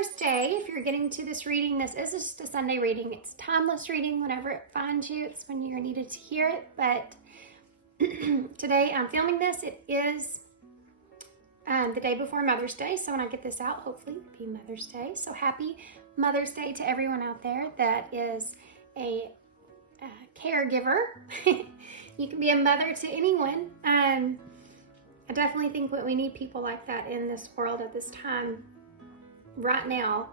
Mother's Day. If you're getting to this reading, this is just a Sunday reading. It's timeless reading. Whenever it finds you, it's when you're needed to hear it. But today I'm filming this. It is the day before Mother's Day. So when I get this out, hopefully it'll be Mother's Day. So happy Mother's Day to everyone out there that is a caregiver. You can be a mother to anyone. I definitely think that we need people like that in this world at this time right now.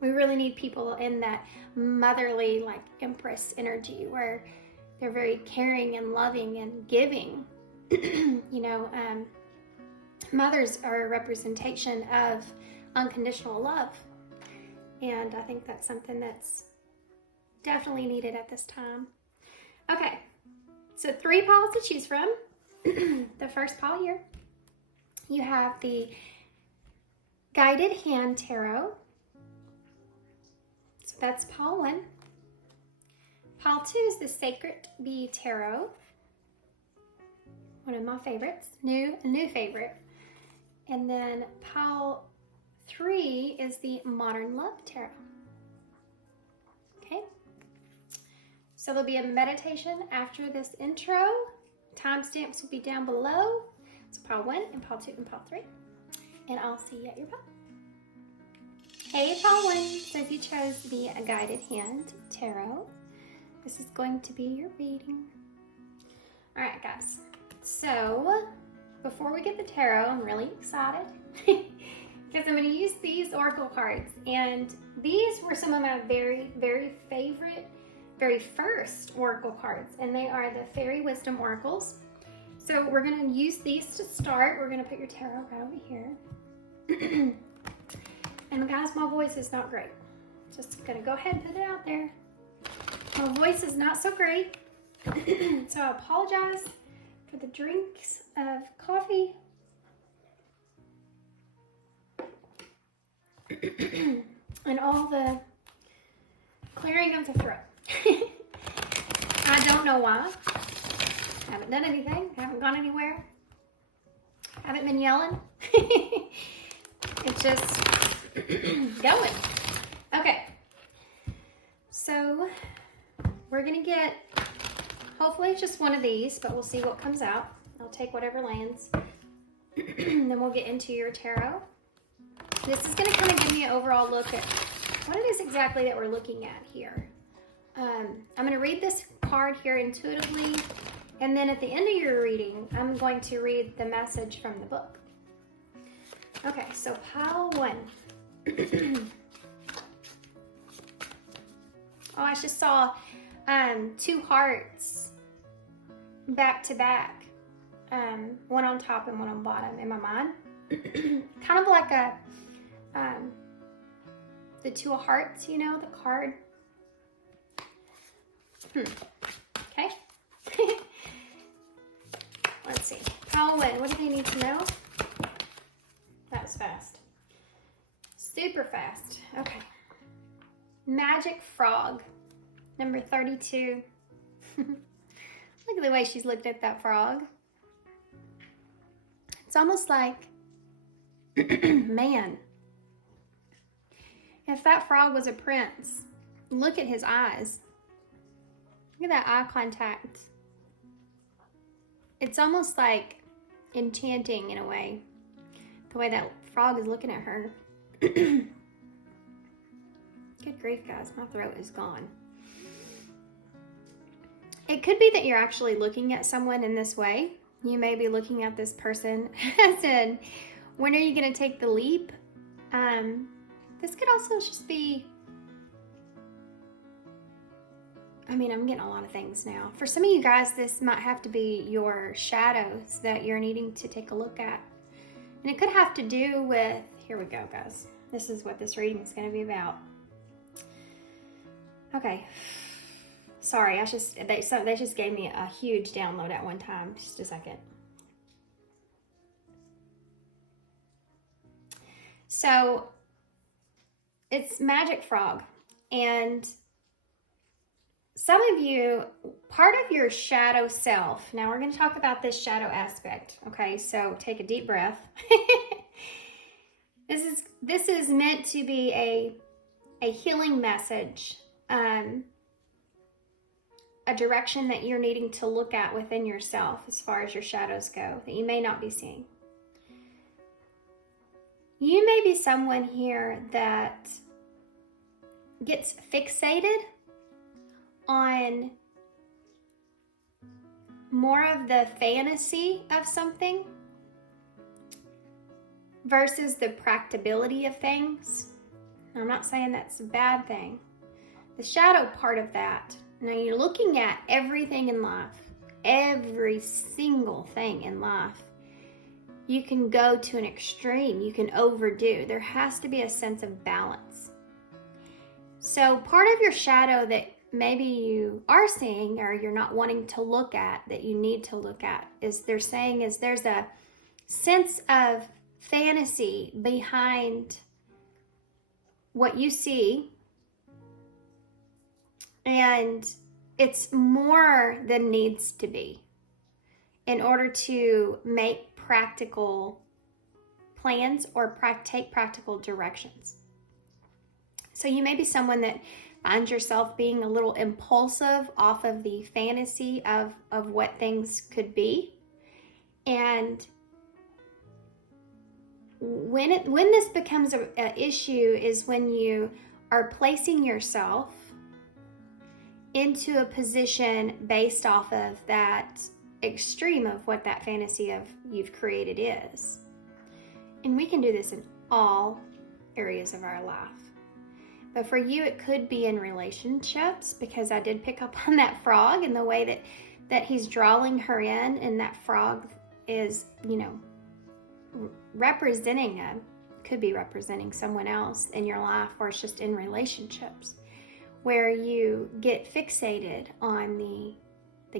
We really need people in that motherly, like Empress energy where they're very caring and loving and giving. Mothers are a representation of unconditional love. And I think that's something that's definitely needed at this time. Okay, so 3 piles to choose from. The first pile here, you have the Guided Hand Tarot. So that's pile 1. Pile 2 is the Sacred Bee Tarot. One of my favorites, a new favorite. And then pile 3 is the Modern Love Tarot. Okay. So there'll be a meditation after this intro. Timestamps will be down below. So pile 1 and pile 2 and pile 3. And I'll see you at your pile. Hey, pile 1. So if you chose the Guided Hand Tarot, this is going to be your reading. All right, guys. So before we get the tarot, I'm really excited because I'm going to use these oracle cards. And these were some of my very, very favorite, very first oracle cards. And they are the Fairy Wisdom Oracles. So we're going to use these to start. We're going to put your tarot right over here. And guys, my voice is not great. Just going to go ahead and put it out there. My voice is not so great. So I apologize for the drinks of coffee. And all the clearing of the throat. I don't know why. Haven't done anything. Haven't gone anywhere. Haven't been yelling. It's just going. Okay. So we're going to get, hopefully it's just one of these, but we'll see what comes out. I'll take whatever lands. Then we'll get into your tarot. This is going to kind of give me an overall look at what it is exactly that we're looking at here. I'm going to read this card here intuitively, and then at the end of your reading, I'm going to read the message from the book. Okay, so pile 1. Oh, I just saw 2 hearts back to back, one on top and one on bottom in my mind. Kind of like a the 2 of hearts, you know, the card. Okay. Let's see. Pile 1, what do they need to know? That was fast. Super fast. Okay. Magic Frog, number 32. Look at the way she's looked at that frog. It's almost like, man, if that frog was a prince, look at his eyes. Look at that eye contact. It's almost like enchanting in a way, the way that frog is looking at her. Good grief, guys, my throat is gone. It could be that you're actually looking at someone in this way. You may be looking at this person as in, when are you going to take the leap? This could also just be, I mean, I'm getting a lot of things now. For some of you guys, this might have to be your shadows that you're needing to take a look at. And it could have to do with, here we go, guys. This is what this reading is going to be about. Okay. Sorry, they just gave me a huge download at one time. Just a second. So it's Magic Frog, and some of you, part of your shadow self, now we're going to talk about this shadow aspect, okay? So take a deep breath. This is meant to be a healing message, a direction that you're needing to look at within yourself as far as your shadows go that you may not be seeing. You may be someone here that gets fixated on more of the fantasy of something versus the practicability of things. I'm not saying that's a bad thing. The shadow part of that, now you're looking at everything in life, every single thing in life. You can go to an extreme, you can overdo. There has to be a sense of balance. So part of your shadow that maybe you are seeing or you're not wanting to look at, that you need to look at, is there's a sense of fantasy behind what you see, and it's more than needs to be in order to make practical plans or take practical directions. So you may be someone that finds yourself being a little impulsive off of the fantasy of what things could be. And when this becomes an issue is when you are placing yourself into a position based off of that extreme of what that fantasy of you've created is. And we can do this in all areas of our life. But for you, it could be in relationships, because I did pick up on that frog and the way that he's drawing her in, and that frog is, could be representing someone else in your life, or it's just in relationships where you get fixated on the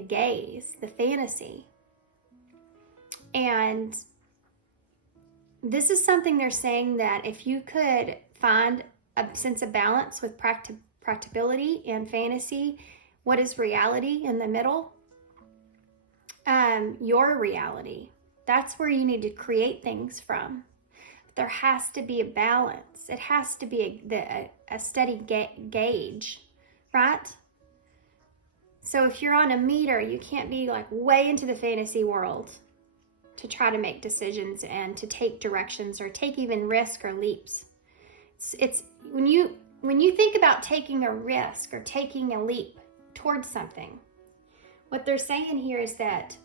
gaze, the fantasy. And this is something they're saying that if you could find a sense of balance with practicability and fantasy, what is reality in the middle? Your reality. That's where you need to create things from. There has to be a balance. It has to be a steady gauge, right? So if you're on a meter, you can't be like way into the fantasy world to try to make decisions and to take directions or take even risk or leaps. It's when you think about taking a risk or taking a leap towards something, what they're saying here is that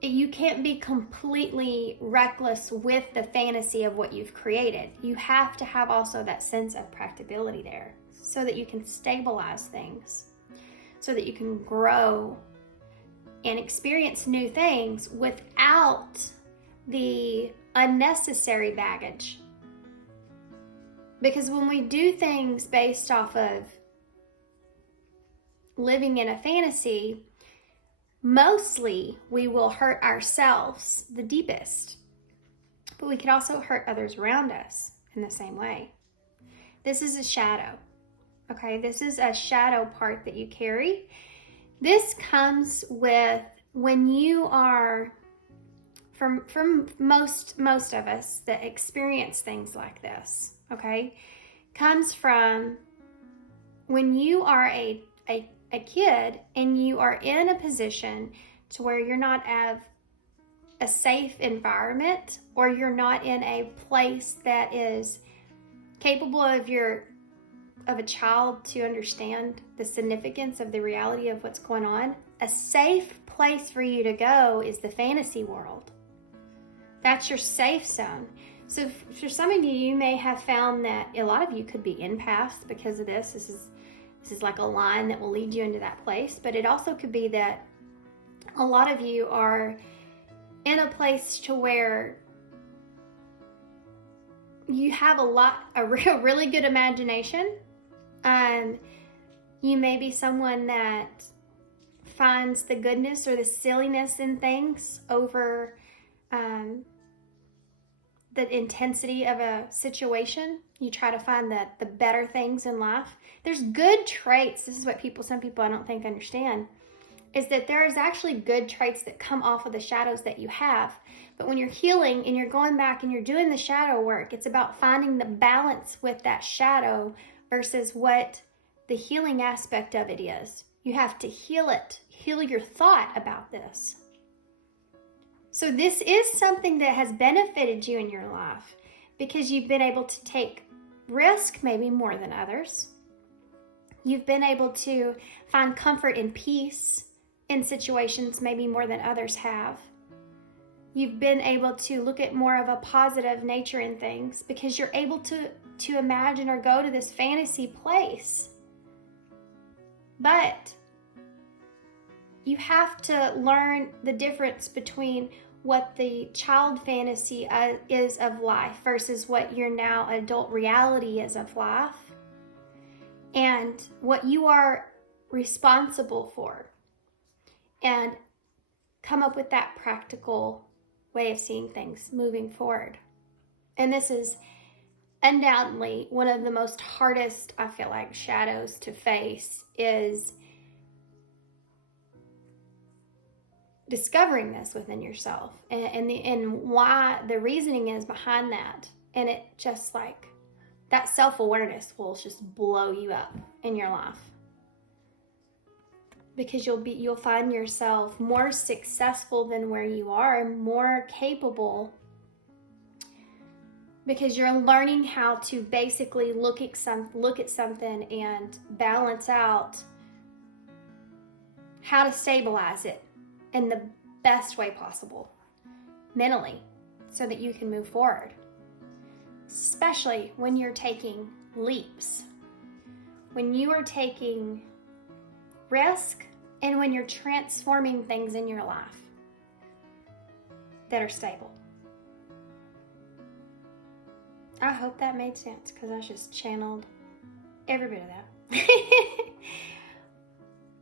you can't be completely reckless with the fantasy of what you've created. You have to have also that sense of practicability there so that you can stabilize things, so that you can grow and experience new things without the unnecessary baggage. Because when we do things based off of living in a fantasy, mostly we will hurt ourselves the deepest, but we could also hurt others around us in the same way. This is a shadow, okay? This is a shadow part that you carry. This comes with when you are, from most of us that experience things like this, okay, comes from when you are a kid and you are in a position to where you're not at a safe environment, or you're not in a place that is capable of a child to understand the significance of the reality of what's going on. A safe place for you to go is the fantasy world. That's your safe zone. So for some of you, you may have found that a lot of you could be empaths because of this. This is like a line that will lead you into that place. But it also could be that a lot of you are in a place to where you have a really good imagination. You may be someone that finds the goodness or the silliness in things over the intensity of a situation. You try to find the better things in life. There's good traits. This is what some people I don't think understand, is that there is actually good traits that come off of the shadows that you have, But when you're healing and you're going back and you're doing the shadow work, it's about finding the balance with that shadow versus what the healing aspect of it is. You have to heal it, heal your thought about this. So this is something that has benefited you in your life because you've been able to take risk maybe more than others. You've been able to find comfort and peace in situations maybe more than others have. You've been able to look at more of a positive nature in things because you're able to imagine or go to this fantasy place. But you have to learn the difference between what the child fantasy is of life versus what your now adult reality is of life, and what you are responsible for, and come up with that practical way of seeing things moving forward. And this is undoubtedly one of the most hardest, I feel like, shadows to face, is discovering this within yourself and why the reasoning is behind that. And it just like that self-awareness will just blow you up in your life, because you'll find yourself more successful than where you are, more capable, because you're learning how to basically look at something and balance out how to stabilize it in the best way possible mentally so that you can move forward, especially when you're taking leaps, when you are taking risk, and when you're transforming things in your life that are stable. I hope that made sense, because I just channeled every bit of that.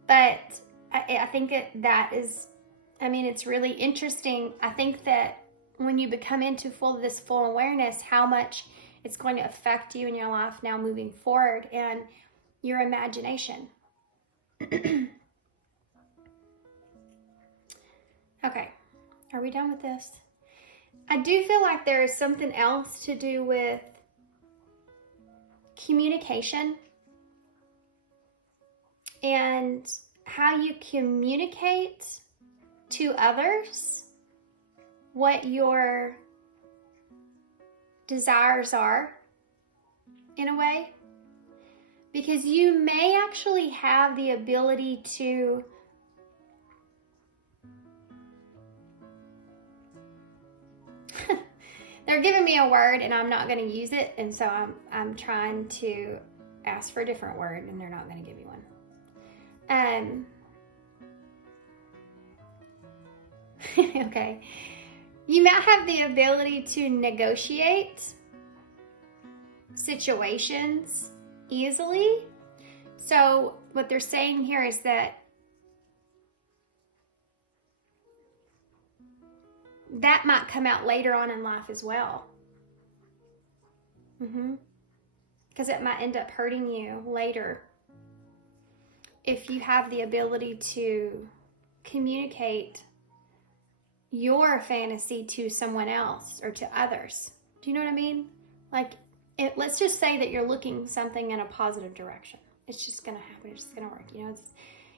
But I think that is, I mean, it's really interesting. I think that when you become into this full awareness, how much it's going to affect you in your life now moving forward, and your imagination. Okay, are we done with this? I do feel like there is something else to do with communication and how you communicate to others what your desires are, in a way. Because you may actually have the ability to they're giving me a word and I'm not going to use it, and so I'm trying to ask for a different word and they're not going to give me one. Okay. You might have the ability to negotiate situations easily. So what they're saying here is that might come out later on in life as well. Because it might end up hurting you later if you have the ability to communicate your fantasy to someone else or to others. Do you know what I mean? Like, let's just say that you're looking something in a positive direction. It's just going to happen. It's just going to work. You know,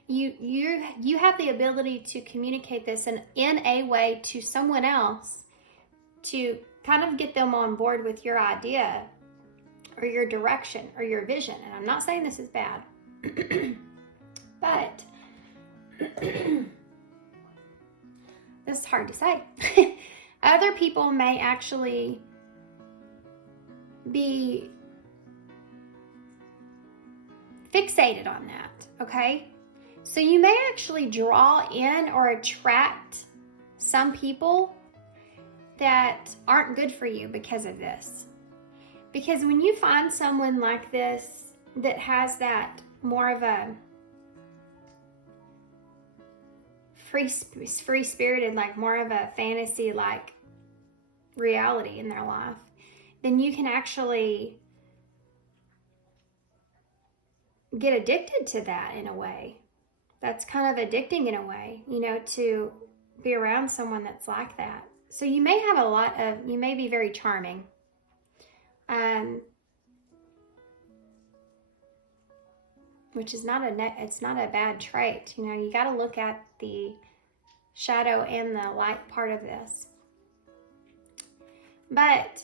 you have the ability to communicate this in a way to someone else to kind of get them on board with your idea or your direction or your vision. And I'm not saying this is bad, but this is hard to say. Other people may actually be fixated on that, okay? So you may actually draw in or attract some people that aren't good for you because of this. Because when you find someone like this that has that more of a free-spirited, like more of a fantasy like reality in their life, then you can actually get addicted to that in a way. That's kind of addicting in a way, you know, to be around someone that's like that. So you may have you may be very charming. Which is it's not a bad trait. You know, you got to look at the shadow and the light part of this. But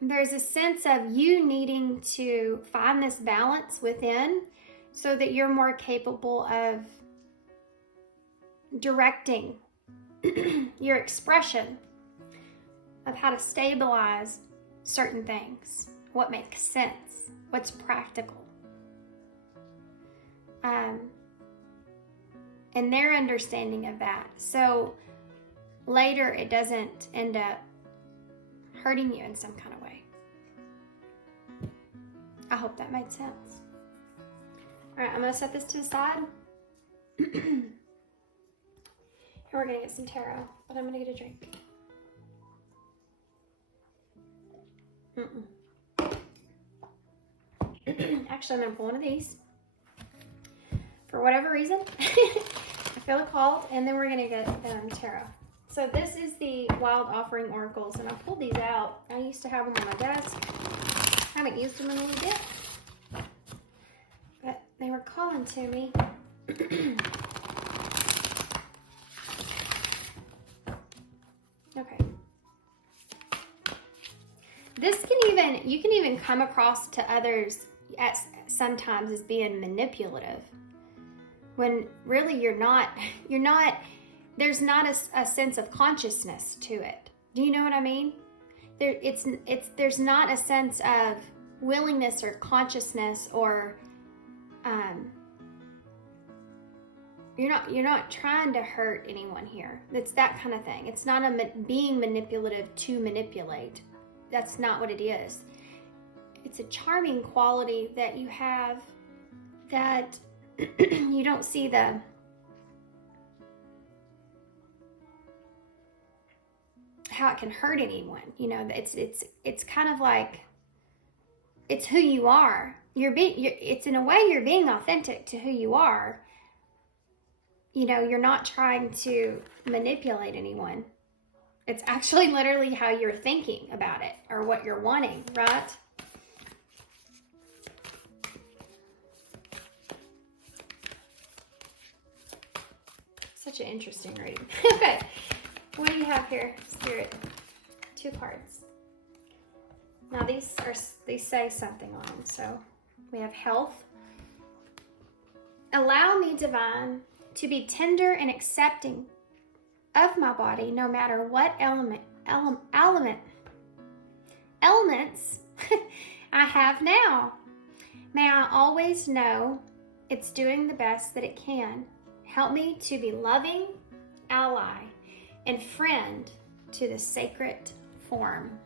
there's a sense of you needing to find this balance within so that you're more capable of directing your expression of how to stabilize certain things, what makes sense, what's practical. And their understanding of that. So later it doesn't end up hurting you in some kind of way. I hope that made sense. All right, I'm going to set this to the side. And we're going to get some tarot, but I'm going to get a drink. Actually, I'm going to pull one of these. For whatever reason, I feel called, and then we're going to get tarot. So this is the Wild Offering Oracles, and I pulled these out. I used to have them on my desk. I haven't used them in a little bit, but they were calling to me. Okay. You can even come across to others sometimes as being manipulative. When really you're not, there's not a sense of consciousness to it. Do you know what I mean? There's not a sense of willingness or consciousness, or you're not trying to hurt anyone here. It's that kind of thing. It's not being manipulative to manipulate. That's not what it is. It's a charming quality that you have that you don't see how it can hurt anyone. You know, it's kind of like it's who you are. It's in a way you're being authentic to who you are. You know, you're not trying to manipulate anyone. It's actually literally how you're thinking about it or what you're wanting, right? Such an interesting reading. Okay, what do you have here, Spirit? 2 cards. Now these say something on them. So we have health. Allow me, divine, to be tender and accepting of my body, no matter what elements I have now. May I always know it's doing the best that it can. Help me to be loving ally and friend to the sacred form.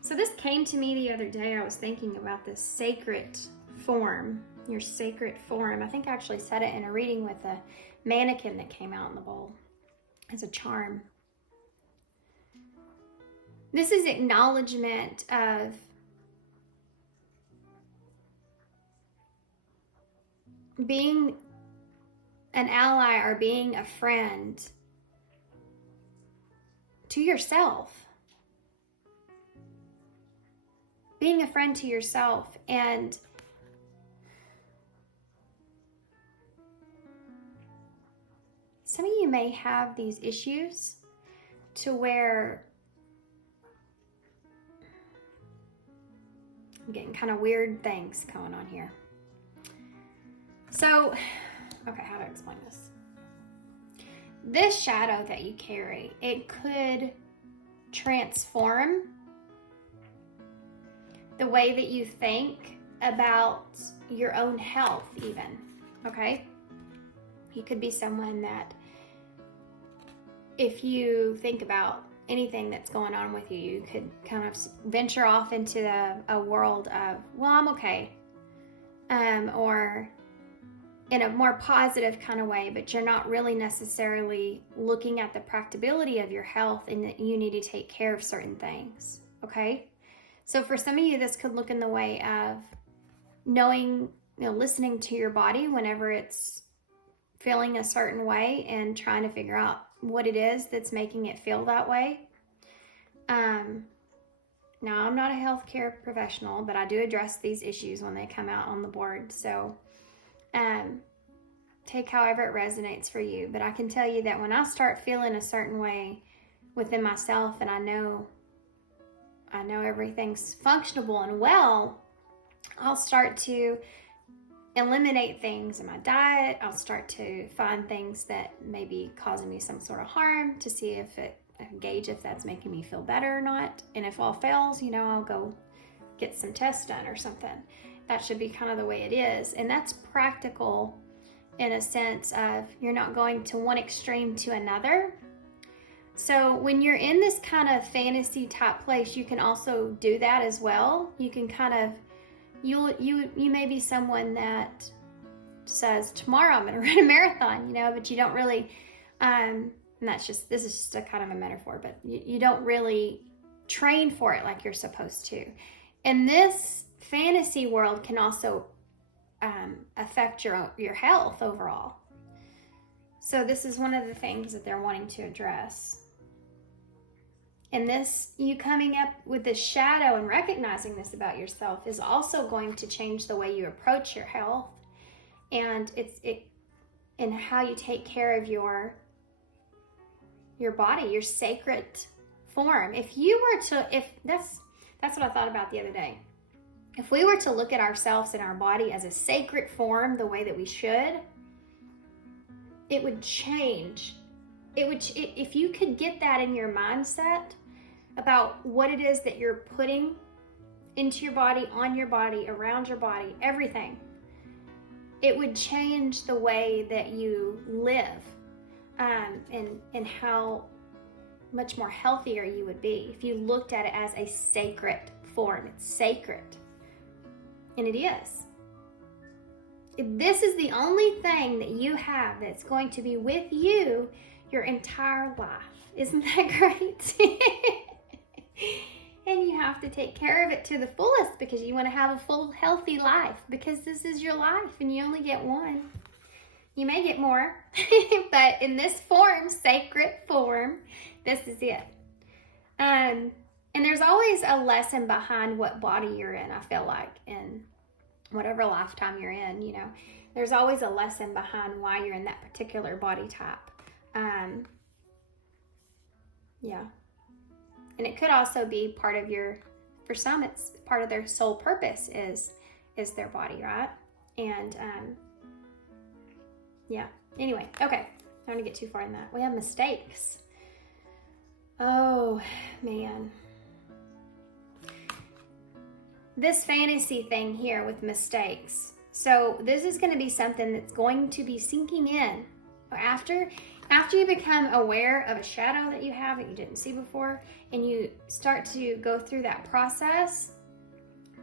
So this came to me the other day. I was thinking about this sacred form, your sacred form. I think I actually said it in a reading with a mannequin that came out in the bowl as a charm. This is acknowledgement of being an ally or being a friend to yourself. Being a friend to yourself. And some of you may have these issues to where I'm getting kind of weird things going on here. So, okay, how to explain this? This shadow that you carry, it could transform the way that you think about your own health even, okay? You could be someone that if you think about anything that's going on with you, you could kind of venture off into a world of, well, I'm okay. Or in a more positive kind of way, but you're not really necessarily looking at the practicability of your health and that you need to take care of certain things, okay? So for some of you, this could look in the way of knowing, listening to your body whenever it's feeling a certain way and trying to figure out what it is that's making it feel that way. Now, I'm not a healthcare professional, but I do address these issues when they come out on the board. So take however it resonates for you. But I can tell you that when I start feeling a certain way within myself, and I know everything's functionable and well, I'll start to eliminate things in my diet. I'll start to find things that may be causing me some sort of harm to see if gauge if that's making me feel better or not. And if all fails, I'll go get some tests done or something. That should be kind of the way it is. And that's practical in a sense of you're not going to one extreme to another. So when you're in this kind of fantasy type place, you can also do that as well. You can kind of, you may be someone that says, tomorrow I'm going to run a marathon, but you don't really, and this is just a kind of a metaphor, but you don't really train for it like you're supposed to. And this fantasy world can also affect your health overall. So this is one of the things that they're wanting to address. And this, you coming up with this shadow and recognizing this about yourself is also going to change the way you approach your health, and and how you take care of your body, your sacred form. If that's what I thought about the other day. If we were to look at ourselves and our body as a sacred form the way that we should, it would change. If you could get that in your mindset about what it is that you're putting into your body, on your body, around your body, everything, it would change the way that you live, and how much more healthier you would be if you looked at it as a sacred form. It's sacred. And it is. This is the only thing that you have that's going to be with you your entire life. Isn't that great? And you have to take care of it to the fullest because you want to have a full, healthy life, because this is your life and you only get one. You may get more, but in this form, sacred form, this is it. And there's always a lesson behind what body you're in, I feel like, in whatever lifetime you're in, There's always a lesson behind why you're in that particular body type. Yeah. And it could also be part of for some, it's part of their soul purpose is their body, right? And, yeah. Anyway, okay. I don't want to get too far in that. We have mistakes. Oh, man. This fantasy thing here with mistakes. So this is going to be something that's going to be sinking in after you become aware of a shadow that you have that you didn't see before, and you start to go through that process.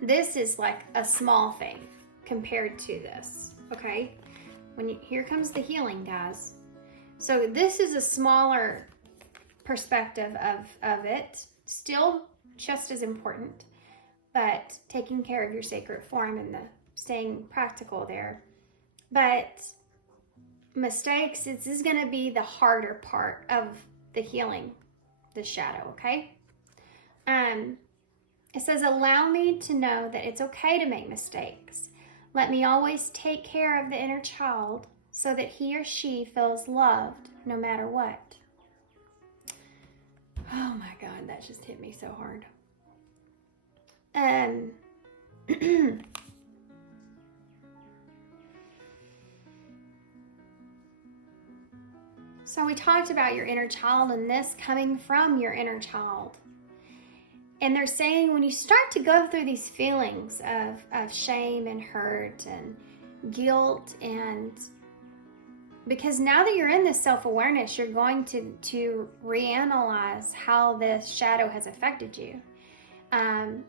This is like a small thing compared to this, okay? Here comes the healing, guys. So this is a smaller perspective of it, still just as important, but taking care of your sacred form and staying practical there. But mistakes, this is going to be the harder part of the healing, the shadow, okay? It says, allow me to know that it's okay to make mistakes. Let me always take care of the inner child so that he or she feels loved no matter what. Oh my God, that just hit me so hard. So we talked about your inner child and this coming from your inner child. And they're saying when you start to go through these feelings of shame and hurt and guilt, and because now that you're in this self-awareness, you're going to reanalyze how this shadow has affected you. And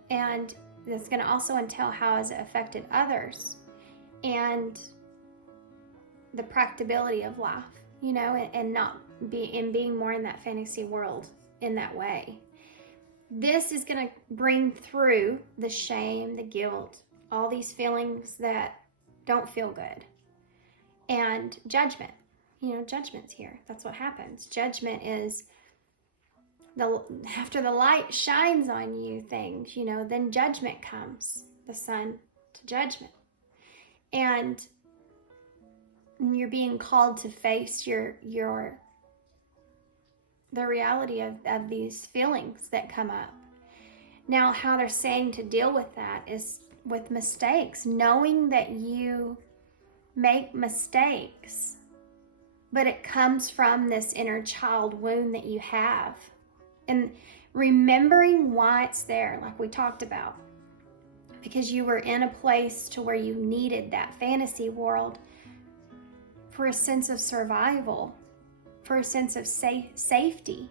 that's going to also entail how has it affected others and the practicability of life, and not being more in that fantasy world in that way. This is going to bring through the shame, the guilt, all these feelings that don't feel good, and judgment. Judgment's here. That's what happens. Judgment is after the light shines on you things, then judgment comes, the sun to judgment. And you're being called to face the reality of these feelings that come up. Now, how they're saying to deal with that is with mistakes, knowing that you make mistakes, but it comes from this inner child wound that you have. And remembering why it's there, like we talked about, because you were in a place to where you needed that fantasy world for a sense of survival, for a sense of safety.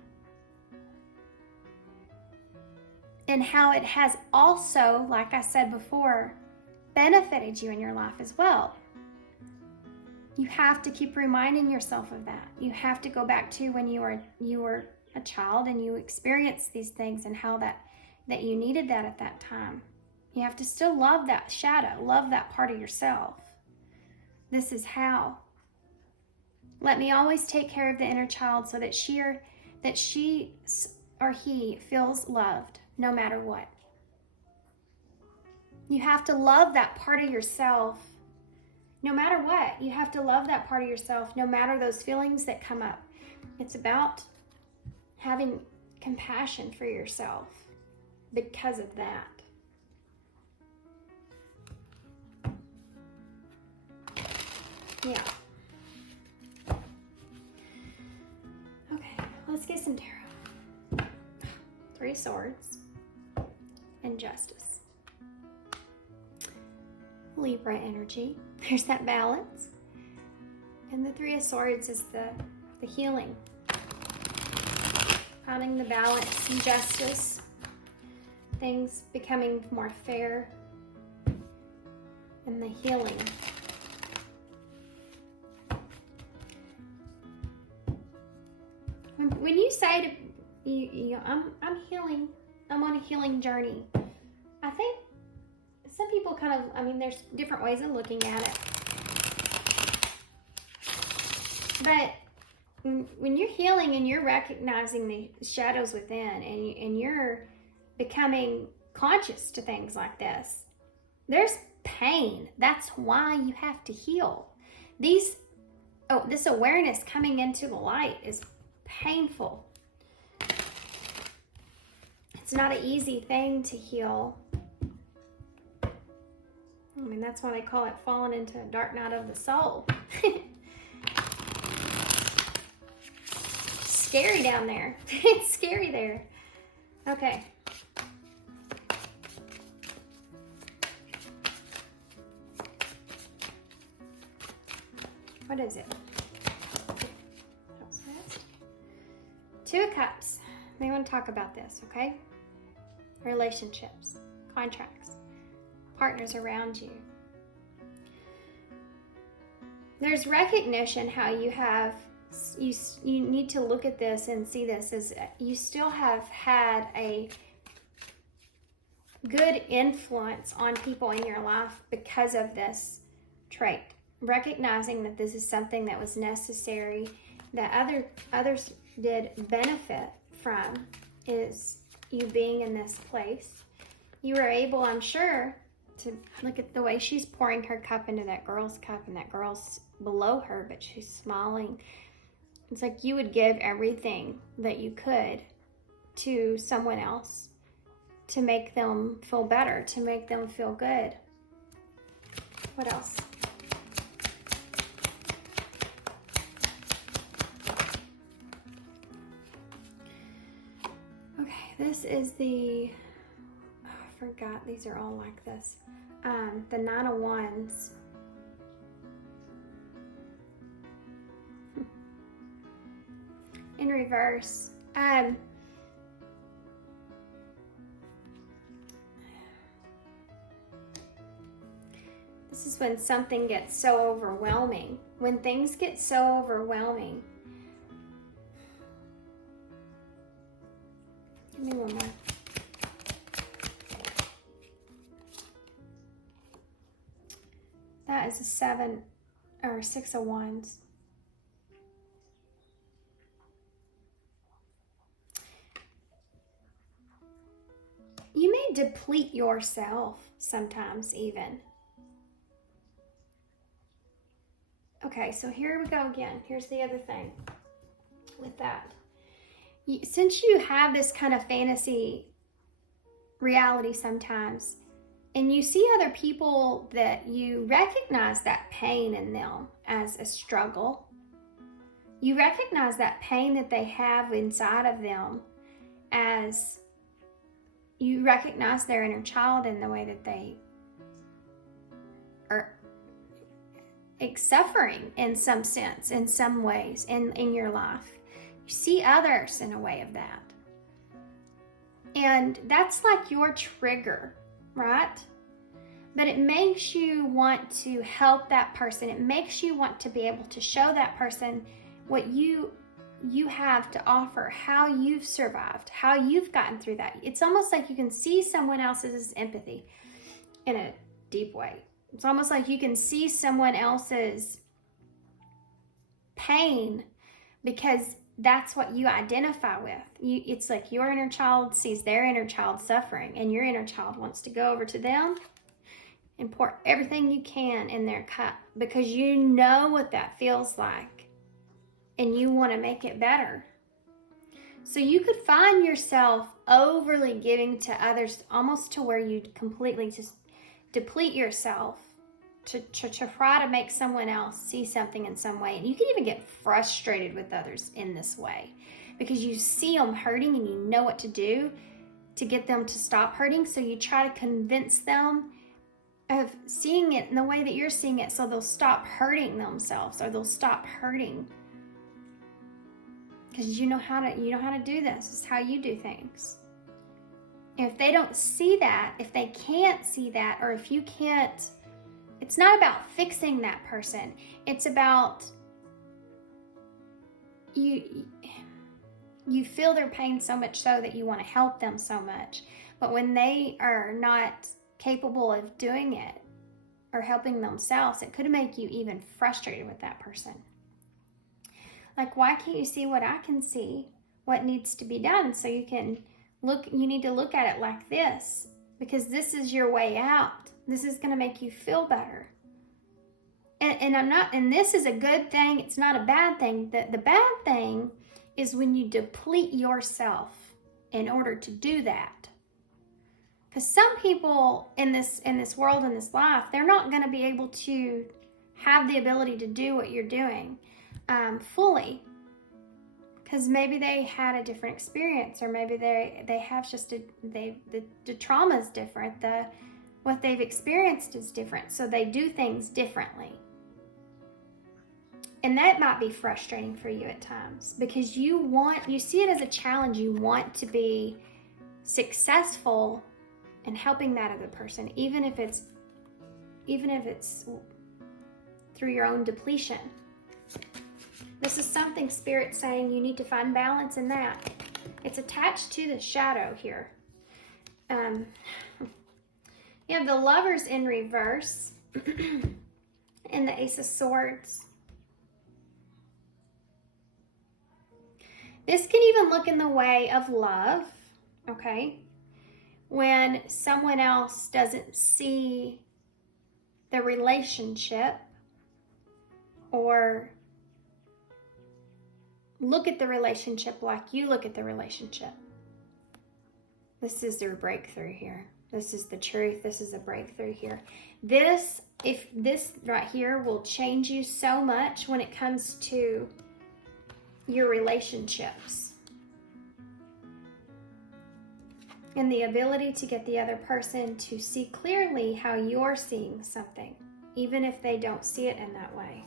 And how it has also, like I said before, benefited you in your life as well. You have to keep reminding yourself of that. You have to go back to when you were a child and you experienced these things, and how that you needed that at that time. You have to still love that shadow, love that part of yourself. This is how. Let me always take care of the inner child so that she or he feels loved no matter what. You have to love that part of yourself no matter what. You have to love that part of yourself no matter those feelings that come up. It's about having compassion for yourself because of that. Yeah. Okay, let's get some tarot. 3 swords and justice. Libra energy. There's that balance. And the 3 of swords is the healing. Finding the balance and justice. Things becoming more fair. And the healing. When you say to you, I'm healing, I'm on a healing journey, I think some people kind of, there's different ways of looking at it. But when you're healing and you're recognizing the shadows within, and you're becoming conscious to things like this, there's pain. That's why you have to heal. This awareness coming into the light is painful. It's not an easy thing to heal. That's why they call it falling into a dark night of the soul. Scary down there. It's scary there. Okay. What is it? Two of Cups. We want to talk about this, okay? Relationships, contracts, partners around you. There's recognition how you need to look at this and see this as you still have had a good influence on people in your life because of this trait. Recognizing that this is something that was necessary, that others did benefit from, is you being in this place. You were able, I'm sure, to look at the way she's pouring her cup into that girl's cup, and that girl's below her, but she's smiling. It's like you would give everything that you could to someone else to make them feel better, to make them feel good. What else? This is the, I forgot, these are all like this. The 9 of Wands. In reverse. This is when something gets so overwhelming. When things get so overwhelming. Give me one more. That is a 7 or 6 of Wands. deplete yourself sometimes even. Okay, so here we go again. Here's the other thing with that. Since you have this kind of fantasy reality sometimes, and you see other people that you recognize that pain in them as a struggle, you recognize that pain that they have inside of them as you recognize their inner child in the way that they are suffering in some sense, in some ways, in your life. You see others in a way of that. And that's like your trigger, right? But it makes you want to help that person. It makes you want to be able to show that person what you have to offer, how you've survived, how you've gotten through that. It's almost like you can see someone else's empathy in a deep way. It's almost like you can see someone else's pain because that's what you identify with. It's like your inner child sees their inner child suffering, and your inner child wants to go over to them and pour everything you can in their cup because you know what that feels like and you want to make it better. So you could find yourself overly giving to others, almost to where you completely just deplete yourself to try to make someone else see something in some way. And you can even get frustrated with others in this way because you see them hurting and you know what to do to get them to stop hurting. So you try to convince them of seeing it in the way that you're seeing it, so they'll stop hurting themselves or they'll stop hurting. Because you know how to do this. It's how you do things. If they don't see that, if they can't see that, or if you can't, it's not about fixing that person. It's about you feel their pain so much so that you want to help them so much. But when they are not capable of doing it or helping themselves, it could make you even frustrated with that person. Like, why can't you see what I can see? What needs to be done? So you need to look at it like this, because this is your way out. This is going to make you feel better. And this is a good thing. It's not a bad thing. The bad thing is when you deplete yourself in order to do that. Because some people in this world, in this life, they're not going to be able to have the ability to do what you're doing fully. Because maybe they had a different experience, or maybe they have just the trauma is different. What they've experienced is different, so they do things differently. And that might be frustrating for you at times because you see it as a challenge. You want to be successful in helping that other person, even if it's through your own depletion. This is something Spirit's saying you need to find balance in that. It's attached to the shadow here. You have the Lovers in reverse and the Ace of Swords. This can even look in the way of love, okay? When someone else doesn't see the relationship or look at the relationship like you look at the relationship. This is their breakthrough here. This is the truth. This is a breakthrough here. This right here will change you so much when it comes to your relationships. And the ability to get the other person to see clearly how you're seeing something, even if they don't see it in that way.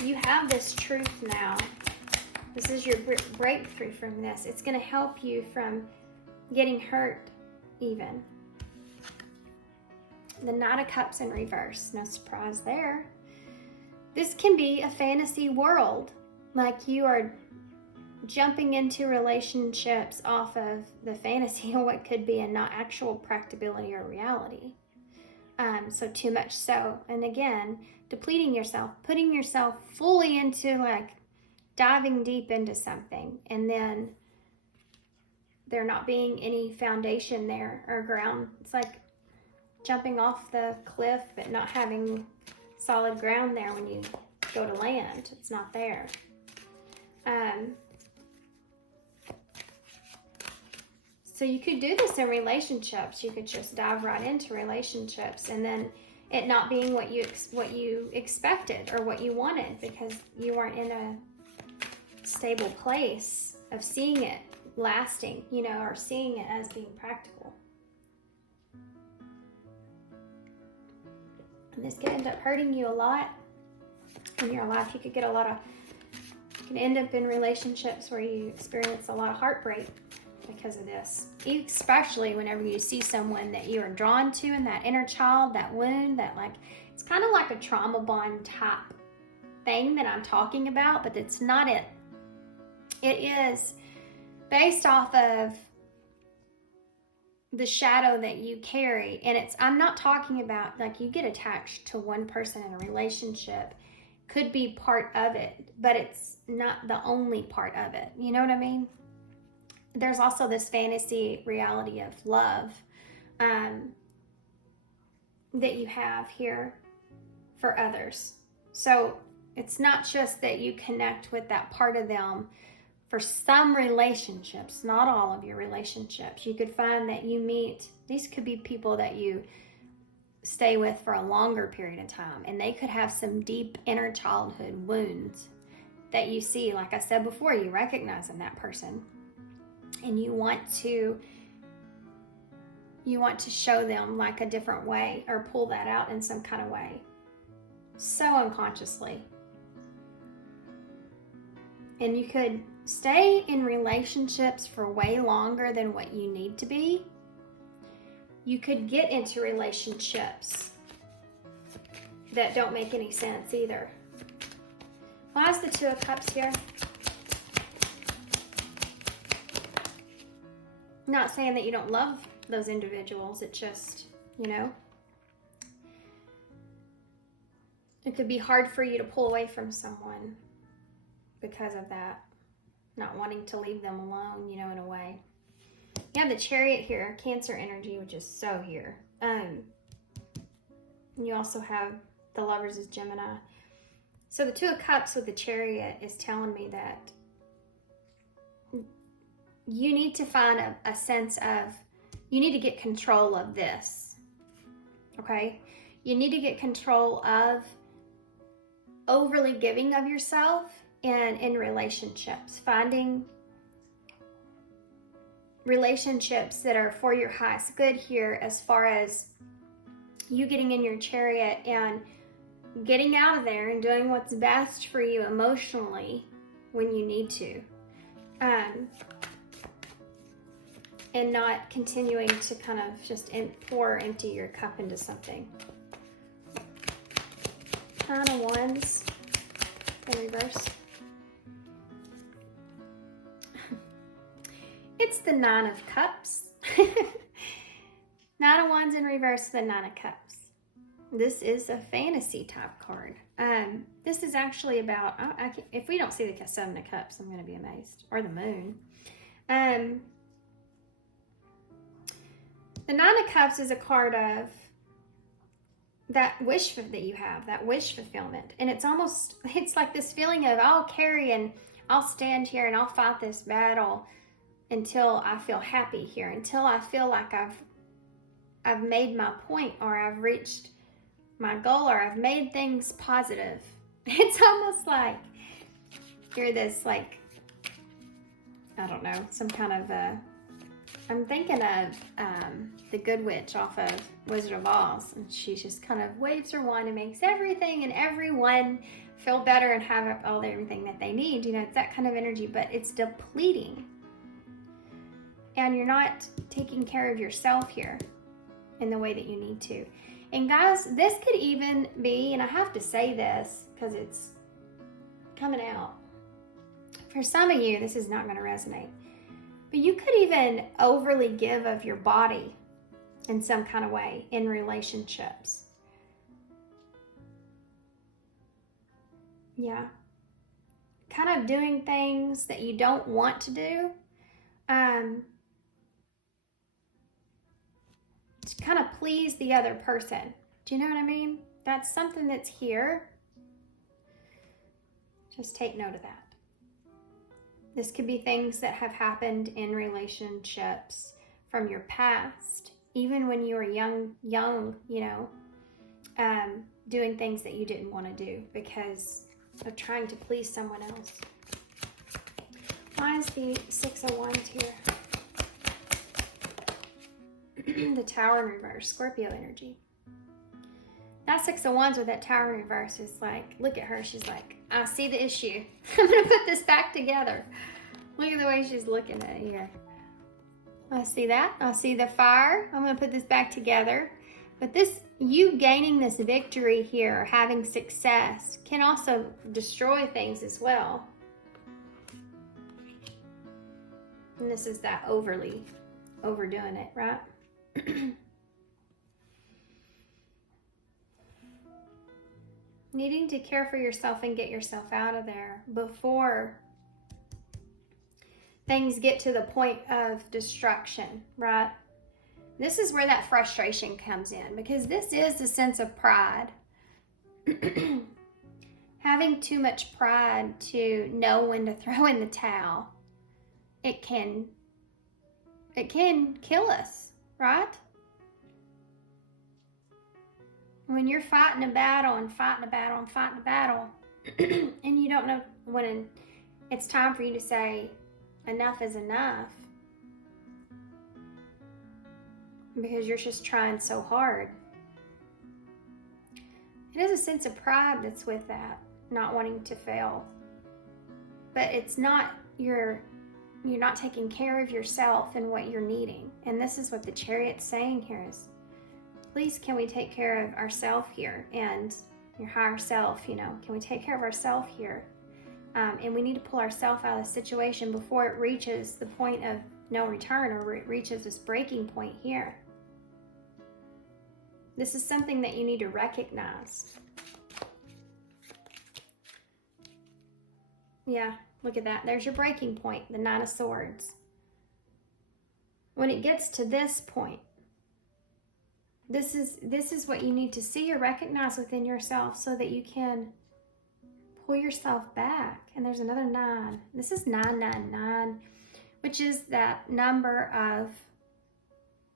You have this truth now. This is your breakthrough from this. It's going to help you from getting hurt even. The Knight of Cups in reverse. No surprise there. This can be a fantasy world. Like you are jumping into relationships off of the fantasy of what could be and not actual practicability or reality. So too much so. And again, depleting yourself, putting yourself fully into like diving deep into something and then there not being any foundation there or ground. It's like jumping off the cliff but not having solid ground there when you go to land. It's not there. So you could do this in relationships. You could just dive right into relationships, and then it not being what you expected or what you wanted because you weren't in a stable place of seeing it lasting, you know, or seeing it as being practical. And this could end up hurting you a lot in your life. You can end up in relationships where you experience a lot of heartbreak because of this. Especially whenever you see someone that you are drawn to in that inner child, that wound, that like, it's kind of like a trauma bond type thing that I'm talking about, but it's not it. It is based off of the shadow that you carry. And I'm not talking about like you get attached to one person in a relationship. Could be part of it, but it's not the only part of it. You know what I mean? There's also this fantasy reality of love that you have here for others. So it's not just that you connect with that part of them for some relationships, not all of your relationships. You could find that you meet, these could be people that you stay with for a longer period of time, and they could have some deep inner childhood wounds that you see, like I said before, you recognize in that person, and you want to show them like a different way or pull that out in some kind of way, so unconsciously. And you could stay in relationships for way longer than what you need to be. You could get into relationships that don't make any sense either. Why is the Two of Cups here? Not saying that you don't love those individuals. It just, you know, it could be hard for you to pull away from someone because of that. Not wanting to leave them alone, you know, in a way. You have the Chariot here, Cancer energy, which is so here. You also have the Lovers is Gemini. So the Two of Cups with the Chariot is telling me that you need to find a sense of, you need to get control of this, okay? You need to get control of overly giving of yourself and in relationships, finding relationships that are for your highest good here, as far as you getting in your Chariot and getting out of there and doing what's best for you emotionally when you need to, and not continuing to kind of just empty your cup into something. Nine of Wands in reverse. It's the Nine of Cups. Nine of Wands in reverse, the Nine of Cups. This is a fantasy type card. This is actually about, if we don't see the Seven of Cups, I'm going to be amazed. Or the Moon. The Nine of Cups is a card of that wish that you have, that wish fulfillment. And it's like this feeling of, I'll carry and I'll stand here and I'll fight this battle until I feel happy here, until I feel like I've made my point, or I've reached my goal, or I've made things positive. It's almost like you're this, like, I don't know, some kind of I'm thinking of the Good Witch off of Wizard of Oz, and she just kind of waves her wand and makes everything and everyone feel better and have everything that they need. You know, it's that kind of energy, but it's depleting. And you're not taking care of yourself here in the way that you need to. And guys, this could even be, and I have to say this because it's coming out. For some of you, this is not going to resonate. But you could even overly give of your body in some kind of way in relationships. Yeah. Kind of doing things that you don't want to do. kind of please the other person. Do you know what I mean? That's something that's here. Just take note of that. This could be things that have happened in relationships from your past, even when you were young, you know, doing things that you didn't want to do because of trying to please someone else. Why is the Six of Wands here? The Tower in reverse, Scorpio energy. That Six of Wands with that Tower in reverse is like, look at her. She's like, I see the issue. I'm going to put this back together. Look at the way she's looking at it here. I see that. I see the fire. I'm going to put this back together. But this, you gaining this victory here, having success, can also destroy things as well. And this is that overdoing it, right? Needing to care for yourself and get yourself out of there before things get to the point of destruction, right? This is where that frustration comes in, because this is a sense of pride. Having too much pride to know when to throw in the towel, it can kill us, right? When you're fighting a battle and fighting a battle and fighting a battle, and you don't know when it's time for you to say, enough is enough, because you're just trying so hard. It is a sense of pride that's with that, not wanting to fail. But it's not, you're not taking care of yourself and what you're needing. And this is what the Chariot's saying here is, please, can we take care of ourselves here and your higher self, you know, can we take care of ourselves here? And we need to pull ourselves out of the situation before it reaches the point of no return, or it reaches this breaking point here. This is something that you need to recognize. Yeah, look at that. There's your breaking point, the Nine of Swords. When it gets to this point, this is what you need to see or recognize within yourself so that you can pull yourself back. And there's another 9. This is 999, which is that number of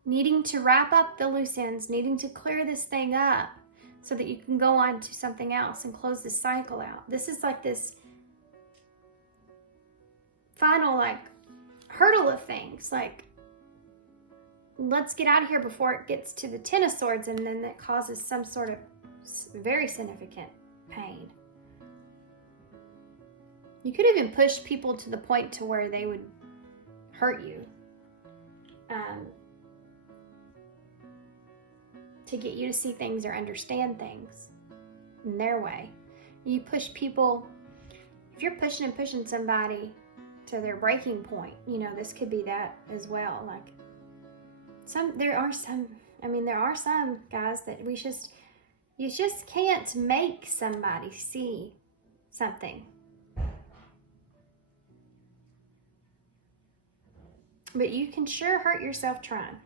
needing to wrap up the loose ends, needing to clear this thing up so that you can go on to something else and close this cycle out. This is like this final like hurdle of things, like let's get out of here before it gets to the Ten of Swords, and then that causes some sort of very significant pain. You could even push people to the point to where they would hurt you, to get you to see things or understand things in their way. You push people, if you're pushing and pushing somebody to their breaking point, you know, this could be that as well. Like there are some guys that you just can't make somebody see something. But you can sure hurt yourself trying.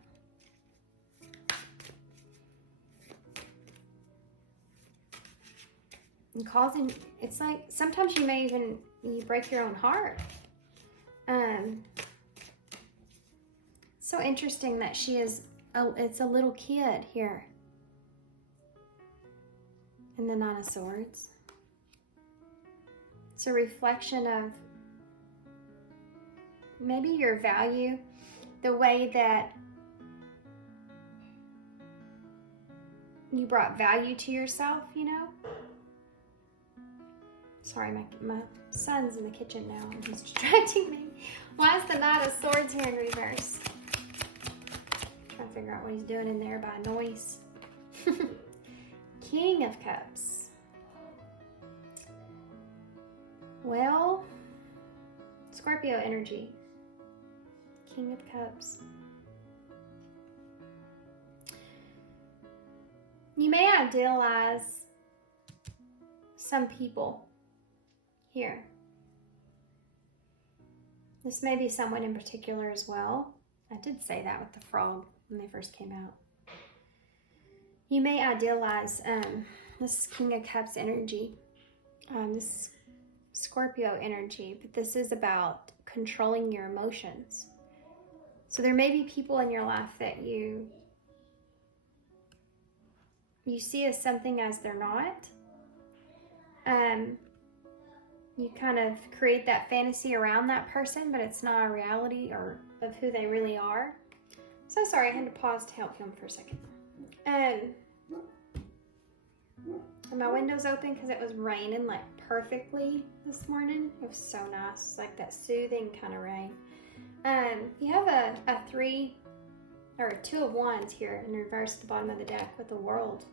And causing, it's like, sometimes you may even, you break your own heart. So interesting that she is, it's a little kid here. In the Nine of Swords. It's a reflection of maybe your value, the way that you brought value to yourself, you know? Sorry, my son's in the kitchen now and he's distracting me. Why is the Knight of Swords here in reverse? Trying to figure out what he's doing in there by noise. King of Cups. Well, Scorpio energy. King of Cups. You may idealize some people here. This may be someone in particular as well. I did say that with the frog when they first came out. You may idealize this King of Cups energy, this Scorpio energy, but this is about controlling your emotions. So there may be people in your life that you see as something as they're not. You kind of create that fantasy around that person, but it's not a reality or of who they really are. So sorry, I had to pause to help him for a second. And my window's open because it was raining like perfectly this morning. It was so nice, like that soothing kind of rain. You have a 3 or a 2 of Wands here in reverse at the bottom of the deck with the World.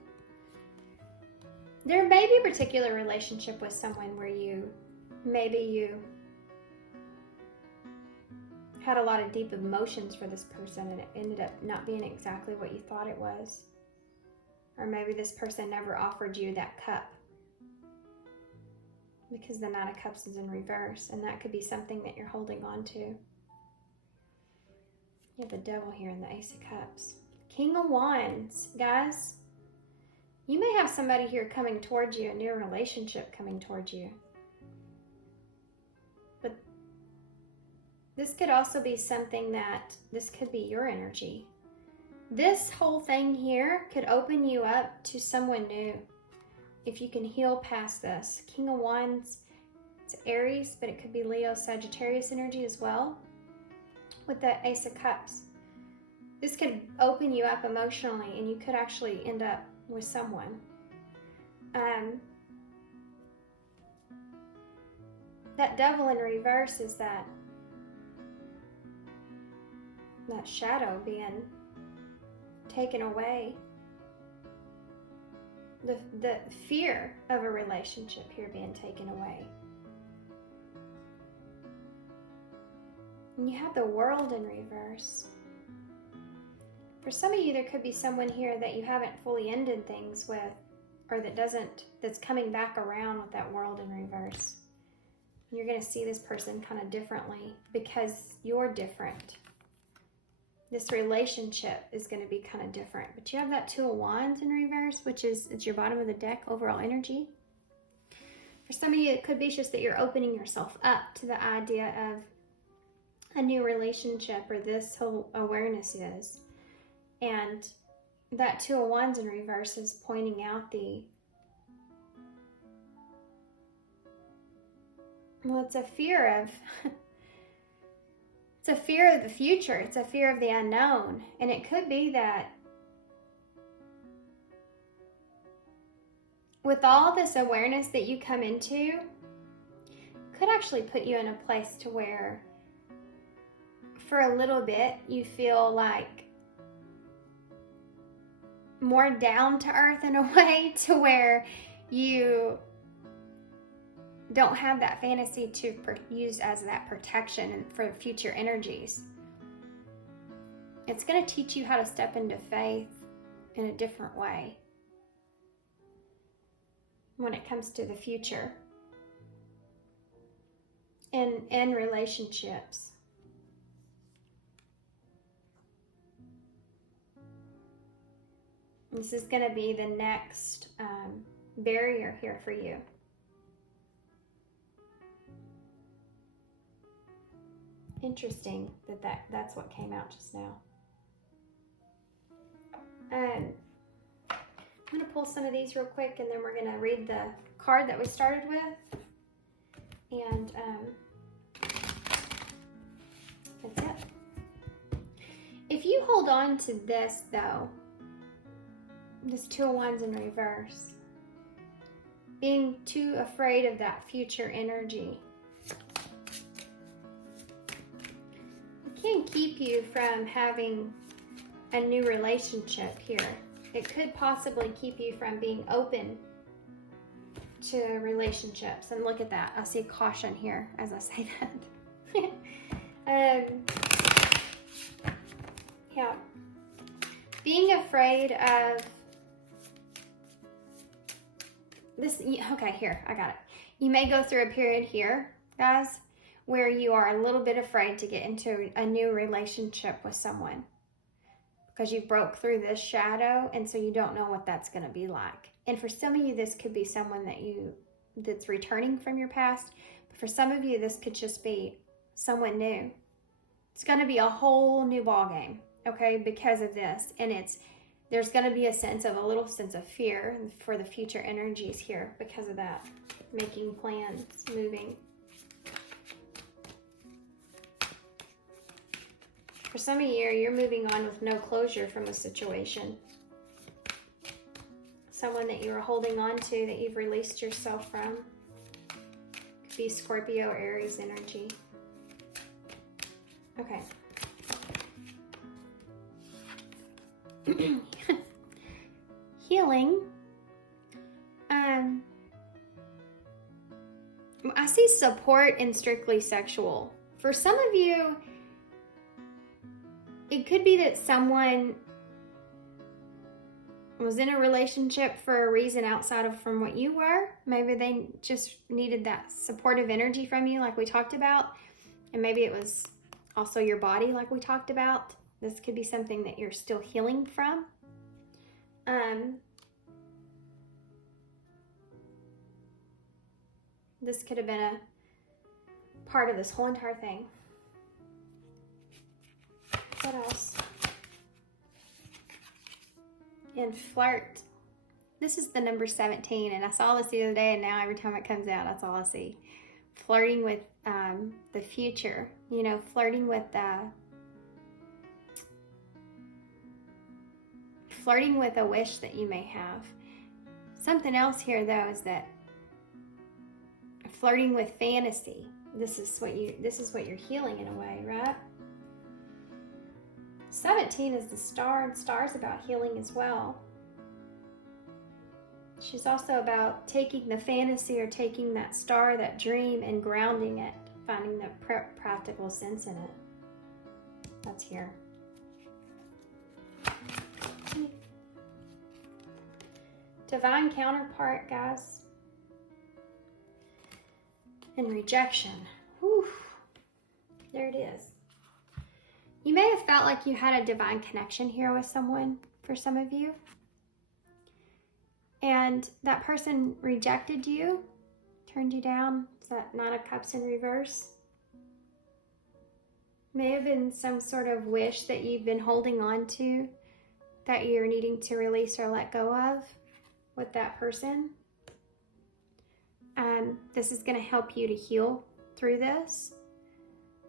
There may be a particular relationship with someone where maybe you had a lot of deep emotions for this person and it ended up not being exactly what you thought it was. Or maybe this person never offered you that cup because the Knight of Cups is in reverse, and that could be something that you're holding on to. You have the Devil here and the Ace of Cups. King of Wands, guys. You may have somebody here coming towards you, a new relationship coming towards you. But this could also be something this could be your energy. This whole thing here could open you up to someone new if you can heal past this. King of Wands, it's Aries, but it could be Leo, Sagittarius energy as well with the Ace of Cups. This could open you up emotionally and you could actually end up with someone. That Devil in reverse is that shadow being taken away. The fear of a relationship here being taken away. And you have the World in reverse. For some of you, there could be someone here that you haven't fully ended things with, or that's coming back around with that World in reverse. And you're going to see this person kind of differently because you're different. This relationship is going to be kind of different. But you have that 2 of Wands in reverse, which is it's your bottom of the deck overall energy. For some of you, it could be just that you're opening yourself up to the idea of a new relationship, or this whole awareness is. And that 2 of Wands in reverse is pointing out it's a fear of it's a fear of the future. It's a fear of the unknown. And it could be that with all this awareness that you come into, could actually put you in a place to where for a little bit you feel like more down to earth in a way, to where you don't have that fantasy to use as that protection and for future energies. It's going to teach you how to step into faith in a different way when it comes to the future and relationships. This is going to be the next barrier here for you. Interesting that's what came out just now. I'm going to pull some of these real quick, and then we're going to read the card that we started with. And that's it. If you hold on to this, though, this 2 of Wands in reverse, being too afraid of that future energy, it can keep you from having a new relationship here. It could possibly keep you from being open to relationships. And look at that. I see caution here as I say that. Yeah. Being afraid of this. Okay, here, I got it. You may go through a period here, guys, where you are a little bit afraid to get into a new relationship with someone. because you broke through this shadow, and so you don't know what that's going to be like. And for some of you, this could be someone that's returning from your past. But for some of you, this could just be someone new. It's going to be a whole new ball game, okay, because of this. And there's going to be a little sense of fear for the future energies here because of that. Making plans, moving. For some of you, you're moving on with no closure from a situation. Someone that you were holding on to that you've released yourself from. Could be Scorpio or Aries energy. Okay. Healing. I see support and strictly sexual. For some of you, it could be that someone was in a relationship for a reason outside of from what you were. Maybe they just needed that supportive energy from you like we talked about. And maybe it was also your body like we talked about. This could be something that you're still healing from. This could have been a part of this whole entire thing. What else? And flirt. This is the number 17, and I saw this the other day, and now every time it comes out, that's all I see. Flirting with the future. You know, flirting with a wish that you may have. Something else here, though, is that flirting with fantasy. This is what you're healing in a way, right? 17 is the star, and star's about healing as well. She's also about taking the fantasy or taking that star, that dream, and grounding it, finding the practical sense in it. That's here. Divine counterpart, guys. And rejection. Whew. There it is. You may have felt like you had a divine connection here with someone, for some of you. And that person rejected you, turned you down. Is that Nine of Cups in reverse? May have been some sort of wish that you've been holding on to that you're needing to release or let go of with that person. This is going to help you to heal through this.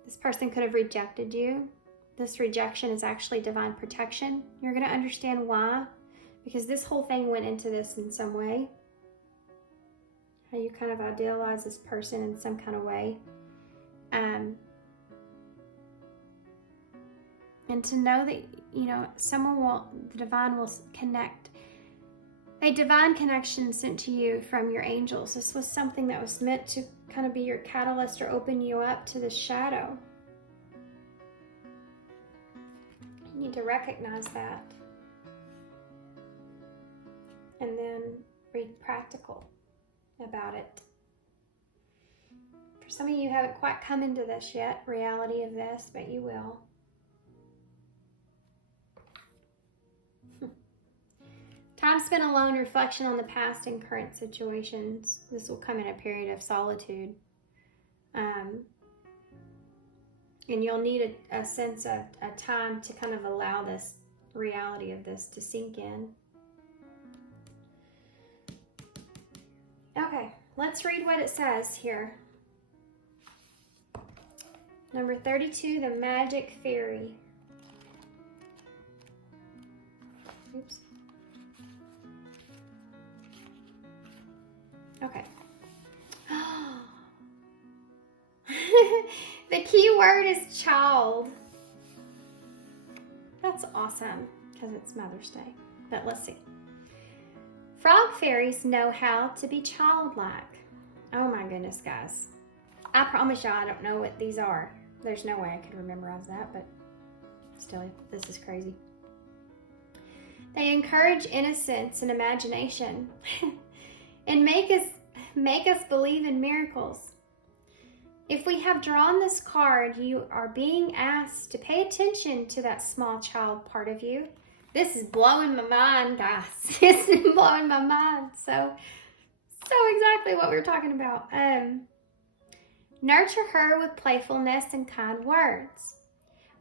This person could have rejected you. This rejection is actually divine protection. You're going to understand why, because this whole thing went into this in some way. How you kind of idealize this person in some kind of way. And to know that, you know, the divine will connect. A divine connection sent to you from your angels. This was something that was meant to kind of be your catalyst or open you up to this shadow. You need to recognize that. And then be practical about it. For some of you haven't quite come into this yet, reality of this, but you will. Time spent alone, reflection on the past and current situations. This will come in a period of solitude. And you'll need a sense of a time to kind of allow this reality of this to sink in. Okay, let's read what it says here. Number 32, the Magic Fairy. Oops. Okay. The key word is child. That's awesome because it's Mother's Day. But let's see. Frog fairies know how to be childlike. Oh my goodness, guys. I promise y'all I don't know what these are. There's no way I could memorize that, but still, this is crazy. They encourage innocence and imagination and make us believe in miracles. If we have drawn this card, you are being asked to pay attention to that small child part of you. This is blowing my mind, guys. This is blowing my mind. So exactly what we were talking about. Nurture her with playfulness and kind words.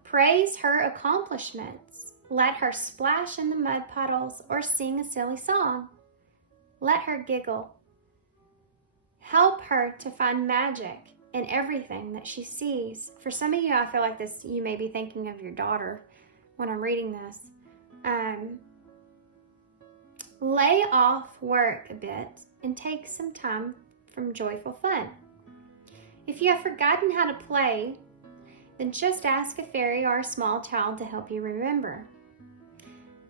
Praise her accomplishments. Let her splash in the mud puddles or sing a silly song. Let her giggle. Help her to find magic in everything that she sees. For some of you, I feel like this, you may be thinking of your daughter when I'm reading this. Lay off work a bit and take some time from joyful fun. If you have forgotten how to play, then just ask a fairy or a small child to help you remember.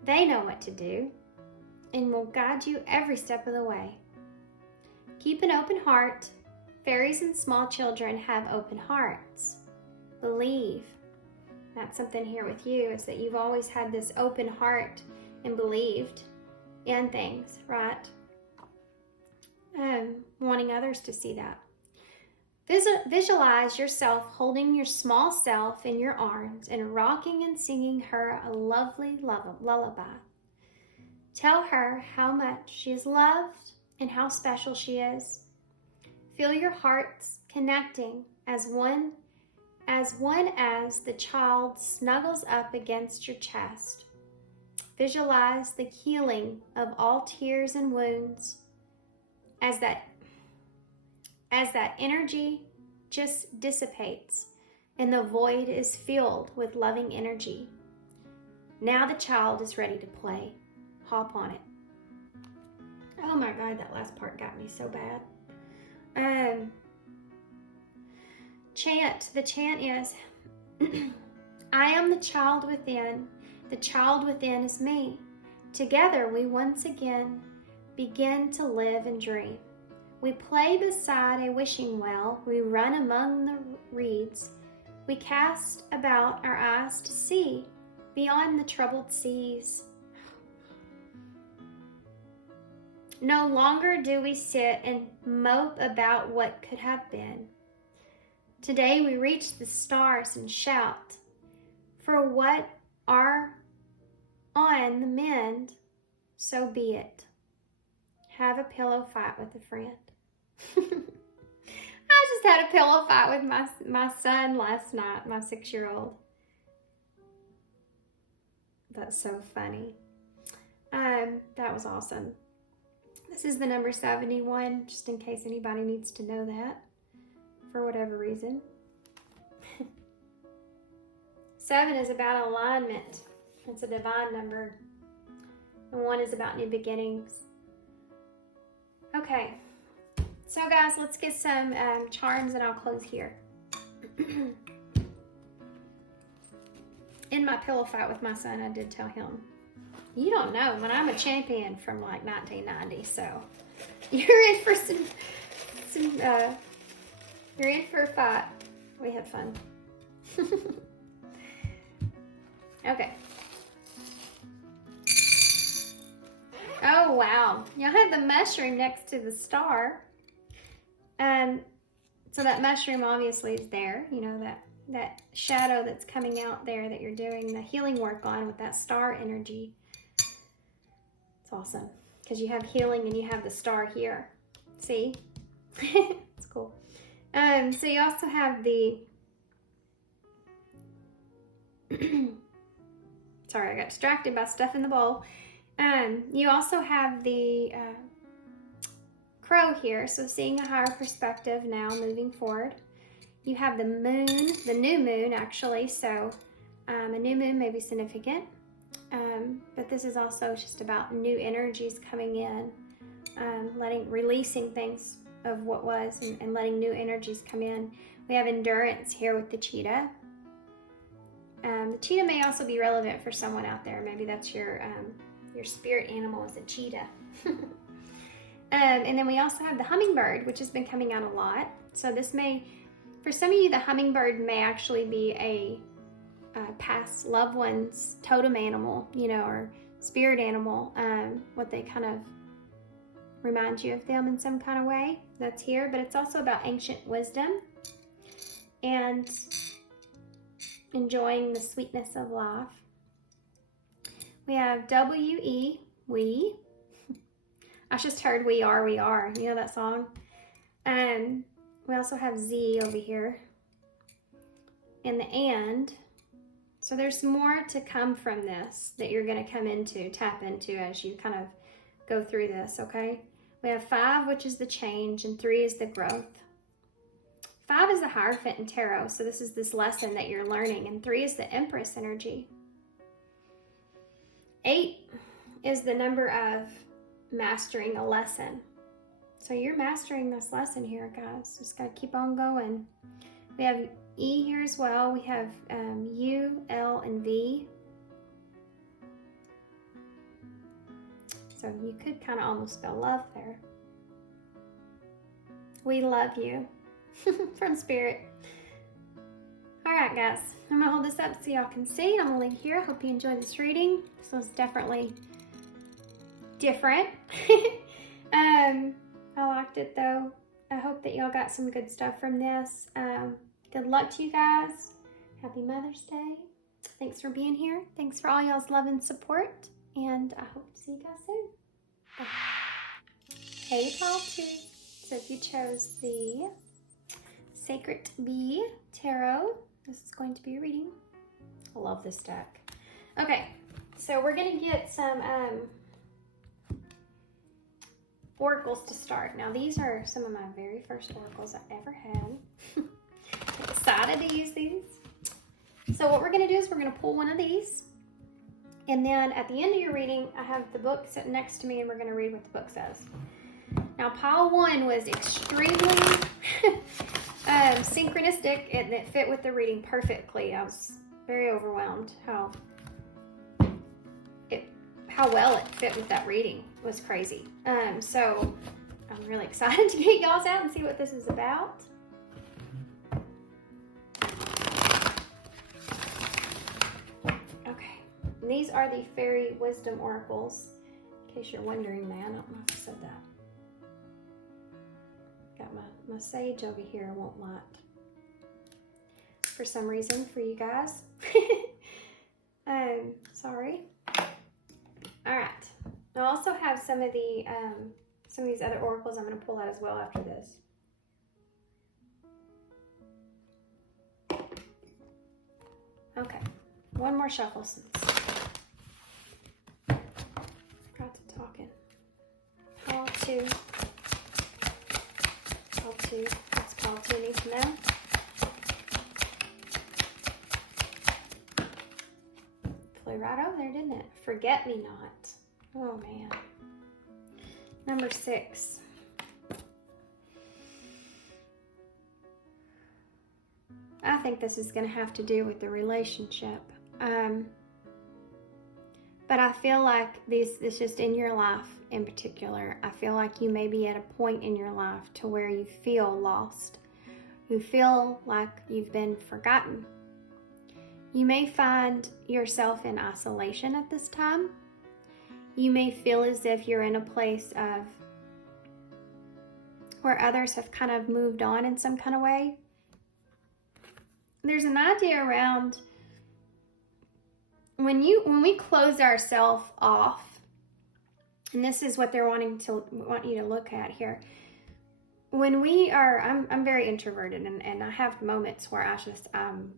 They know what to do and will guide you every step of the way. Keep an open heart. Fairies and small children have open hearts. Believe. That's something here with you, is that you've always had this open heart and believed in things, right? Wanting others to see that. Visualize yourself holding your small self in your arms and rocking and singing her a lovely lullaby. Tell her how much she is loved and how special she is. Feel your hearts connecting as the child snuggles up against your chest. Visualize the healing of all tears and wounds as that energy just dissipates and the void is filled with loving energy. Now the child is ready to play. Hop on it. Oh my God, that last part got me so bad. The chant is, I am the child within. The child within is me. Together we once again begin to live and dream. We play beside a wishing well. We run among the reeds. We cast about our eyes to see beyond the troubled seas. No longer do we sit and mope about what could have been. Today we reach the stars and shout for what are on the mend, so be it. Have a pillow fight with a friend. I just had a pillow fight with my son last night, my 6-year-old. That's so funny. That was awesome. This is the number 71, just in case anybody needs to know that for whatever reason. 7 is about alignment. It's a divine number. And 1 is about new beginnings. Okay. So guys, let's get some charms and I'll close here. In my pillow fight with my son, I did tell him, you don't know, but I'm a champion from like 1990, so you're in for you're in for a fight. We had fun. Okay. Oh wow, y'all have the mushroom next to the star. So that mushroom obviously is there, you know, that shadow that's coming out there that you're doing the healing work on with that star energy. It's awesome because you have healing and you have the star here. See? It's cool. So you also have the sorry, I got distracted by stuff in the bowl. You also have the crow here, so seeing a higher perspective now moving forward. You have the moon, the new moon actually, so a new moon may be significant, but this is also just about new energies coming in, releasing things of what was and letting new energies come in. We have endurance here with the cheetah. The cheetah may also be relevant for someone out there. Maybe that's your spirit animal is a cheetah. And then we also have the hummingbird, which has been coming out a lot. So this may, for some of you, the hummingbird may actually be a past loved one's totem animal, you know, or spirit animal, what they kind of remind you of them in some kind of way. That's here, but it's also about ancient wisdom. and enjoying the sweetness of life. We have W-E, we. I just heard we are. You know that song? And we also have Z over here. And the and. So there's more to come from this that you're going to come into, tap into as you kind of go through this, okay? We have 5, which is the change, and 3 is the growth. 5 is the Hierophant in Tarot, so this is this lesson that you're learning, and 3 is the Empress energy. 8 is the number of mastering a lesson. So you're mastering this lesson here, guys. Just got to keep on going. We have E here as well. We have U, L, and V. So you could kind of almost spell love there. We love you from Spirit. All right, guys. I'm going to hold this up so y'all can see. I'm going to leave here. I hope you enjoyed this reading. This was definitely different. I liked it, though. I hope that y'all got some good stuff from this. Good luck to you guys. Happy Mother's Day. Thanks for being here. Thanks for all y'all's love and support. And I hope to see you guys soon. Bye. Hey, Paul, too. So if you chose the Sacred Bee Tarot, this is going to be a reading. I love this deck. Okay, so we're going to get some oracles to start. Now, these are some of my very first oracles I ever had. I'm excited to use these. So what we're going to do is we're going to pull one of these. And then at the end of your reading, I have the book sitting next to me, and we're going to read what the book says. Now, pile 1 was extremely synchronistic, and it fit with the reading perfectly. I was very overwhelmed how well it fit with that reading. It was crazy. So I'm really excited to get y'all's out and see what this is about. Okay, and these are the Fairy Wisdom Oracles. In case you're wondering, man, I don't know if I said that. Got my sage over here, I won't light for some reason for you guys. Sorry. All right. I also have some of these other oracles I'm going to pull out as well after this. Okay. One more shuffle since got to talking. Call 2. Call 2. What's call 2 need to know? Flew right over there, didn't it? Forget me not. Oh man. Number 6. I think this is going to have to do with the relationship. But I feel like this just in your life in particular, I feel like you may be at a point in your life to where you feel lost. You feel like you've been forgotten. You may find yourself in isolation at this time. You may feel as if you're in a place of where others have kind of moved on in some kind of way. There's an idea around when we close ourselves off, and this is what they're want you to look at here. When we are, I'm very introverted, and I have moments where I'm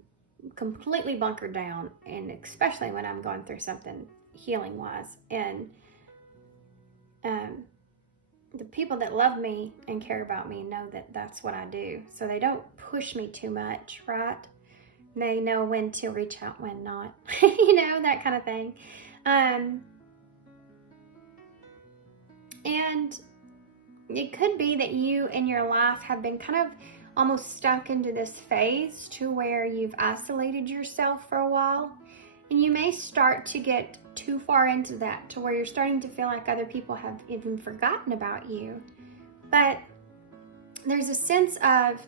completely bunkered down, and especially when I'm going through something healing wise, and the people that love me and care about me know that that's what I do, so they don't push me too much, right? They know when to reach out, when not, you know, that kind of thing. And it could be that you in your life have been kind of almost stuck into this phase to where you've isolated yourself for a while, and you may start to get too far into that to where you're starting to feel like other people have even forgotten about you. But there's a sense of,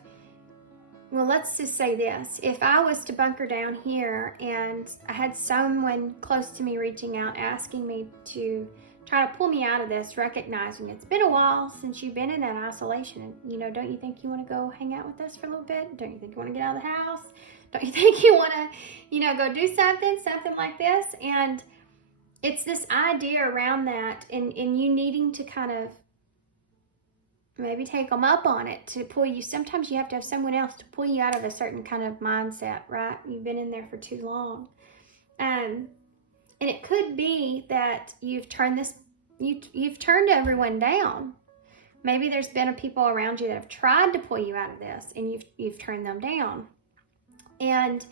well, let's just say this. If I was to bunker down here and I had someone close to me reaching out, asking me to try to pull me out of this, recognizing it's been a while since you've been in that isolation. And, you know, don't you think you want to go hang out with us for a little bit? Don't you think you want to get out of the house? Don't you think you want to, you know, go do something like this? And it's this idea around that, and you needing to kind of maybe take them up on it to pull you. Sometimes you have to have someone else to pull you out of a certain kind of mindset, right? You've been in there for too long. And it could be that you've turned everyone down. Maybe there's been people around you that have tried to pull you out of this, and you've turned them down. And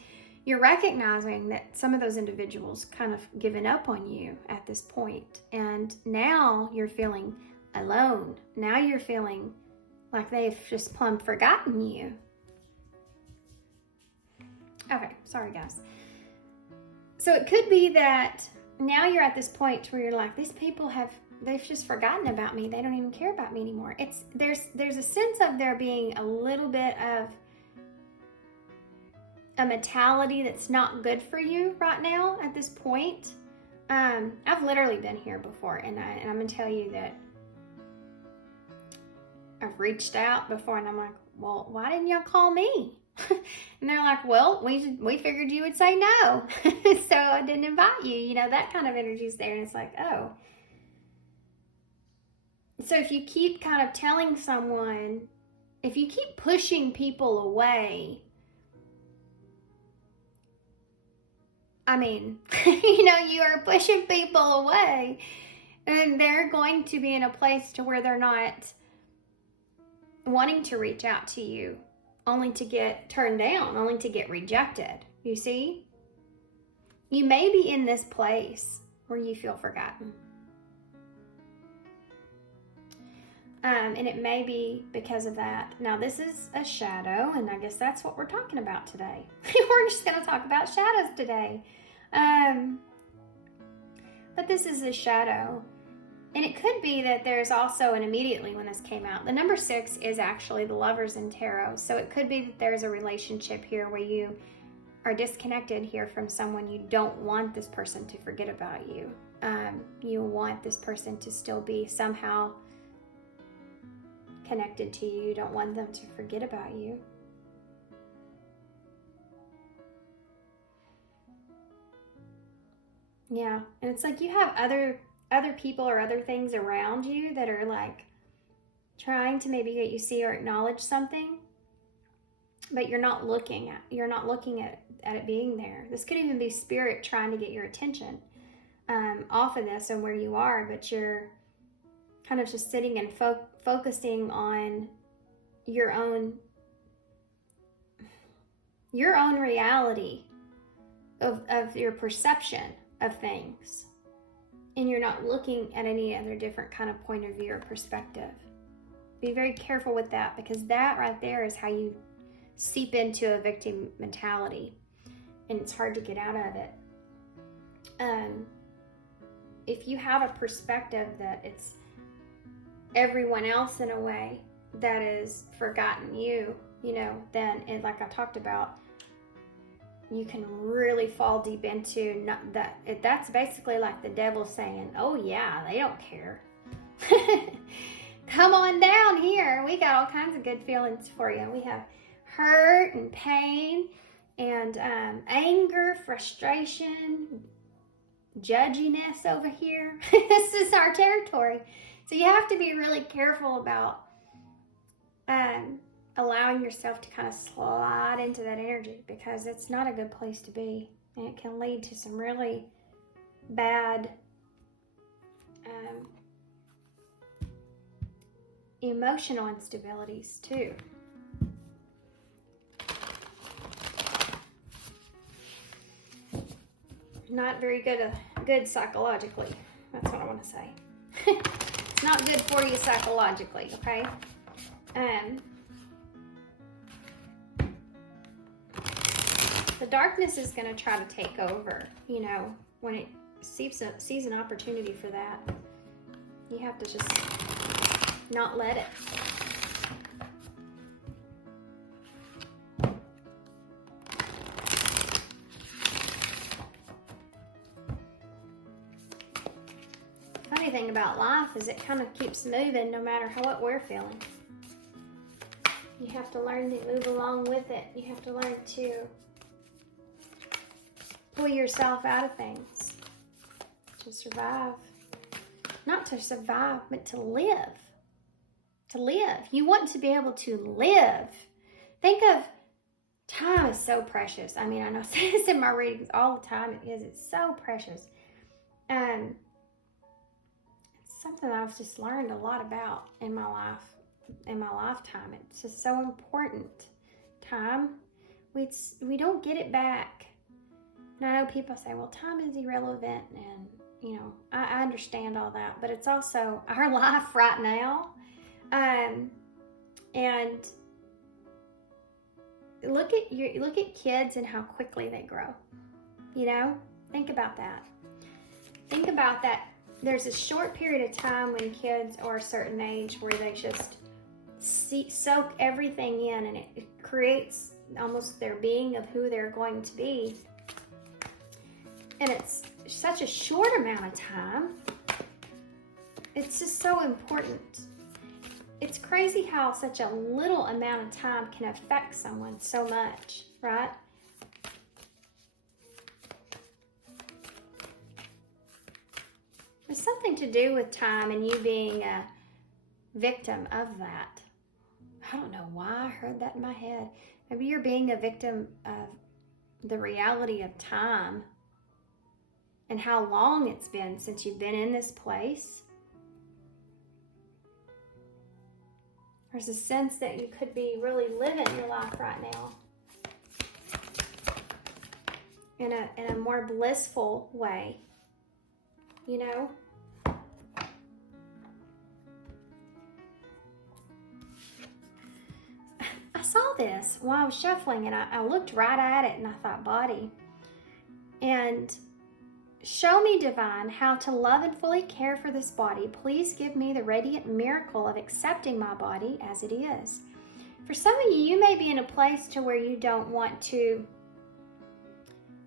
you're recognizing that some of those individuals kind of given up on you at this point. And now you're feeling alone. Now you're feeling like they've just plumb forgotten you. Okay, sorry guys. So it could be that now you're at this point where you're like, these people they've just forgotten about me. They don't even care about me anymore. There's a sense of there being a little bit of a mentality that's not good for you right now at this point. I've literally been here before, and I'm gonna tell you that I've reached out before, and I'm like, well, why didn't y'all call me? And they're like, well, we figured you would say no, so I didn't invite you. You know, that kind of energy is there, and it's like, oh. So if you keep kind of telling someone, if you keep pushing people away, I mean, you know, you are pushing people away, and they're going to be in a place to where they're not wanting to reach out to you, only to get turned down, only to get rejected. You see? You may be in this place where you feel forgotten. And it may be because of that. Now, this is a shadow, and I guess that's what we're talking about today. We're just going to talk about shadows today. But this is a shadow. And it could be that there's also, and immediately when this came out, the number 6 is actually the Lovers in Tarot. So it could be that there's a relationship here where you are disconnected here from someone. You don't want this person to forget about you. You want this person to still be somehow connected to you. You don't want them to forget about you. Yeah, and it's like you have other people or other things around you that are like trying to maybe get you see or acknowledge something, but you're not looking at it being there. This could even be spirit trying to get your attention off of this and where you are, but you're kind of just sitting and focusing on your own reality of your perception of things, and you're not looking at any other different kind of point of view or perspective. Be very careful with that, because that right there is how you seep into a victim mentality, and it's hard to get out of it. If you have a perspective that it's everyone else in a way that is forgotten you, you know, then like I talked about, you can really fall deep into that's basically like the devil saying, oh yeah, they don't care. Come on down here. We got all kinds of good feelings for you. We have hurt and pain and anger, frustration, judginess over here. This is our territory. So you have to be really careful about allowing yourself to kind of slide into that energy, because it's not a good place to be, and it can lead to some really bad emotional instabilities too. Not very good psychologically. That's what I want to say. It's not good for you psychologically, okay? The darkness is going to try to take over, you know, when it sees an opportunity for that. You have to just not let it. thing about life is it kind of keeps moving no matter what we're feeling. You have to learn to move along with it. You have to learn to pull yourself out of things to survive. Not to survive, but to live. To live. You want to be able to live. Think of time is so precious. I mean, I know I say this in my readings all the time. It is. It's so precious. It's something I've just learned a lot about in my life, in my lifetime. It's just so important. Time, we don't get it back. And I know people say, well, time is irrelevant, and you know, I understand all that, but it's also our life right now. And look at kids and how quickly they grow. You know, think about that. Think about that. There's a short period of time when kids are a certain age where they just soak everything in, and it creates almost their being of who they're going to be. And it's such a short amount of time. It's just so important. It's crazy how such a little amount of time can affect someone so much, right? There's something to do with time and you being a victim of that. I don't know why I heard that in my head. Maybe you're being a victim of the reality of time and how long it's been since you've been in this place. There's a sense that you could be really living your life right now in a more blissful way, you know? I saw this while I was shuffling, and I looked right at it and I thought, body. And show me, divine, how to love and fully care for this body. Please give me the radiant miracle of accepting my body as it is. For some of you, you may be in a place to where you don't want to.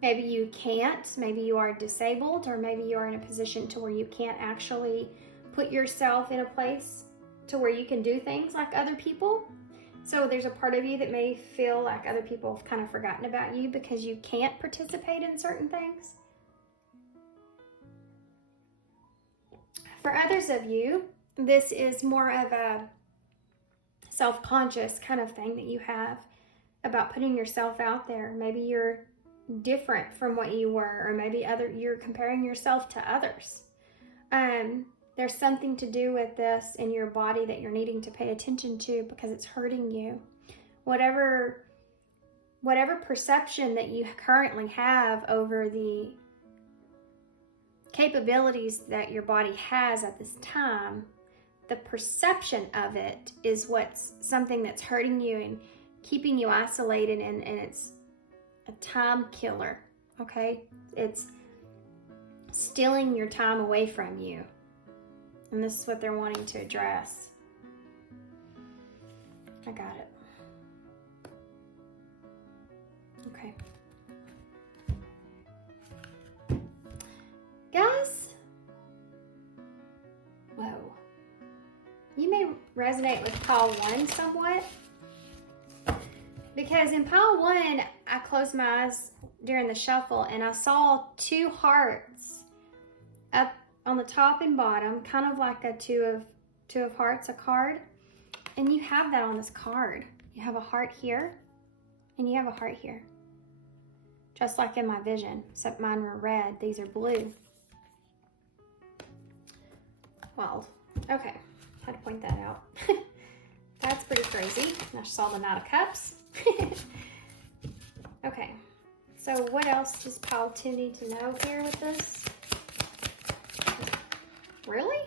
Maybe you can't. Maybe you are disabled, or maybe you are in a position to where you can't actually put yourself in a place to where you can do things like other people. So there's a part of you that may feel like other people have kind of forgotten about you because you can't participate in certain things. For others of you, this is more of a self-conscious kind of thing that you have about putting yourself out there. Maybe you're different from what you were, or maybe you're comparing yourself to others. There's something to do with this in your body that you're needing to pay attention to because it's hurting you. Whatever perception that you currently have over the capabilities that your body has at this time, the perception of it is what's something that's hurting you and keeping you isolated, and it's a time killer, okay? It's stealing your time away from you. And this is what they're wanting to address. I got it. Okay. Guys, whoa. You may resonate with pile 1 somewhat. Because in pile 1, I closed my eyes during the shuffle and I saw 2 hearts up on the top and bottom, kind of like a two of hearts, a card. And you have that on this card. You have a heart here and you have a heart here. Just like in my vision, except mine were red. These are blue. Wild. Okay, had to point that out. That's pretty crazy. I saw the Knight of Cups. Okay, so what else does pile 2 need to know here with this? Really?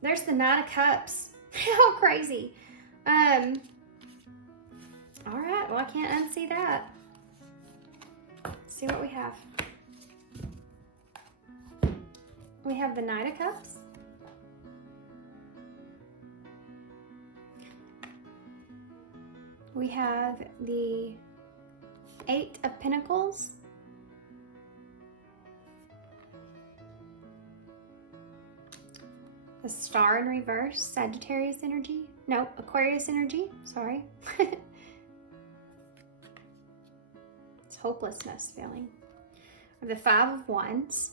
There's the Knight of Cups. How crazy. All right, well, I can't unsee that. Let's see what we have. We have the Knight of Cups. We have the 8 of Pentacles. The Star in reverse, Sagittarius energy. No, Aquarius energy, sorry. It's hopelessness feeling. The Five of Wands.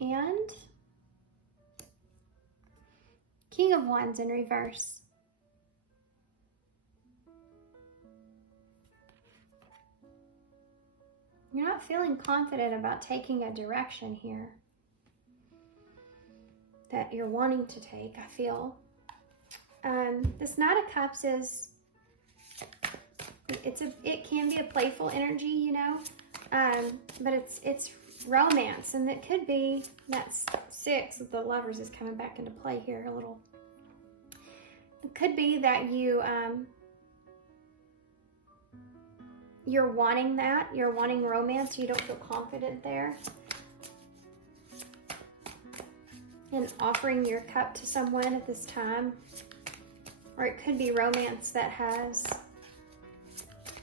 And King of Wands in reverse. You're not feeling confident about taking a direction here that you're wanting to take, I feel. This Knight of Cups is, it can be a playful energy, you know, but it's romance, and it could be that 6 of the Lovers is coming back into play here a little. It could be that you're wanting that. You're wanting romance. You don't feel confident there. And offering your cup to someone at this time. Or it could be romance that has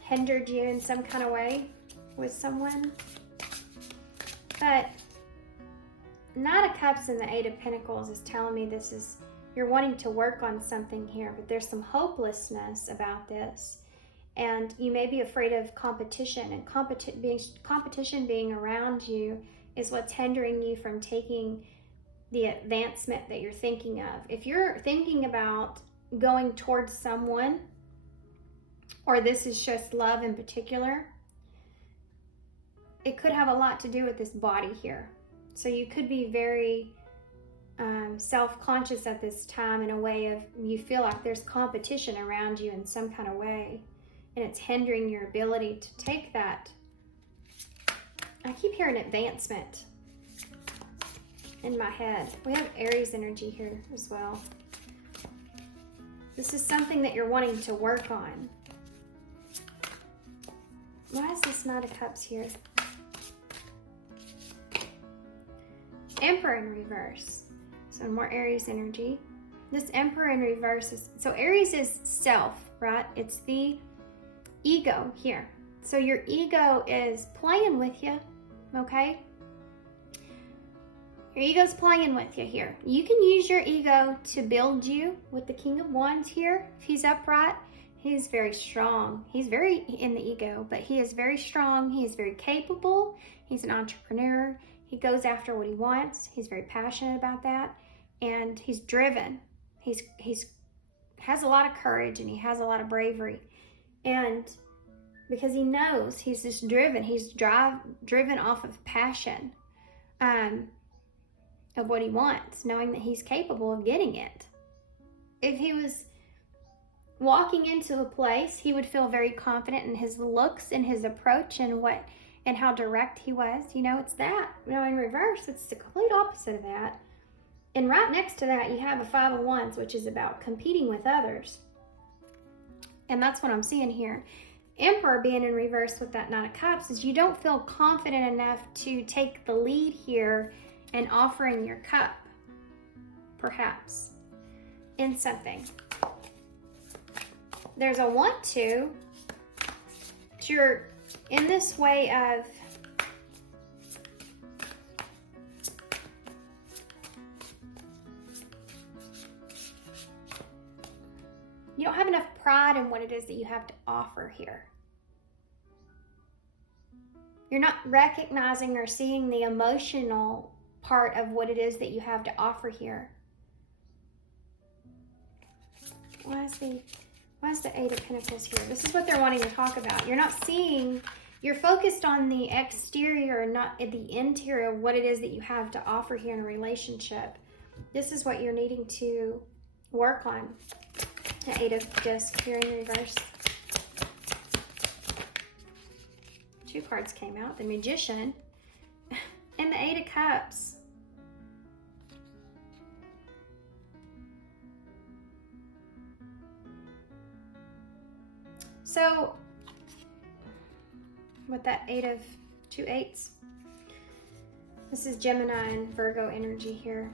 hindered you in some kind of way with someone. But Knight of Cups and the Eight of Pentacles is telling me this is, you're wanting to work on something here, but there's some hopelessness about this. And you may be afraid of competition, and competition being around you is what's hindering you from taking the advancement that you're thinking of. If you're thinking about going towards someone, or this is just love in particular, it could have a lot to do with this body here. So you could be very self-conscious at this time in a way of, you feel like there's competition around you in some kind of way. And it's hindering your ability to take that. I keep hearing advancement in my head. We have Aries energy here as well. This is something that you're wanting to work on. Why is this Knight of Cups here? Emperor in reverse. So more Aries energy. This Emperor in reverse is, so Aries is self, right? It's the ego here. So your ego is playing with you, okay? Your ego's playing with you here. You can use your ego to build you with the King of Wands here. If he's upright, he's very strong. He's very in the ego, but he is very strong. He is very capable. He's an entrepreneur. He goes after what he wants. He's very passionate about that. And he's driven. He's has a lot of courage, and he has a lot of bravery. And because he knows, he's just driven. He's driven off of passion of what he wants, knowing that he's capable of getting it. If he was walking into a place, he would feel very confident in his looks and his approach and how direct he was. You know, it's that. You know, in reverse, it's the complete opposite of that. And right next to that, you have a Five of Wands, which is about competing with others. And that's what I'm seeing here. Emperor being in reverse with that Knight of Cups is you don't feel confident enough to take the lead here and offering your cup, perhaps, in something. There's a want to, but you're in this way of you don't have enough pride in what it is that you have to offer here. You're not recognizing or seeing the emotional part of what it is that you have to offer here. Why is the Eight of Pentacles here? This is what they're wanting to talk about. You're not seeing, you're focused on the exterior, not at the interior of what it is that you have to offer here in a relationship. This is what you're needing to work on. The Eight of Discs here in reverse. Two cards came out, the Magician and the Eight of Cups. So with that two eights, this is Gemini and Virgo energy here.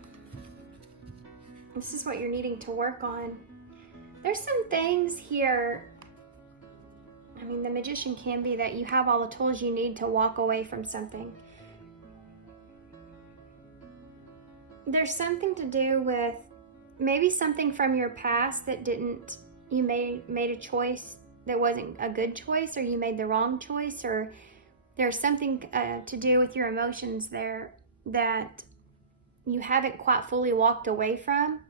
This is what you're needing to work on. There's some things here. I mean, the Magician can be that you have all the tools you need to walk away from something. there's something to do with maybe something from your past that you made a choice that wasn't a good choice, or you made the wrong choice, or there's something to do with your emotions there that you haven't quite fully walked away from,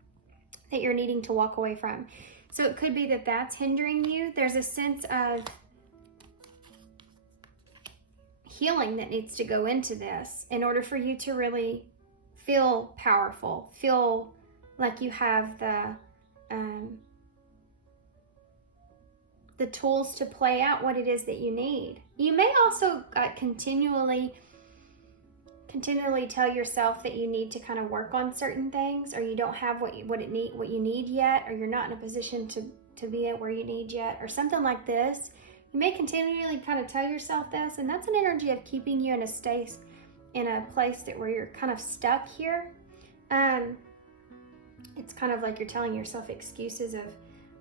that you're needing to walk away from. So it could be that that's hindering you. There's a sense of healing that needs to go into this in order for you to really feel powerful, feel like you have the tools to play out what it is that you need. You may also continually tell yourself that you need to kind of work on certain things, or you don't have what you need yet, or you're not in a position to be at where you need yet, or something like this. You may continually kind of tell yourself this, and that's an energy of keeping you in a place where you're kind of stuck here. It's kind of like you're telling yourself excuses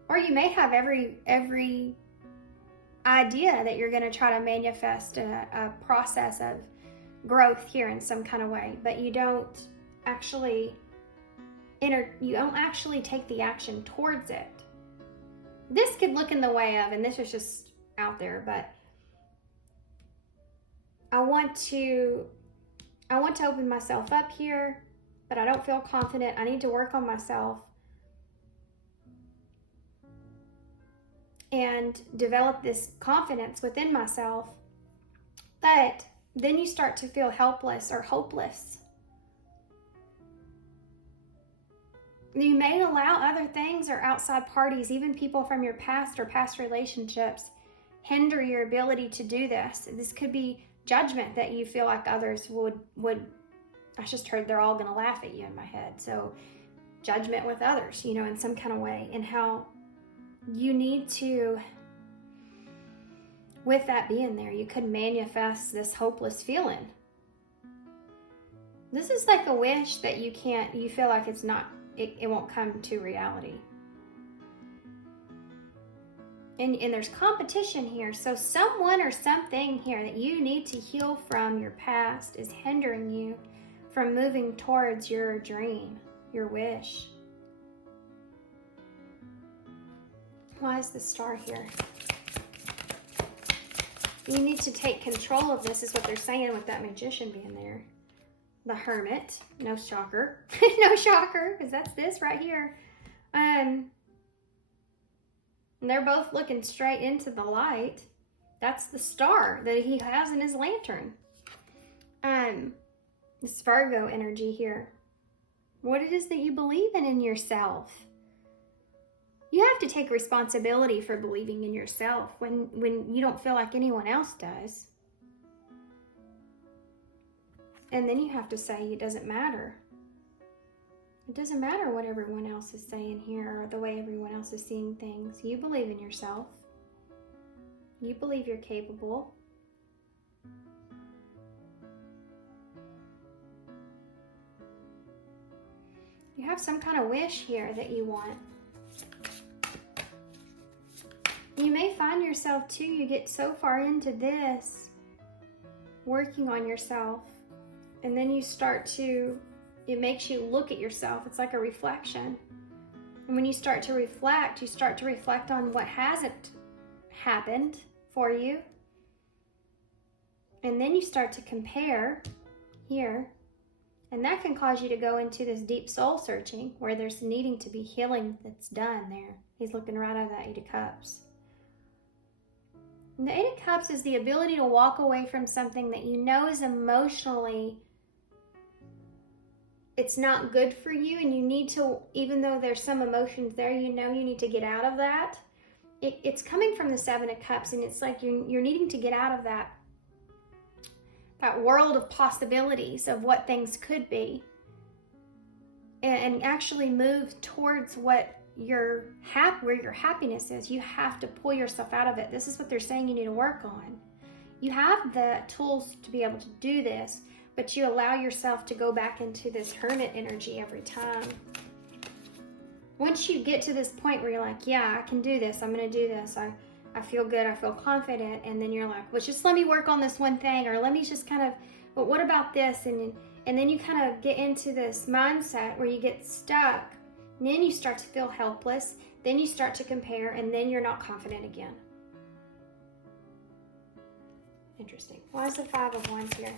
or you may have every idea that you're going to try to manifest a process of growth here in some kind of way, but you don't actually take the action towards it. This could look in the way of, and this is just out there, but I want to open myself up here, but I don't feel confident. I need to work on myself and develop this confidence within myself. But then you start to feel helpless or hopeless. You may allow other things or outside parties, even people from your past or past relationships, hinder your ability to do this. This could be judgment that you feel like others would I just heard they're all going to laugh at you in my head. So judgment with others, in some kind of way, and how you need to, with that being there, you could manifest this hopeless feeling. This is like a wish that you feel like it won't come to reality. And there's competition here. So someone or something here that you need to heal from your past is hindering you from moving towards your dream, your wish. Why is the star here? You need to take control of this, is what they're saying with that magician being there. The hermit, no shocker. No shocker, because that's this right here. And they're both looking straight into the light. That's the star that he has in his lantern. This Virgo energy here. What it is that you believe in yourself. You have to take responsibility for believing in yourself when you don't feel like anyone else does. And then you have to say it doesn't matter. It doesn't matter what everyone else is saying here or the way everyone else is seeing things. You believe in yourself. You believe you're capable. You have some kind of wish here that you want. You may find yourself too, you get so far into this, working on yourself, and then it makes you look at yourself. It's like a reflection. And when you start to reflect on what hasn't happened for you. And then you start to compare here. And that can cause you to go into this deep soul searching where there's needing to be healing that's done there. He's looking right at that Eight of Cups. And the Eight of Cups is the ability to walk away from something that you know is emotionally, it's not good for you, and you need to, even though there's some emotions there, you need to get out of that. It's coming from the Seven of Cups, and it's like you're needing to get out of that world of possibilities of what things could be, and actually move towards where your happiness is. You have to pull yourself out of it. This is what they're saying you need to work on. You have the tools to be able to do this, but you allow yourself to go back into this hermit energy every time. Once you get to this point where you're like, yeah, I can do this, I'm going to do this, I feel good, I feel confident, and then you're like, well, just let me work on this one thing, or let me just kind of, but what about this? And And then you kind of get into this mindset where you get stuck. And then you start to feel helpless. Then you start to compare, and then you're not confident again. Interesting. Why is the 5 of Wands here?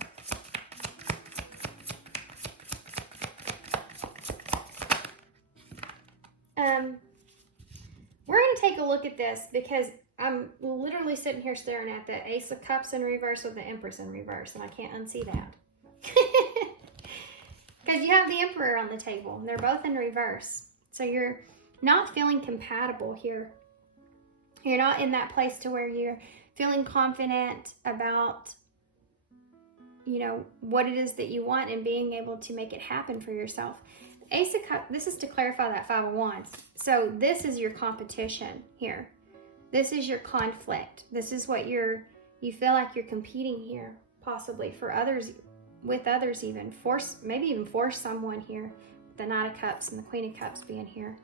We're going to take a look at this because I'm literally sitting here staring at the Ace of Cups in reverse with the Empress in reverse, and I can't unsee that. Because you have the Emperor on the table, and they're both in reverse. So you're not feeling compatible here. You're not in that place to where you're feeling confident about, you know, what it is that you want and being able to make it happen for yourself. Ace of Cups, this is to clarify that 5 of Wands. So this is your competition here. This is your conflict. This is what you feel like you're competing here, possibly for others, with others even. Maybe even force someone here. The Knight of Cups and the Queen of Cups being here.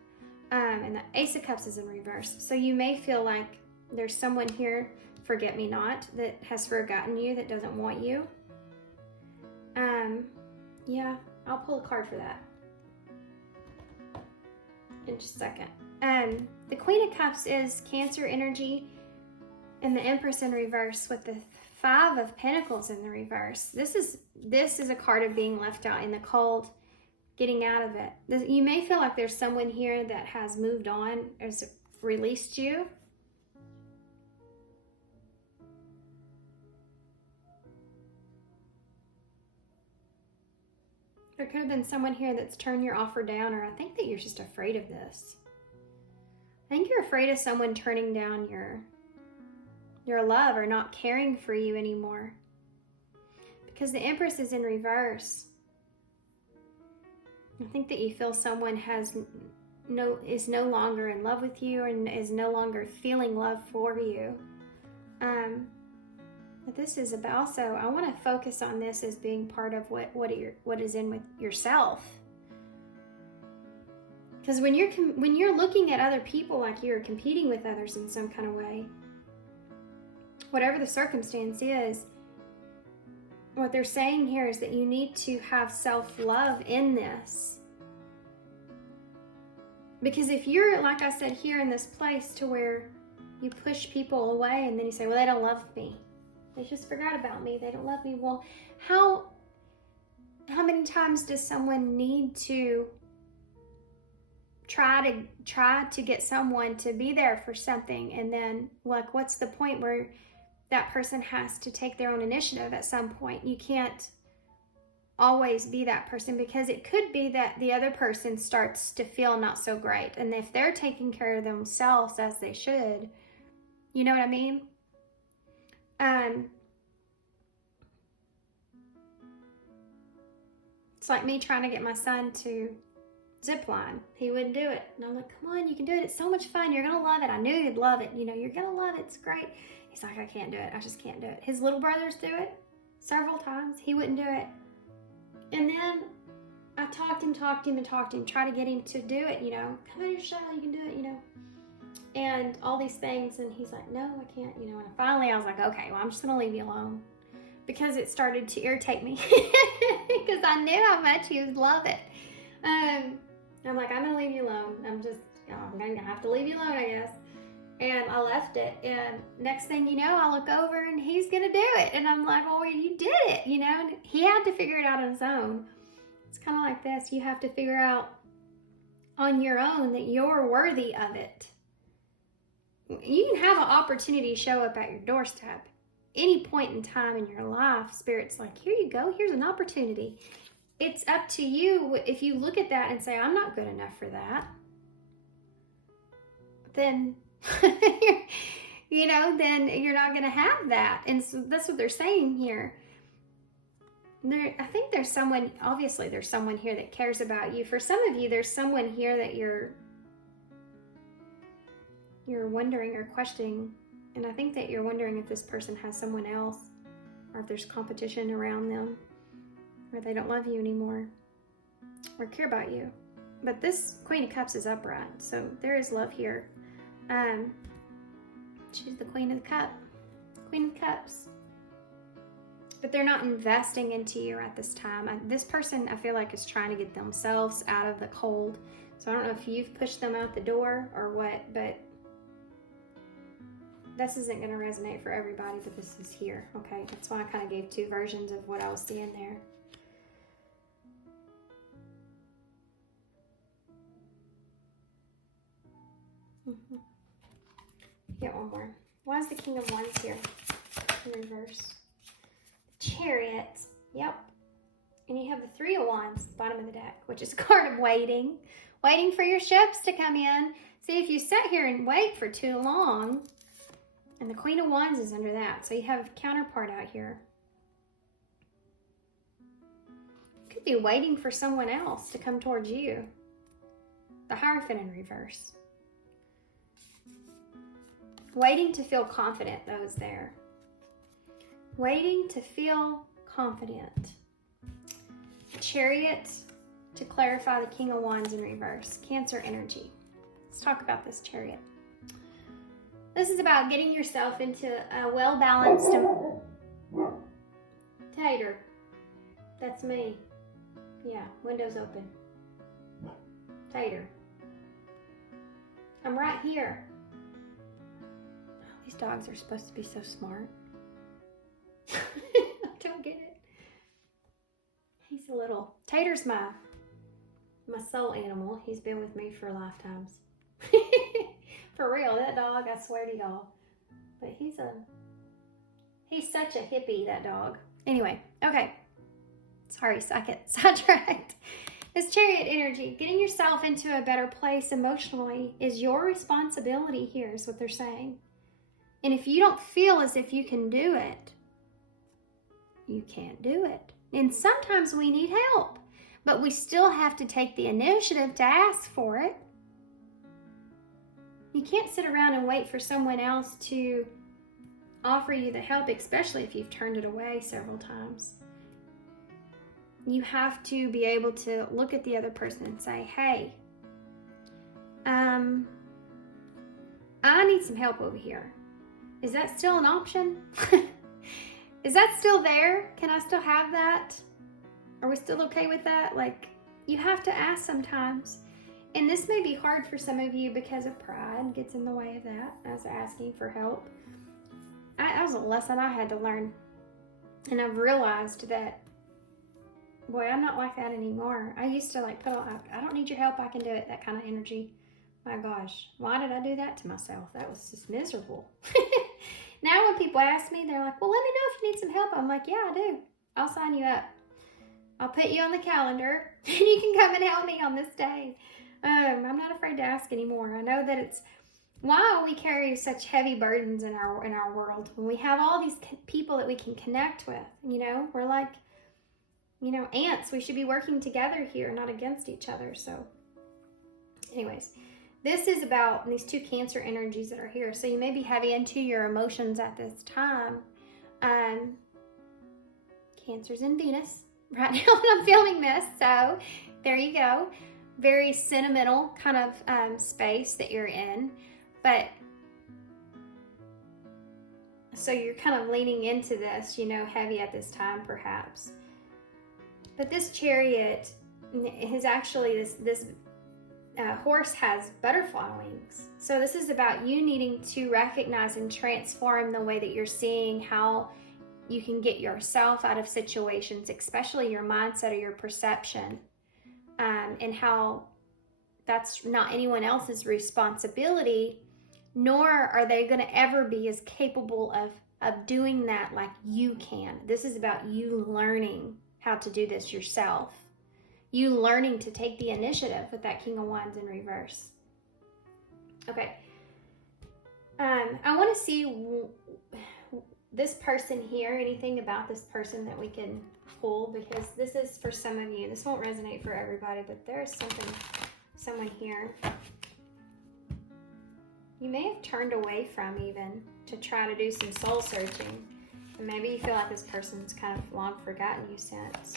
And the Ace of Cups is in reverse. So you may feel like there's someone here, forget-me-not, that has forgotten you, that doesn't want you. Yeah, I'll pull a card for that in just a second. The Queen of Cups is Cancer energy, and the Empress in reverse with the 5 of Pentacles in the reverse. This is a card of being left out in the cold, getting out of it. You may feel like there's someone here that has moved on, has released you. There could have been someone here that's turned your offer down, or I think that you're just afraid of this. I think you're afraid of someone turning down your love or not caring for you anymore. Because the Empress is in reverse. I think that you feel someone is no longer in love with you and is no longer feeling love for you. But this is about also, I want to focus on this as being part of what is in with yourself. Because when you're looking at other people like you're competing with others in some kind of way, whatever the circumstance is, what they're saying here is that you need to have self-love in this. Because if you're, like I said, here in this place to where you push people away and then you say, well, they don't love me. They just forgot about me. They don't love me. Well, how many times does someone need to try to get someone to be there for something, and then, like, what's the point where that person has to take their own initiative at some point? You can't always be that person, because it could be that the other person starts to feel not so great, and if they're taking care of themselves as they should, you know what I mean? It's like me trying to get my son to zip line. He wouldn't do it. And I'm like, come on, you can do it. It's so much fun. You're going to love it. I knew you'd love it. You know, you're going to love it. It's great. He's like, I can't do it. I just can't do it. His little brothers do it several times. He wouldn't do it. And then I talked him, try to get him to do it, you know. Come on, Shell, you can do it, you know. And all these things. And he's like, no, I can't, you know. And finally I was like, okay, well, I'm just going to leave you alone. Because it started to irritate me. Because I knew how much he would love it. I'm like, I'm going to leave you alone. I'm going to have to leave you alone, I guess. And I left it. And next thing you know, I look over and he's going to do it. And I'm like, oh, you did it, you know. And he had to figure it out on his own. It's kind of like this. You have to figure out on your own that you're worthy of it. You can have an opportunity show up at your doorstep. Any point in time in your life, Spirit's like, here you go. Here's an opportunity. It's up to you. If you look at that and say, I'm not good enough for that, then, you know, then you're not going to have that. And so that's what they're saying here. I think there's someone, obviously there's someone here that cares about you. For some of you, there's someone here that you're wondering or questioning. And I think that you're wondering if this person has someone else, or if there's competition around them, or they don't love you anymore, or care about you. But this Queen of Cups is upright, so there is love here. She's the Queen of the Cup. Queen of Cups. but they're not investing into you at this time. This person, I feel like, is trying to get themselves out of the cold. So I don't know if you've pushed them out the door or what, but this isn't going to resonate for everybody, but this is here, okay? That's why I kind of gave two versions of what I was seeing there. Get one more. Why is the King of Wands here in reverse? Chariot. Yep. And you have the Three of Wands at the bottom of the deck, which is a card of waiting. Waiting for your ships to come in. See, if you sit here and wait for too long, and the Queen of Wands is under that, so you have a counterpart out here. You could be waiting for someone else to come towards you. The Hierophant in reverse. Waiting to feel confident, those there. Waiting to feel confident. Chariot, to clarify the King of Wands in reverse. Cancer energy. Let's talk about this Chariot. This is about getting yourself into a well-balanced... Tater. That's me. Yeah, windows open. Tater. I'm right here. These dogs are supposed to be so smart. I don't get it. He's a little... Tater's my soul animal. He's been with me for lifetimes. For real, that dog, I swear to y'all. But he's such a hippie, that dog. Anyway, okay. Sorry, I get sidetracked. This Chariot energy, getting yourself into a better place emotionally is your responsibility here, is what they're saying. And if you don't feel as if you can do it, you can't do it. And sometimes we need help, but we still have to take the initiative to ask for it. You can't sit around and wait for someone else to offer you the help, especially if you've turned it away several times. You have to be able to look at the other person and say, hey, I need some help over here. Is that still an option? Is that still there? Can I still have that? Are we still okay with that? Like, you have to ask sometimes. And this may be hard for some of you because of pride gets in the way of that, as asking for help. That was a lesson I had to learn. And I've realized that, boy, I'm not like that anymore. I used to like put on, I don't need your help, I can do it, that kind of energy. My gosh, why did I do that to myself? That was just miserable. Now when people ask me, they're like, well, let me know if you need some help. I'm like, yeah, I do. I'll sign you up. I'll put you on the calendar and you can come and help me on this day. I'm not afraid to ask anymore. I know that it's why we carry such heavy burdens in our world. When we have all these people that we can connect with, you know, we're like, you know, ants. We should be working together here, not against each other. So anyways, this is about these two Cancer energies that are here. So you may be heavy into your emotions at this time. Cancer's in Venus right now when I'm filming this. So there you go. Very sentimental kind of space that you're in. But so you're kind of leaning into this, you know, heavy at this time perhaps. But this Chariot is actually this horse has butterfly wings. So this is about you needing to recognize and transform the way that you're seeing how you can get yourself out of situations, especially your mindset or your perception, and how that's not anyone else's responsibility, nor are they going to ever be as capable of doing that like you can. This is about you learning how to do this yourself. You learning to take the initiative with that King of Wands in reverse. Okay. I want to see this person here, anything about this person that we can pull, because this is for some of you. This won't resonate for everybody, but there is someone here you may have turned away from even to try to do some soul searching. And maybe you feel like this person's kind of long forgotten you since.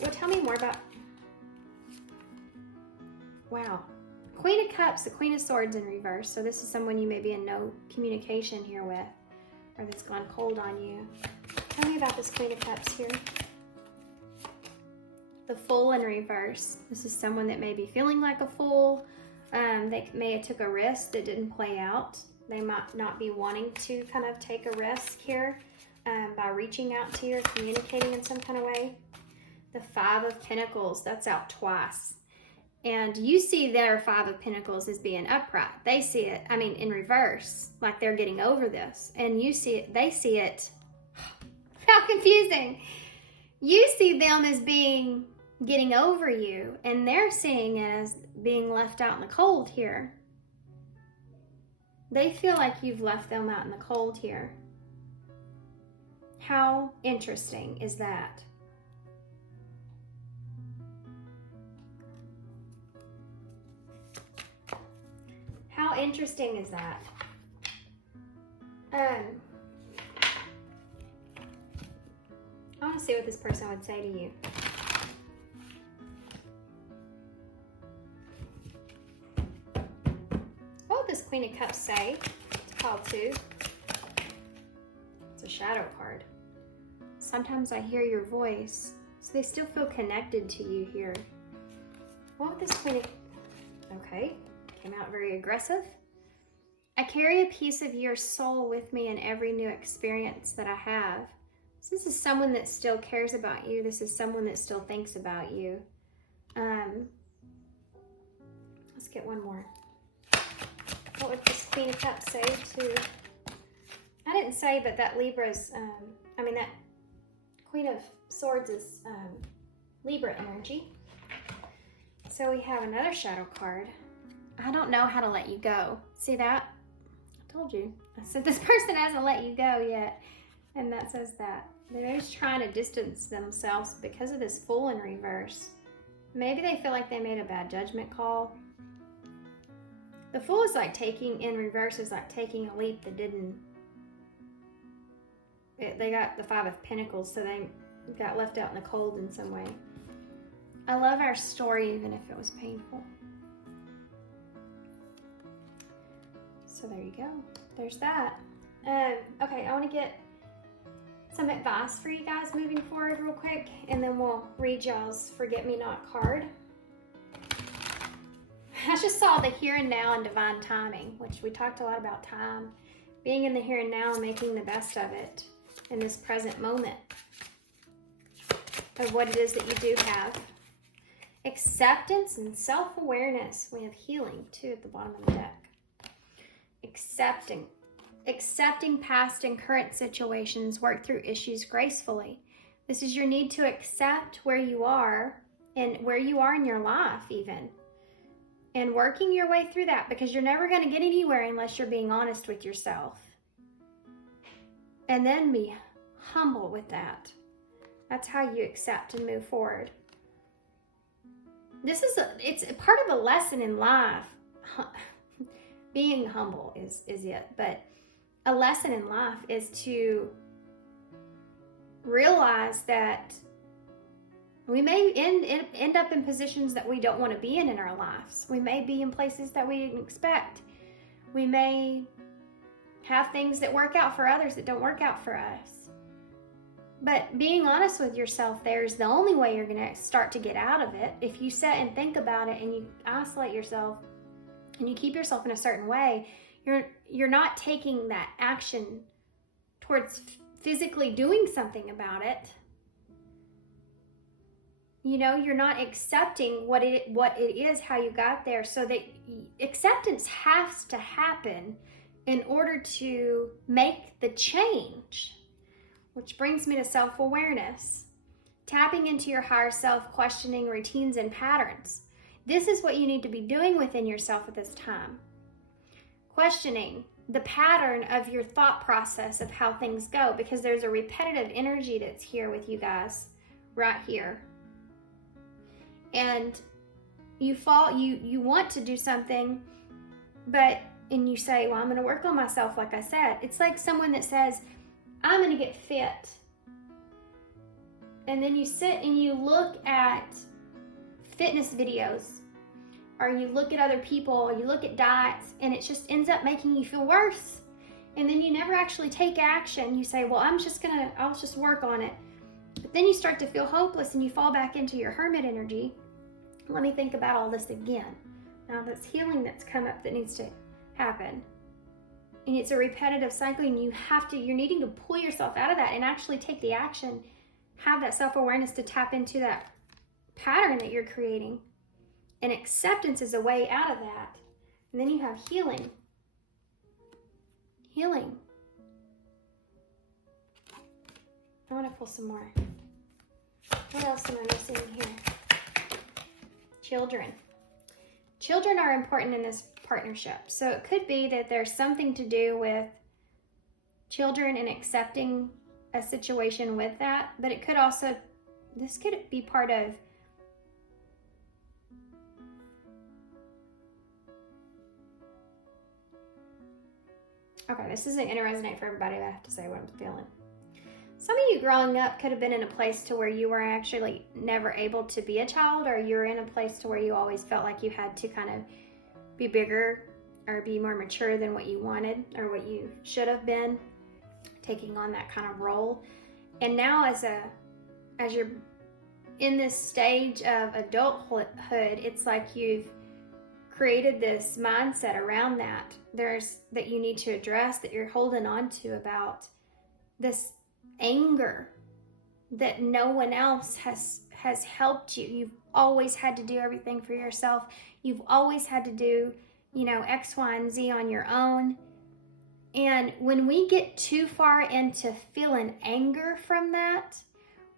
Well, tell me more about... Wow. Queen of Cups, the Queen of Swords in reverse. So this is someone you may be in no communication here with, or that's gone cold on you. Tell me about this Queen of Cups here. The Fool in reverse. This is someone that may be feeling like a fool. They may have took a risk that didn't play out. They might not be wanting to kind of take a risk here by reaching out to you or communicating in some kind of way. The Five of Pentacles, that's out twice. And you see their Five of Pentacles as being upright. They see it, I mean, in reverse, like they're getting over this. And you see it, they see it. How confusing. You see them as getting over you, and they're seeing it as being left out in the cold here. They feel like you've left them out in the cold here. How interesting is that? How interesting is that? I want to see what this person would say to you. What would this Queen of Cups say to pile 2? It's a shadow card. Sometimes I hear your voice, so they still feel connected to you here. What would this Queen of... Okay, came out very aggressive. I carry a piece of your soul with me in every new experience that I have. So this is someone that still cares about you. This is someone that still thinks about you. Let's get one more. What would this Queen of Cups say to... I didn't say, but that Libra's... that Queen of Swords is Libra energy. So we have another shadow card. I don't know how to let you go. See that? I told you. I said this person hasn't let you go yet. And that says that. They're just trying to distance themselves because of this Fool in reverse. Maybe they feel like they made a bad judgment call. The Fool is like taking, in reverse, is like taking a leap that didn't... They got the Five of Pentacles, so they got left out in the cold in some way. I love our story, even if it was painful. So there you go. There's that. Okay, I want to get some advice for you guys moving forward real quick, and then we'll read y'all's Forget-Me-Not card. I just saw the here and now and divine timing, which we talked a lot about time. Being in the here and now and making the best of it in this present moment of what it is that you do have. Acceptance and self-awareness. We have healing too at the bottom of the deck. Accepting past and current situations, work through issues gracefully. This is your need to accept where you are and where you are in your life even. And working your way through that, because you're never going to get anywhere unless you're being honest with yourself. And then be humble with that. That's how you accept and move forward. It's a part of a lesson in life. Being humble is it, but a lesson in life is to realize that we may end up in positions that we don't want to be in our lives. We may be in places that we didn't expect. We may have things that work out for others that don't work out for us. But being honest with yourself there is the only way you're going to start to get out of it. If you sit and think about it and you isolate yourself and you keep yourself in a certain way, you're not taking that action towards physically doing something about it. You know, you're not accepting what it is, how you got there. So that acceptance has to happen in order to make the change. Which brings me to self-awareness. Tapping into your higher self, questioning routines and patterns. This is what you need to be doing within yourself at this time. Questioning the pattern of your thought process of how things go, because there's a repetitive energy that's here with you guys right here. And you want to do something, and you say, well, I'm going to work on myself, like I said. It's like someone that says, I'm going to get fit. And then you sit and you look at fitness videos or you look at other people, or you look at diets, and it just ends up making you feel worse. And then you never actually take action. You say, well, I'll just work on it. But then you start to feel hopeless and you fall back into your hermit energy. Let me think about all this again. Now there's healing that's come up that needs to happen. And it's a repetitive cycle, and you're needing to pull yourself out of that and actually take the action, have that self-awareness to tap into that pattern that you're creating. And acceptance is a way out of that. And then you have healing. Healing. I want to pull some more. What else am I missing here? Children. Children are important in this partnership. So it could be that there's something to do with children and accepting a situation with that, but it could also, this could be part of okay, this isn't going to resonate for everybody, but I have to say what I'm feeling. Some of you growing up could have been in a place to where you were actually never able to be a child, or you were in a place to where you always felt like you had to kind of be bigger or be more mature than what you wanted or what you should have been, taking on that kind of role. And now as you're in this stage of adulthood, it's like you've created this mindset around that that you need to address, that you're holding on to, about this anger that no one else has helped you. You've always had to do everything for yourself. You've always had to do, X, Y, and Z on your own. And when we get too far into feeling anger from that,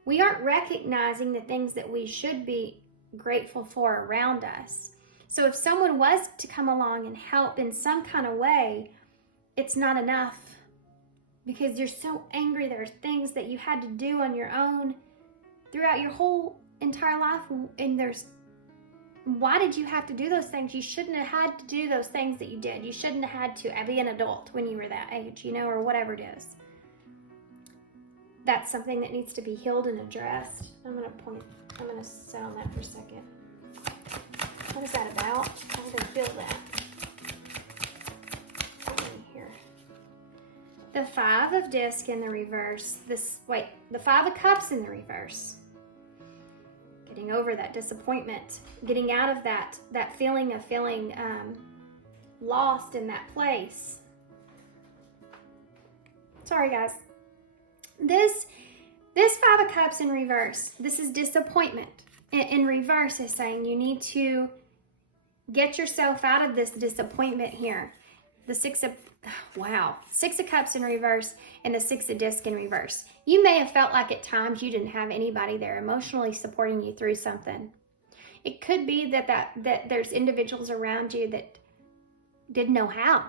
we aren't recognizing the things that we should be grateful for around us. So if someone was to come along and help in some kind of way, it's not enough, because you're so angry. There are things that you had to do on your own throughout your whole entire life, and why did you have to do those things? You shouldn't have had to do those things that you did. You shouldn't have had to be an adult when you were that age, or whatever it is. That's something that needs to be healed and addressed. I'm going to sit on that for a second. What is that about? I'm going to feel that. Here. The Five of Discs in the reverse. The Five of Cups in the reverse. Getting over that disappointment. Getting out of that feeling of feeling lost in that place. Sorry, guys. This Five of Cups in reverse. This is disappointment. In reverse is saying you need to get yourself out of this disappointment here. The Six of Cups in reverse and the Six of Discs in reverse. You may have felt like at times you didn't have anybody there emotionally supporting you through something. It could be that there's individuals around you that didn't know how.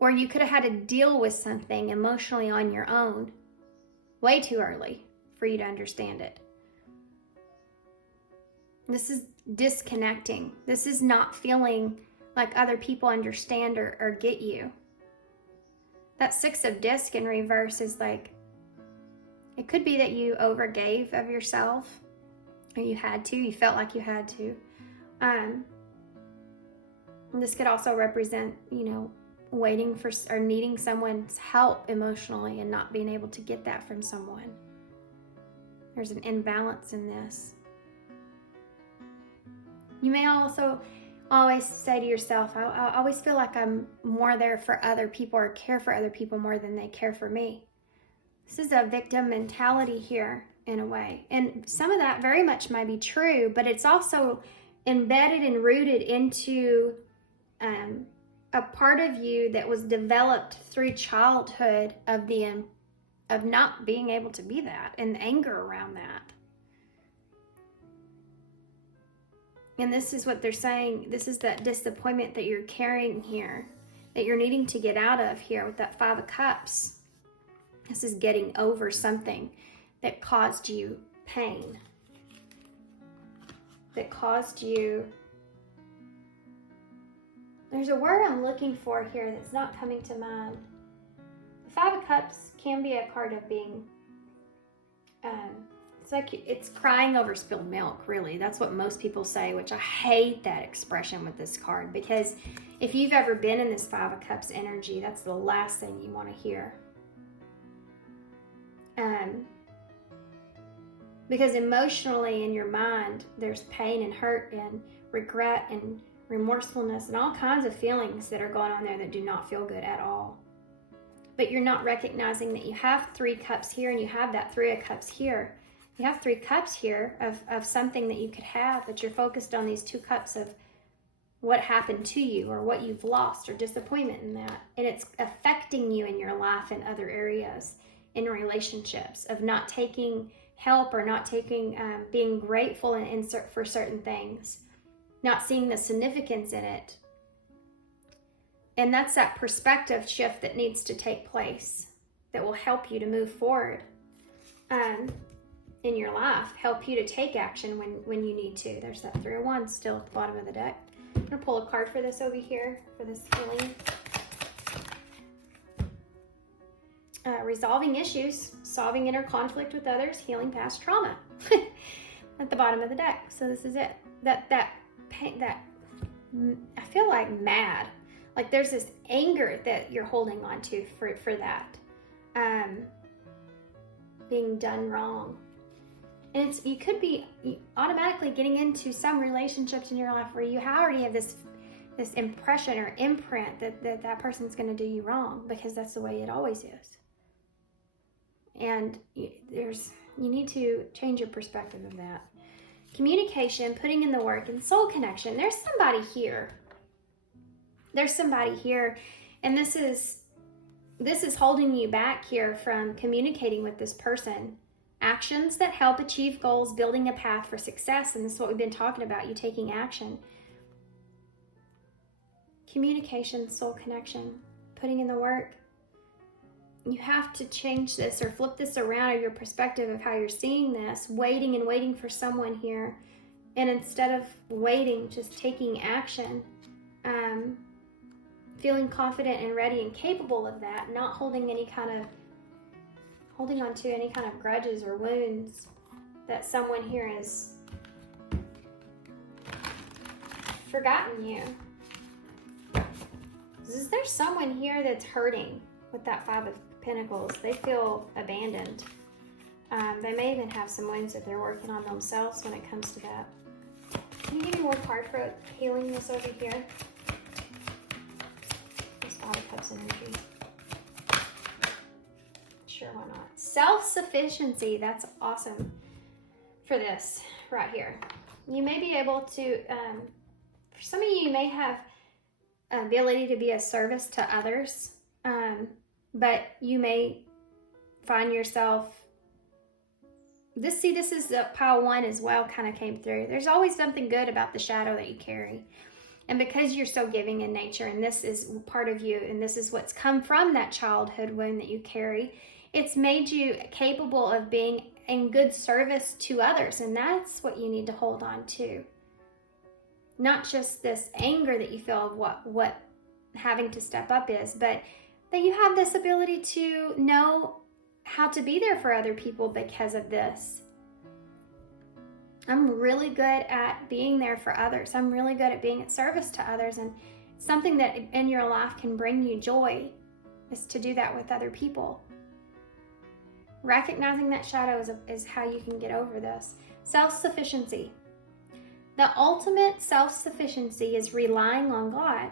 Or you could have had to deal with something emotionally on your own way too early for you to understand it. This is disconnecting. This is not feeling like other people understand or get you. That Six of Discs in reverse is like, it could be that you overgave of yourself, or you felt like you had to. This could also represent, waiting for or needing someone's help emotionally and not being able to get that from someone. There's an imbalance in this. You may also always say to yourself, I always feel like I'm more there for other people or care for other people more than they care for me. This is a victim mentality here in a way. And some of that very much might be true, but it's also embedded and rooted into a part of you that was developed through childhood of not being able to be that, and anger around that. And this is what they're saying. This is that disappointment that you're carrying here, that you're needing to get out of here with that Five of Cups. This is getting over something that caused you pain, that caused you... There's a word I'm looking for here that's not coming to mind. The Five of Cups can be a card of being It's like it's crying over spilled milk, really. That's what most people say, which I hate that expression with this card, because if you've ever been in this Five of Cups energy, that's the last thing you want to hear. Because emotionally in your mind, there's pain and hurt and regret and remorsefulness and all kinds of feelings that are going on there that do not feel good at all. But you're not recognizing that you have 3 cups here and you have that 3 of cups here. You have 3 cups here of something that you could have, but you're focused on these 2 cups of what happened to you or what you've lost or disappointment in that. And it's affecting you in your life in other areas, in relationships, of not taking help or not taking, being grateful for certain things, not seeing the significance in it. And that's that perspective shift that needs to take place that will help you to move forward in your life, help you to take action when you need to. There's that 3 of Wands still at the bottom of the deck. I'm going to pull a card for this over here, for this healing. Resolving issues, solving inner conflict with others, healing past trauma. At the bottom of the deck. So this is it. That pain, that I feel like mad. Like there's this anger that you're holding on to for that. Being done wrong. And you could be automatically getting into some relationships in your life where you already have this impression or imprint that person's going to do you wrong, because that's the way it always is. And you need to change your perspective of that. Communication, putting in the work, and soul connection. There's somebody here. There's somebody here, and this is holding you back here from communicating with this person. Actions that help achieve goals, building a path for success, and this is what we've been talking about, you taking action. Communication, soul connection, putting in the work. You have to change this or flip this around, or your perspective of how you're seeing this, waiting for someone here. And instead of waiting, just taking action, feeling confident and ready and capable of that, not holding on to any kind of grudges or wounds that someone here has forgotten you. Is there someone here that's hurting with that 5 of Pentacles? They feel abandoned. They may even have some wounds that they're working on themselves when it comes to that. Can you give me more card for healing this over here? This 5 of Cups energy. Sure, why not? Self-sufficiency, that's awesome for this right here. You may be able to, for some of you may have ability to be a service to others, but you may find yourself, this is the pile 1 as well, kind of came through. There's always something good about the shadow that you carry. And because you're so giving in nature, and this is part of you, and this is what's come from that childhood wound that you carry, it's made you capable of being in good service to others. And that's what you need to hold on to. Not just this anger that you feel of what having to step up is, but that you have this ability to know how to be there for other people because of this. I'm really good at being there for others. I'm really good at being at service to others. And something that in your life can bring you joy is to do that with other people. Recognizing that shadow is how you can get over this. Self-sufficiency. The ultimate self-sufficiency is relying on God.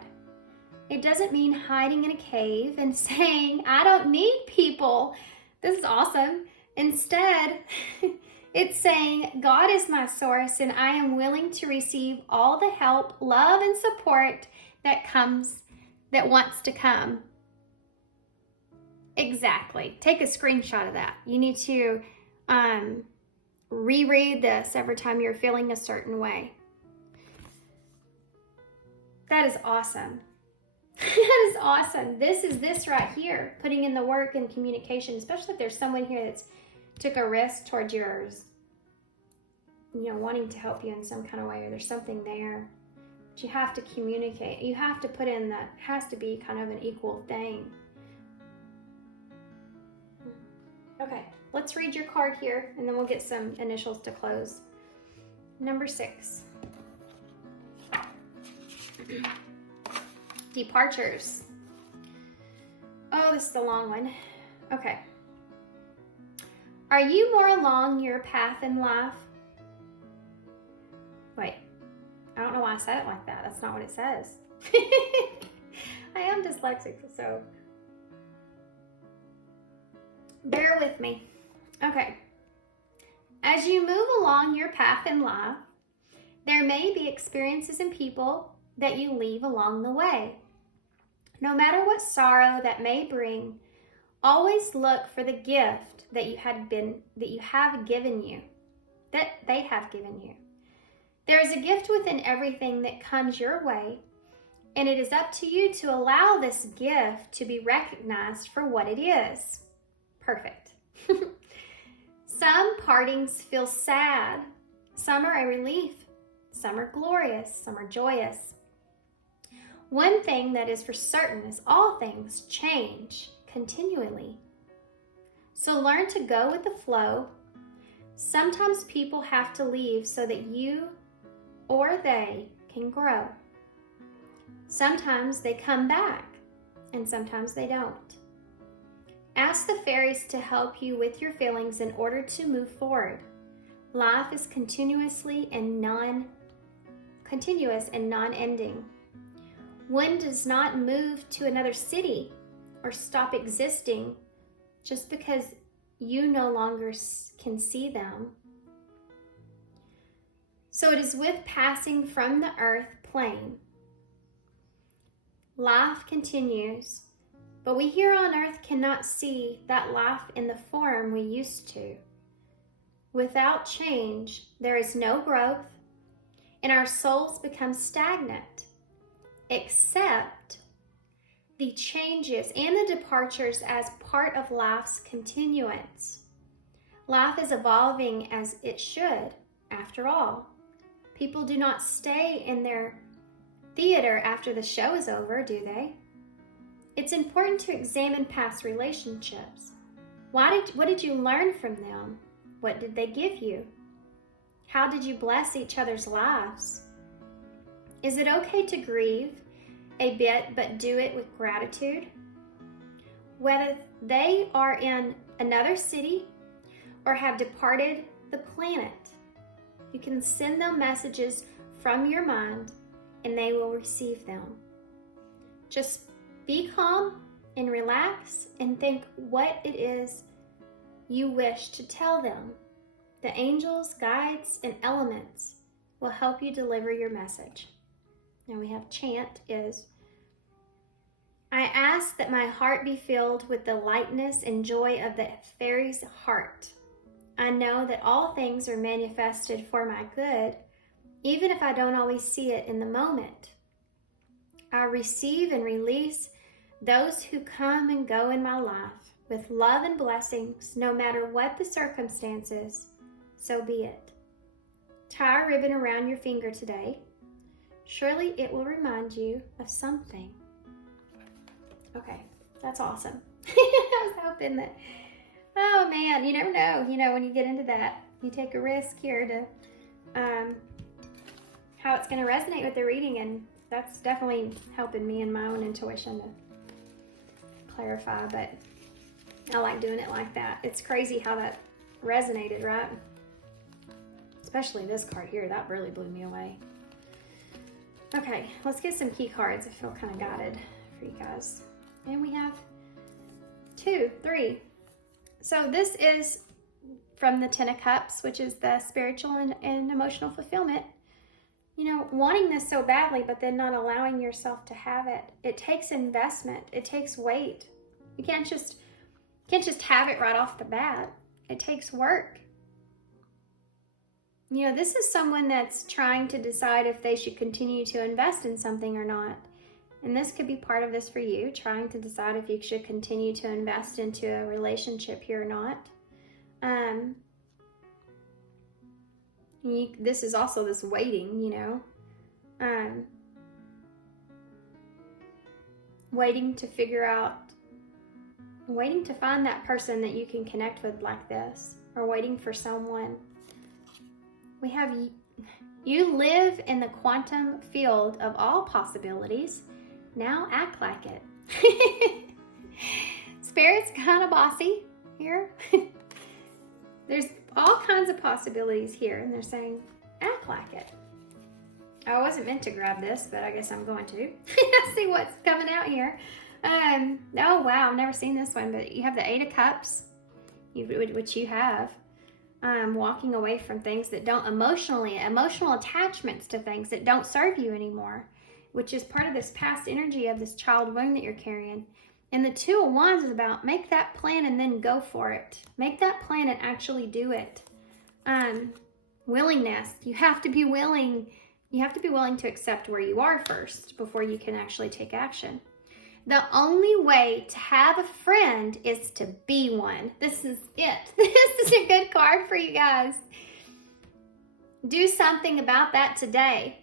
It doesn't mean hiding in a cave and saying, I don't need people. This is awesome. Instead, it's saying, God is my source and I am willing to receive all the help, love, and support that wants to come. Exactly. Take a screenshot of that. You need to reread this every time you're feeling a certain way. That is awesome. That is awesome. This is this right here, putting in the work and communication, especially if there's someone here that's took a risk towards yours, wanting to help you in some kind of way, or there's something there. But you have to communicate. You have to put in that, has to be kind of an equal thing. Okay, let's read your card here, and then we'll get some initials to close. Number 6. Departures. Oh, this is a long one. Okay. Are you more along your path in life? Wait, I don't know why I said it like that. That's not what it says. I am dyslexic, so bear with me. Okay. As you move along your path in life, there may be experiences and people that you leave along the way. No matter what sorrow that may bring, always look for the gift that they have given you. There is a gift within everything that comes your way, and it is up to you to allow this gift to be recognized for what it is. Perfect. Some partings feel sad. Some are a relief. Some are glorious. Some are joyous. One thing that is for certain is all things change continually. So learn to go with the flow. Sometimes people have to leave so that you or they can grow. Sometimes they come back, and sometimes they don't. Ask the fairies to help you with your feelings in order to move forward. Life is continuous and non-ending. One does not move to another city or stop existing just because you no longer can see them. So it is with passing from the earth plane. Life continues, but we here on earth cannot see that life in the form we used to. Without change, there is no growth, and our souls become stagnant. Accept the changes and the departures as part of life's continuance. Life is evolving as it should, after all. People do not stay in their theater after the show is over, do they? It's important to examine past relationships. What did you learn from them? What did they give you? How did you bless each other's lives? Is it okay to grieve a bit but do it with gratitude? Whether they are in another city or have departed the planet, you can send them messages from your mind and they will receive them. Just be calm and relax and think what it is you wish to tell them. The angels, guides, and elements will help you deliver your message. Now we have chant is, I ask that my heart be filled with the lightness and joy of the fairy's heart. I know that all things are manifested for my good, even if I don't always see it in the moment. I receive and release those who come and go in my life with love and blessings, no matter what the circumstances, so be it. Tie a ribbon around your finger today. Surely it will remind you of something. Okay, that's awesome. I was hoping that, oh man, you never know, when you get into that, you take a risk here to, how it's going to resonate with the reading, and that's definitely helping me in my own intuition to clarify, but I like doing it like that. It's crazy how that resonated, right? Especially this card here, that really blew me away. Okay, let's get some key cards. I feel kind of guided for you guys. And we have 2, 3. So this is from the 10 of Cups, which is the spiritual and emotional fulfillment. Wanting this so badly, but then not allowing yourself to have it. It takes investment. It takes weight. You can't just have it right off the bat. It takes work. This is someone that's trying to decide if they should continue to invest in something or not. And this could be part of this for you, trying to decide if you should continue to invest into a relationship here or not. This is also this waiting, waiting to figure out waiting to find that person that you can connect with like this, or waiting for someone. We have you live in the quantum field of all possibilities. Now act like it. Spirit's kind of bossy here. There's all kinds of possibilities here, and they're saying, act like it. I wasn't meant to grab this, but I guess I'm going to. See what's coming out here. Oh, wow, I've never seen this one, but you have the 8 of Cups, which you have. Walking away from things that don't emotional attachments to things that don't serve you anymore, which is part of this past energy of this child wound that you're carrying. And the 2 of Wands is about make that plan and then go for it. Make that plan and actually do it. Willingness. You have to be willing. You have to be willing to accept where you are first before you can actually take action. The only way to have a friend is to be one. This is it. This is a good card for you guys. Do something about that today.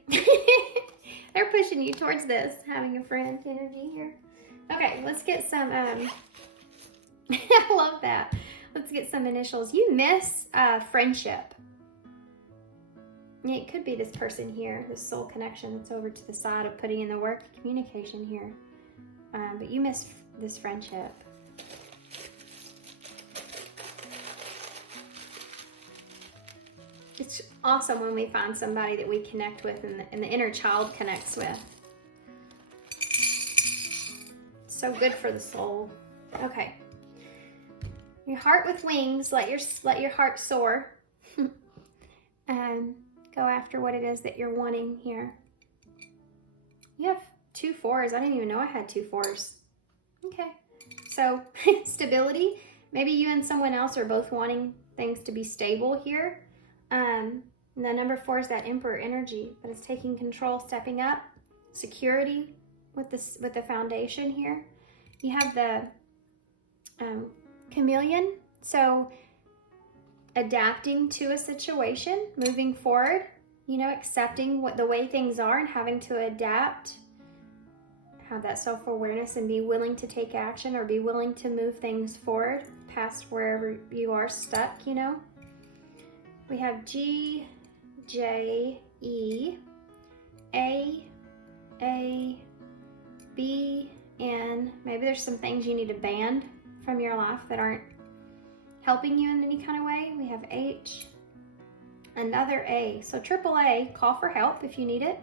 They're pushing you towards this, having a friend energy here. Okay, let's get some, I love that. Let's get some initials. You miss friendship. It could be this person here, this soul connection that's over to the side of putting in the work, communication here. But you miss this friendship. It's awesome when we find somebody that we connect with and the inner child connects with. So good for the soul. Okay. Your heart with wings. Let your heart soar. And go after what it is that you're wanting here. You have 2 4s. I didn't even know I had 2 4s. Okay. So stability. Maybe you and someone else are both wanting things to be stable here. And the number 4 is that Emperor energy, but it's taking control, stepping up, security with the foundation here. You have the chameleon, so adapting to a situation, moving forward, accepting the way things are and having to adapt, have that self-awareness and be willing to take action or be willing to move things forward past wherever you are stuck, We have G, J, E, A, B, N. Maybe there's some things you need to ban from your life that aren't helping you in any kind of way. We have H, another A. So triple A, call for help if you need it.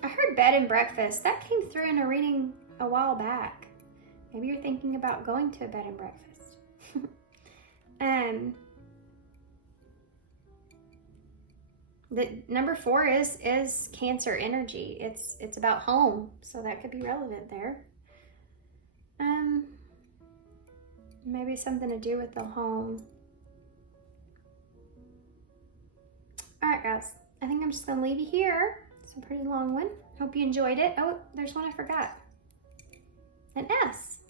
I heard bed and breakfast. That came through in a reading a while back. Maybe you're thinking about going to a bed and breakfast. The number 4 is Cancer energy. It's about home, so that could be relevant there. Maybe something to do with the home. All right, guys. I think I'm just gonna leave you here. It's a pretty long one. Hope you enjoyed it. Oh, there's one I forgot. An S.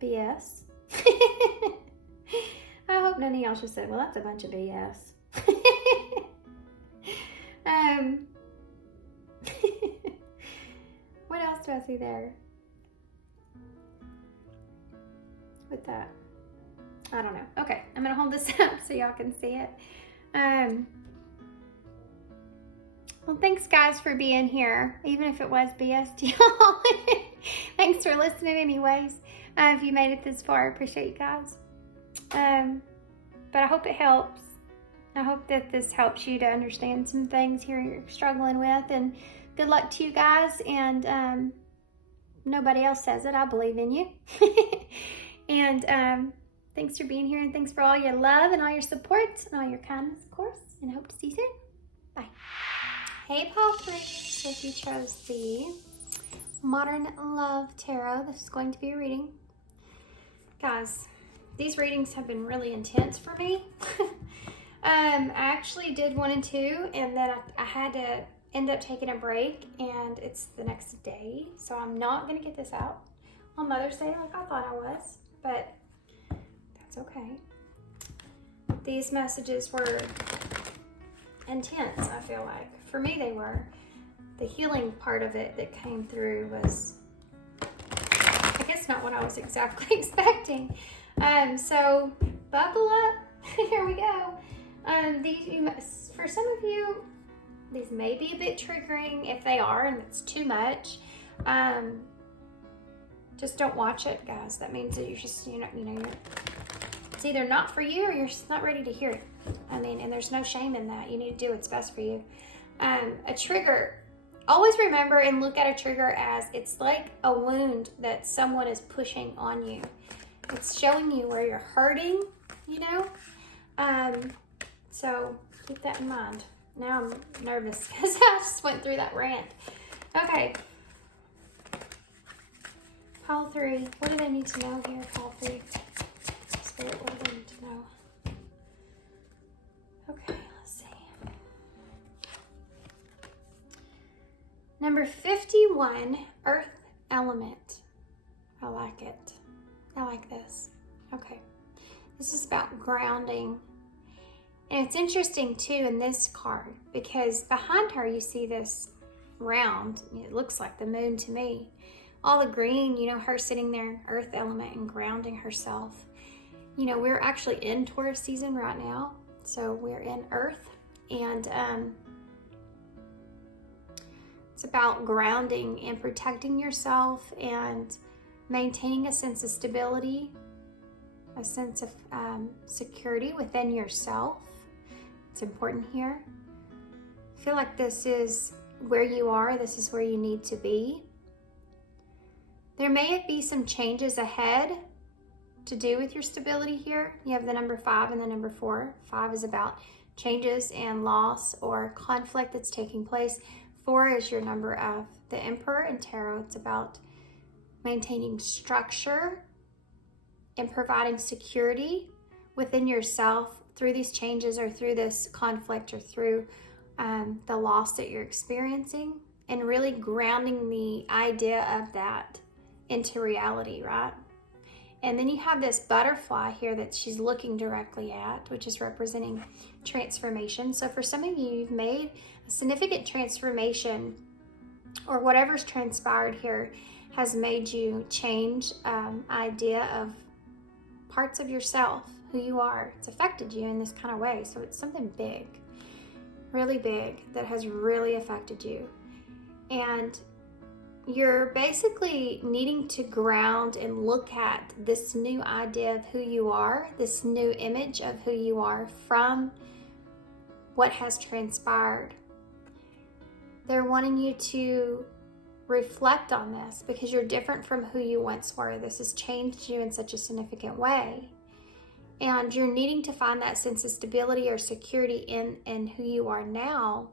BS. I hope none of y'all should say, well, that's a bunch of BS. What else do I see there? With that. I don't know. Okay, I'm going to hold this up so y'all can see it. Well, thanks, guys, for being here, even if it was BS to y'all. Thanks for listening anyways. If you made it this far, I appreciate you guys. But I hope it helps. I hope that this helps you to understand some things here you're struggling with. And good luck to you guys. And nobody else says it. I believe in you. And thanks for being here. And thanks for all your love and all your support and all your kindness, of course. And I hope to see you soon. Bye. Hey, Paul 3. So if you chose the Modern Love Tarot, this is going to be a reading. Guys, these readings have been really intense for me. I actually did 1 and 2, and then I had to end up taking a break, and it's the next day, so I'm not going to get this out on Mother's Day like I thought I was, but that's okay. These messages were intense, I feel like. For me, they were. The healing part of it that came through was, I guess, not what I was exactly expecting. So buckle up. Here we go. For some of you, these may be a bit triggering. If they are, and it's too much, just don't watch it, guys. That means that it's either not for you or you're just not ready to hear it. I mean, and there's no shame in that. You need to do what's best for you. A trigger, always remember and look at a trigger as it's like a wound that someone is pushing on you. It's showing you where you're hurting, so keep that in mind. Now I'm nervous because I just went through that rant. Okay. Pile 3. What do they need to know here, Pile 3? Spirit, what do they need to know? Okay, let's see. Number 51, Earth Element. I like it. I like this. Okay. This is about grounding. And it's interesting too in this card because behind her you see this round. It looks like the moon to me. All the green, her sitting there, Earth Element, and grounding herself. We're actually in Taurus season right now. So we're in Earth, and it's about grounding and protecting yourself and maintaining a sense of stability, a sense of security within yourself. It's important here. I feel like this is where you are. This is where you need to be. There may be some changes ahead to do with your stability here. You have the number 5 and the number 4. 5 is about changes and loss or conflict that's taking place. 4 is your number of the Emperor in Tarot. It's about maintaining structure and providing security within yourself through these changes or through this conflict or through the loss that you're experiencing, and really grounding the idea of that into reality, right? And then you have this butterfly here that she's looking directly at, which is representing transformation. So for some of you, you've made a significant transformation, or whatever's transpired here has made you change idea of parts of yourself, who you are. It's affected you in this kind of way. So it's something big, really big, that has really affected you. And you're basically needing to ground and look at this new idea of who you are, this new image of who you are from what has transpired. They're wanting you to reflect on this because you're different from who you once were. This has changed you in such a significant way. And you're needing to find that sense of stability or security in who you are now,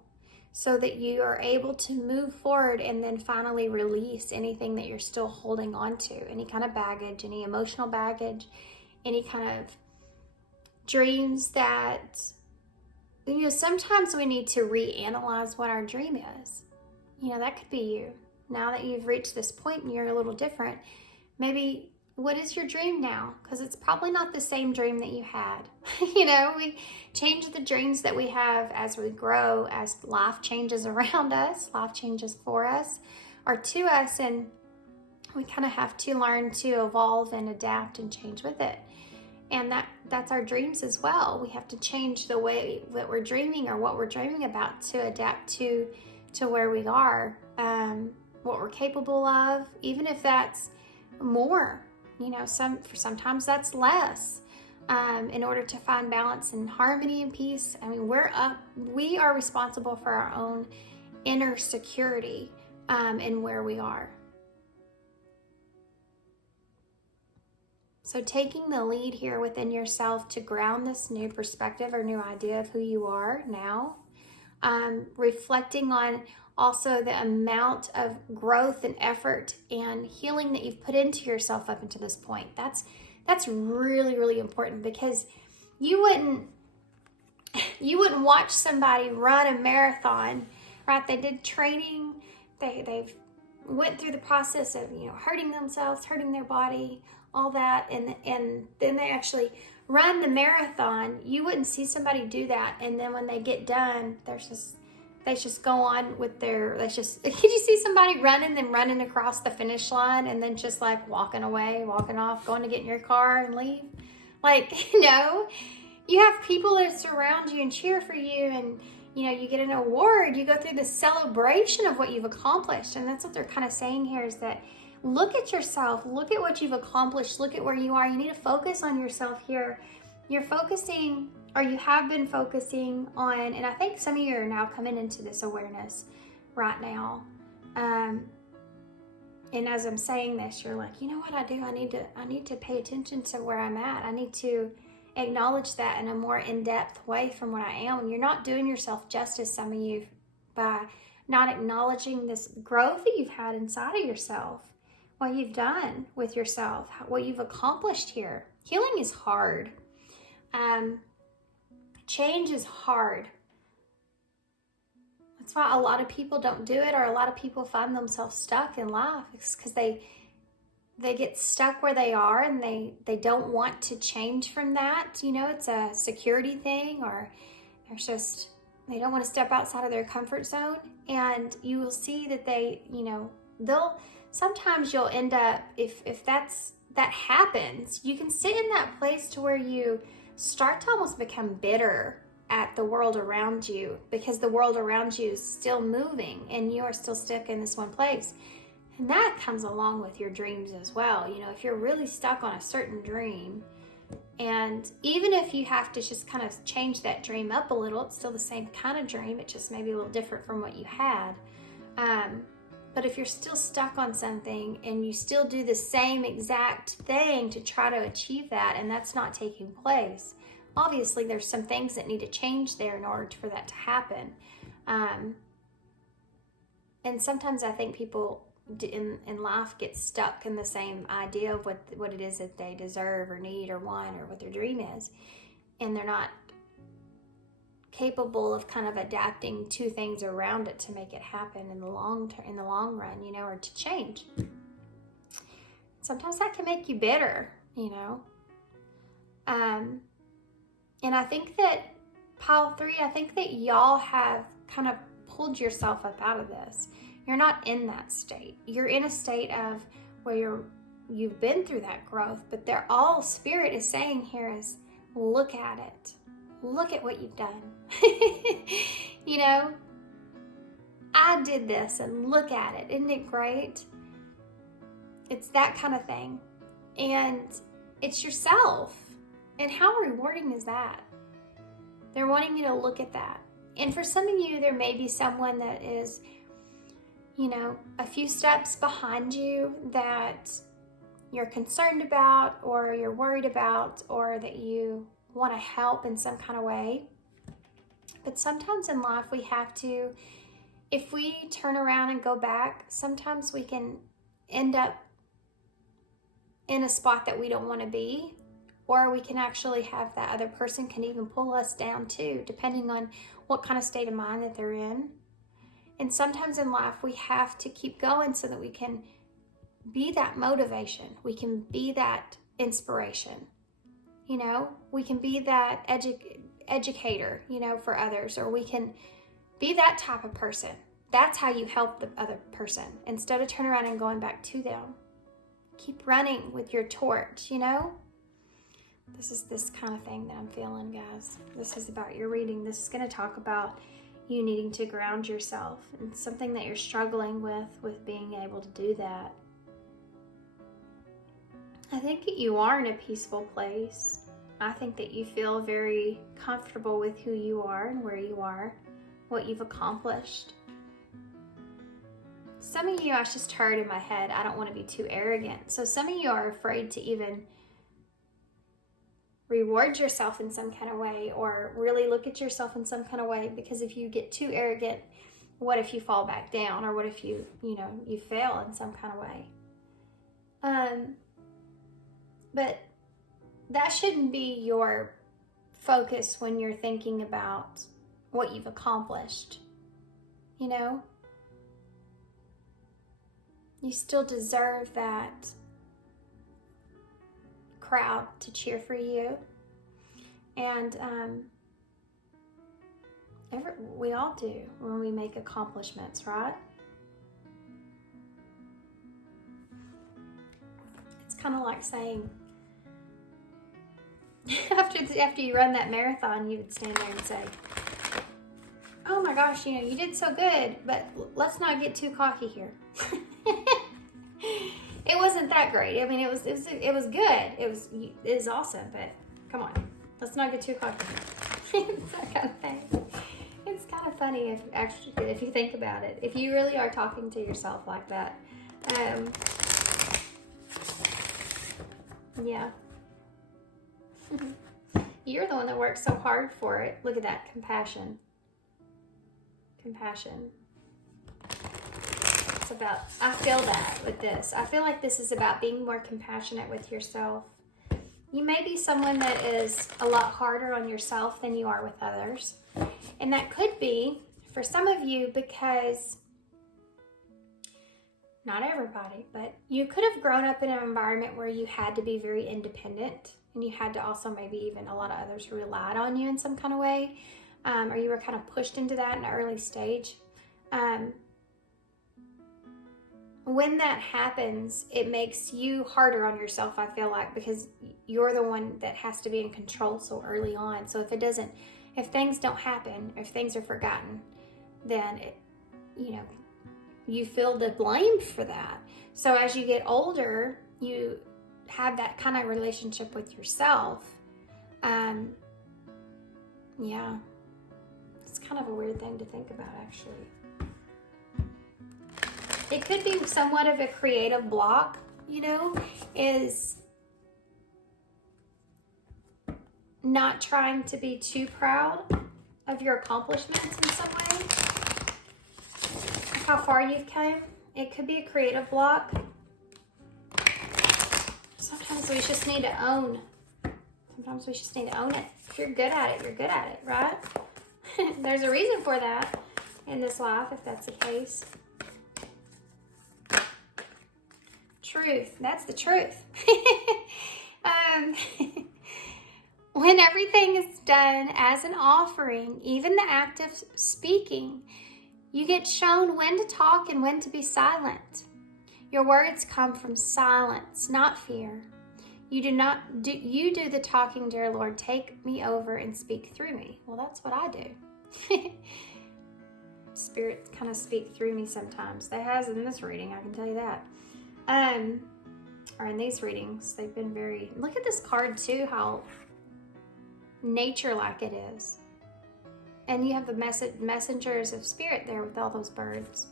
so that you are able to move forward and then finally release anything that you're still holding on to, any kind of baggage, any emotional baggage, any kind of dreams that, sometimes we need to reanalyze what our dream is. That could be you. Now that you've reached this point and you're a little different, maybe what is your dream now? Because it's probably not the same dream that you had. We change the dreams that we have as we grow, as life changes around us, life changes for us or to us, and we kind of have to learn to evolve and adapt and change with it. And that's our dreams as well. We have to change the way that we're dreaming or what we're dreaming about to adapt to where we are, what we're capable of, even if that's more. Sometimes that's less, in order to find balance and harmony and peace. I mean, we are responsible for our own inner security, and where we are. So taking the lead here within yourself to ground this new perspective or new idea of who you are now, reflecting on also the amount of growth and effort and healing that you've put into yourself up until this point. That's really, really important, because you wouldn't watch somebody run a marathon, right? They did training, they've went through the process of hurting themselves, hurting their body, all that, and then they actually run the marathon, you wouldn't see somebody do that, and then when they get done, they just go on with their, could you see somebody running across the finish line and then just like walking away, walking off, going to get in your car and leave? Like, no, you have people that surround you and cheer for you, and you get an award, you go through the celebration of what you've accomplished. And that's what they're kind of saying here, is that look at yourself, look at what you've accomplished, look at where you are. You need to focus on yourself here. You're focusing, or you have been focusing on, and I think some of you are now coming into this awareness right now. And as I'm saying this, you're like, you know what I do? I need to pay attention to where I'm at. I need to acknowledge that in a more in-depth way from what I am. And you're not doing yourself justice, some of you, by not acknowledging this growth that you've had inside of yourself, what you've done with yourself, what you've accomplished here. Healing is hard. Change is hard. That's why a lot of people don't do it, or a lot of people find themselves stuck in life. It's because they get stuck where they are, and they don't want to change from that. It's a security thing, or they don't want to step outside of their comfort zone. And you will see that sometimes you'll end up, if that happens, you can sit in that place to where you start to almost become bitter at the world around you, because the world around you is still moving and you are still stuck in this one place. And that comes along with your dreams as well. If you're really stuck on a certain dream, and even if you have to just kind of change that dream up a little, it's still the same kind of dream, it just may be a little different from what you had. But if you're still stuck on something and you still do the same exact thing to try to achieve that, and that's not taking place, obviously there's some things that need to change there in order for that to happen. And sometimes I think people in life get stuck in the same idea of what it is that they deserve or need or want, or what their dream is, and they're not capable of kind of adapting to things around it to make it happen in the long run, or to change. Sometimes that can make you bitter, and I think that pile 3, I think that y'all have kind of pulled yourself up out of this. You're not in that state. You're in a state of where you've been through that growth, but all Spirit is saying here is, look at it. Look at what you've done. I did this, and look at it. Isn't it great? It's that kind of thing. And it's yourself. And how rewarding is that? They're wanting you to look at that. And for some of you, there may be someone that is, a few steps behind you that you're concerned about, or you're worried about, or that you want to help in some kind of way. But sometimes in life we have to, if we turn around and go back, sometimes we can end up in a spot that we don't want to be, or we can actually have that other person can even pull us down too, depending on what kind of state of mind that they're in. And sometimes in life we have to keep going so that we can be that motivation. We can be that inspiration. We can be that educator, for others, or we can be that type of person. That's how you help the other person, instead of turn around and going back to them. Keep running with your torch, This is this kind of thing that I'm feeling, guys. This is about your reading. This is going to talk about you needing to ground yourself, and something that you're struggling with being able to do that. I think that you are in a peaceful place. I think that you feel very comfortable with who you are and where you are, what you've accomplished. Some of you, I just heard in my head, I don't want to be too arrogant. So some of you are afraid to even reward yourself in some kind of way, or really look at yourself in some kind of way, because if you get too arrogant, what if you fall back down, or what if you fail in some kind of way? But that shouldn't be your focus when you're thinking about what you've accomplished. You still deserve that crowd to cheer for you. And we all do when we make accomplishments, right? It's kind of like saying, after you run that marathon, you would stand there and say, oh my gosh, you did so good, but let's not get too cocky here. It wasn't that great. I mean, it was good. It was awesome, but come on, let's not get too cocky here. It's that kind of thing. It's kind of funny if you think about it. If you really are talking to yourself like that, yeah. You're the one that works so hard for it. Look at that, compassion. Compassion. It's about, I feel that with this. I feel like this is about being more compassionate with yourself. You may be someone that is a lot harder on yourself than you are with others. And that could be, for some of you, because, not everybody, but you could have grown up in an environment where you had to be very independent, and you had to also maybe even a lot of others relied on you in some kind of way, or you were kind of pushed into that in an early stage. When that happens, it makes you harder on yourself, I feel like, because you're the one that has to be in control so early on. So if things don't happen, if things are forgotten, then you feel the blame for that. So as you get older, you have that kind of relationship with yourself. Yeah, it's kind of a weird thing to think about, actually. It could be somewhat of a creative block, is not trying to be too proud of your accomplishments in some way. How far you've come. It could be a creative block. Sometimes we just need to own. Sometimes we just need to own it. If you're good at it, you're good at it, right? There's a reason for that in this life, if that's the case. Truth. That's the truth. When everything is done as an offering, even the act of speaking, you get shown when to talk and when to be silent. Your words come from silence, not fear. You do the talking, dear Lord. Take me over and speak through me. Well, that's what I do. Spirit kind of speak through me sometimes. They has in this reading, I can tell you that. Or in these readings, they've been very, look at this card too, how nature-like it is. And you have the messengers of spirit there with all those birds.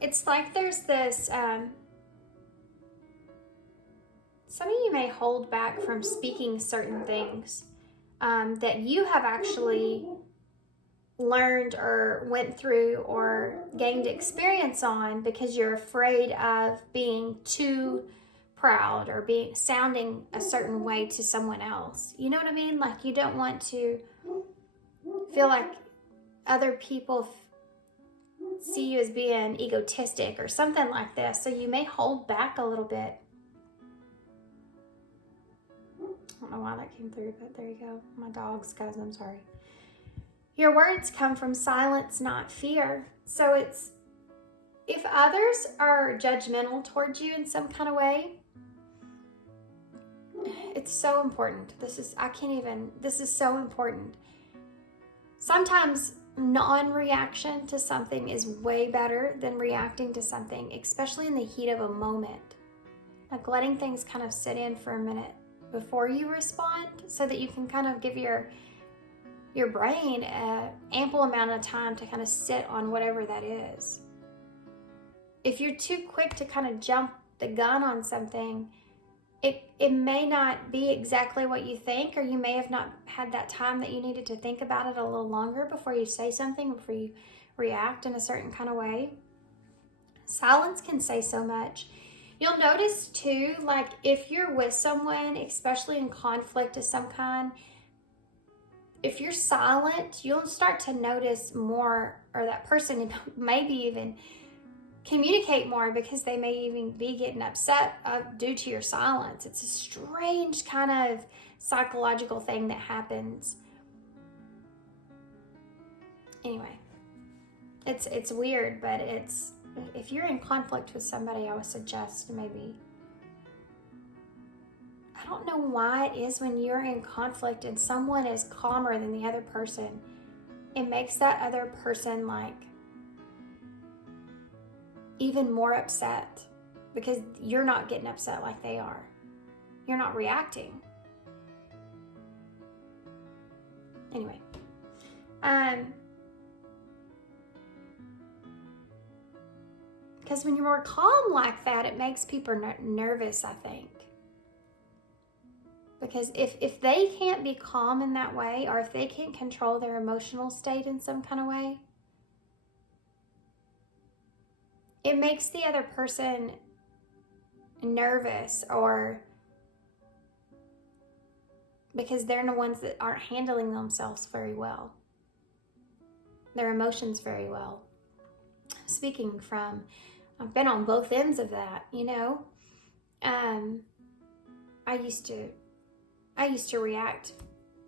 It's like there's this, some of you may hold back from speaking certain things that you have actually learned or went through or gained experience on because you're afraid of being too proud or sounding a certain way to someone else. You know what I mean? Like, you don't want to feel like other people see you as being egotistic or something like this. So you may hold back a little bit. I don't know why that came through, but there you go. My dogs, guys, I'm sorry. Your words come from silence, not fear. So it's, if others are judgmental towards you in some kind of way, it's so important. This is so important. Sometimes non-reaction to something is way better than reacting to something, especially in the heat of a moment. Like letting things kind of sit in for a minute before you respond so that you can kind of give your brain an ample amount of time to kind of sit on whatever that is. If you're too quick to kind of jump the gun on something, it may not be exactly what you think, or you may have not had that time that you needed to think about it a little longer before you say something, before you react in a certain kind of way. Silence can say so much. You'll notice too, like if you're with someone, especially in conflict of some kind, if you're silent, you'll start to notice more, or that person maybe even communicate more because they may even be getting upset due to your silence. It's a strange kind of psychological thing that happens. Anyway, it's weird, but if you're in conflict with somebody, I would suggest maybe, I don't know why it is when you're in conflict and someone is calmer than the other person, it makes that other person like even more upset because you're not getting upset like they are. You're not reacting. Anyway, because when you're more calm like that, it makes people nervous, I think. Because if they can't be calm in that way, or if they can't control their emotional state in some kind of way, it makes the other person nervous, or because they're the ones that aren't handling themselves very well, their emotions very well. Speaking from, I've been on both ends of that, you know. I used to react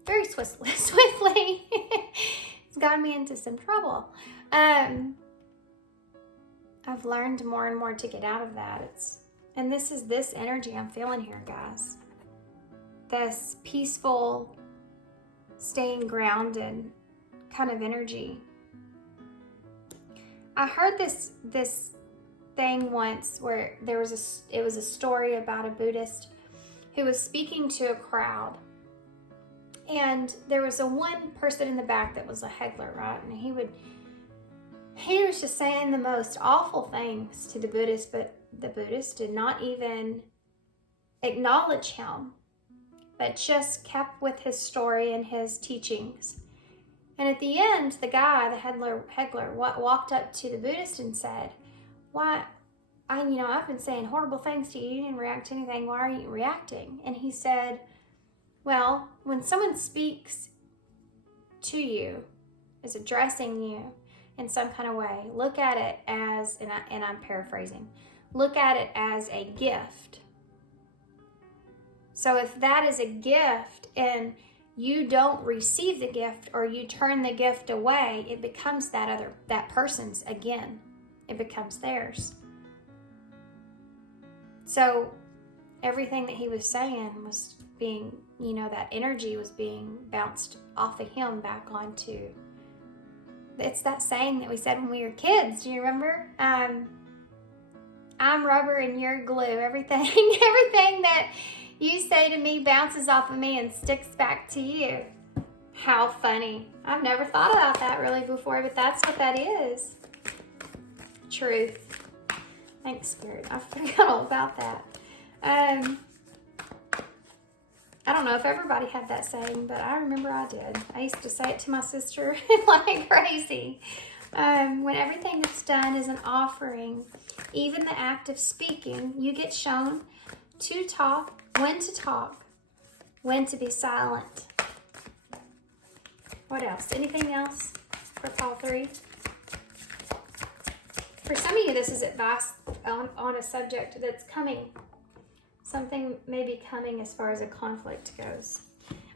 very swiftly. It's gotten me into some trouble. I've learned more and more to get out of that. And this is this energy I'm feeling here, guys. This peaceful, staying grounded kind of energy. I heard this thing once where it was a story about a Buddhist who was speaking to a crowd. And there was one person in the back that was a heckler, right? And he was just saying the most awful things to the Buddhist, but the Buddhist did not even acknowledge him, but just kept with his story and his teachings. And at the end, the guy, the heckler, walked up to the Buddhist and said, "Why, I've been saying horrible things to you. You didn't react to anything. Why are you reacting?" And he said, "Well, when someone speaks to you, is addressing you in some kind of way, look at it as," and I'm paraphrasing, "look at it as a gift. So if that is a gift and you don't receive the gift, or you turn the gift away, it becomes that person's again. It becomes theirs." So everything that he was saying was being, that energy was being bounced off of him back onto. It's that saying that we said when we were kids. Do you remember? I'm rubber and you're glue. Everything that you say to me bounces off of me and sticks back to you. How funny. I've never thought about that really before, but that's what that is. Truth. Thanks, Spirit. I forgot all about that. I don't know if everybody had that saying, but I remember I did. I used to say it to my sister like crazy. When everything that's done is an offering, even the act of speaking, you get shown to talk, when to be silent. What else? Anything else for call 3? For some of you, this is advice on a subject that's coming. Something may be coming as far as a conflict goes.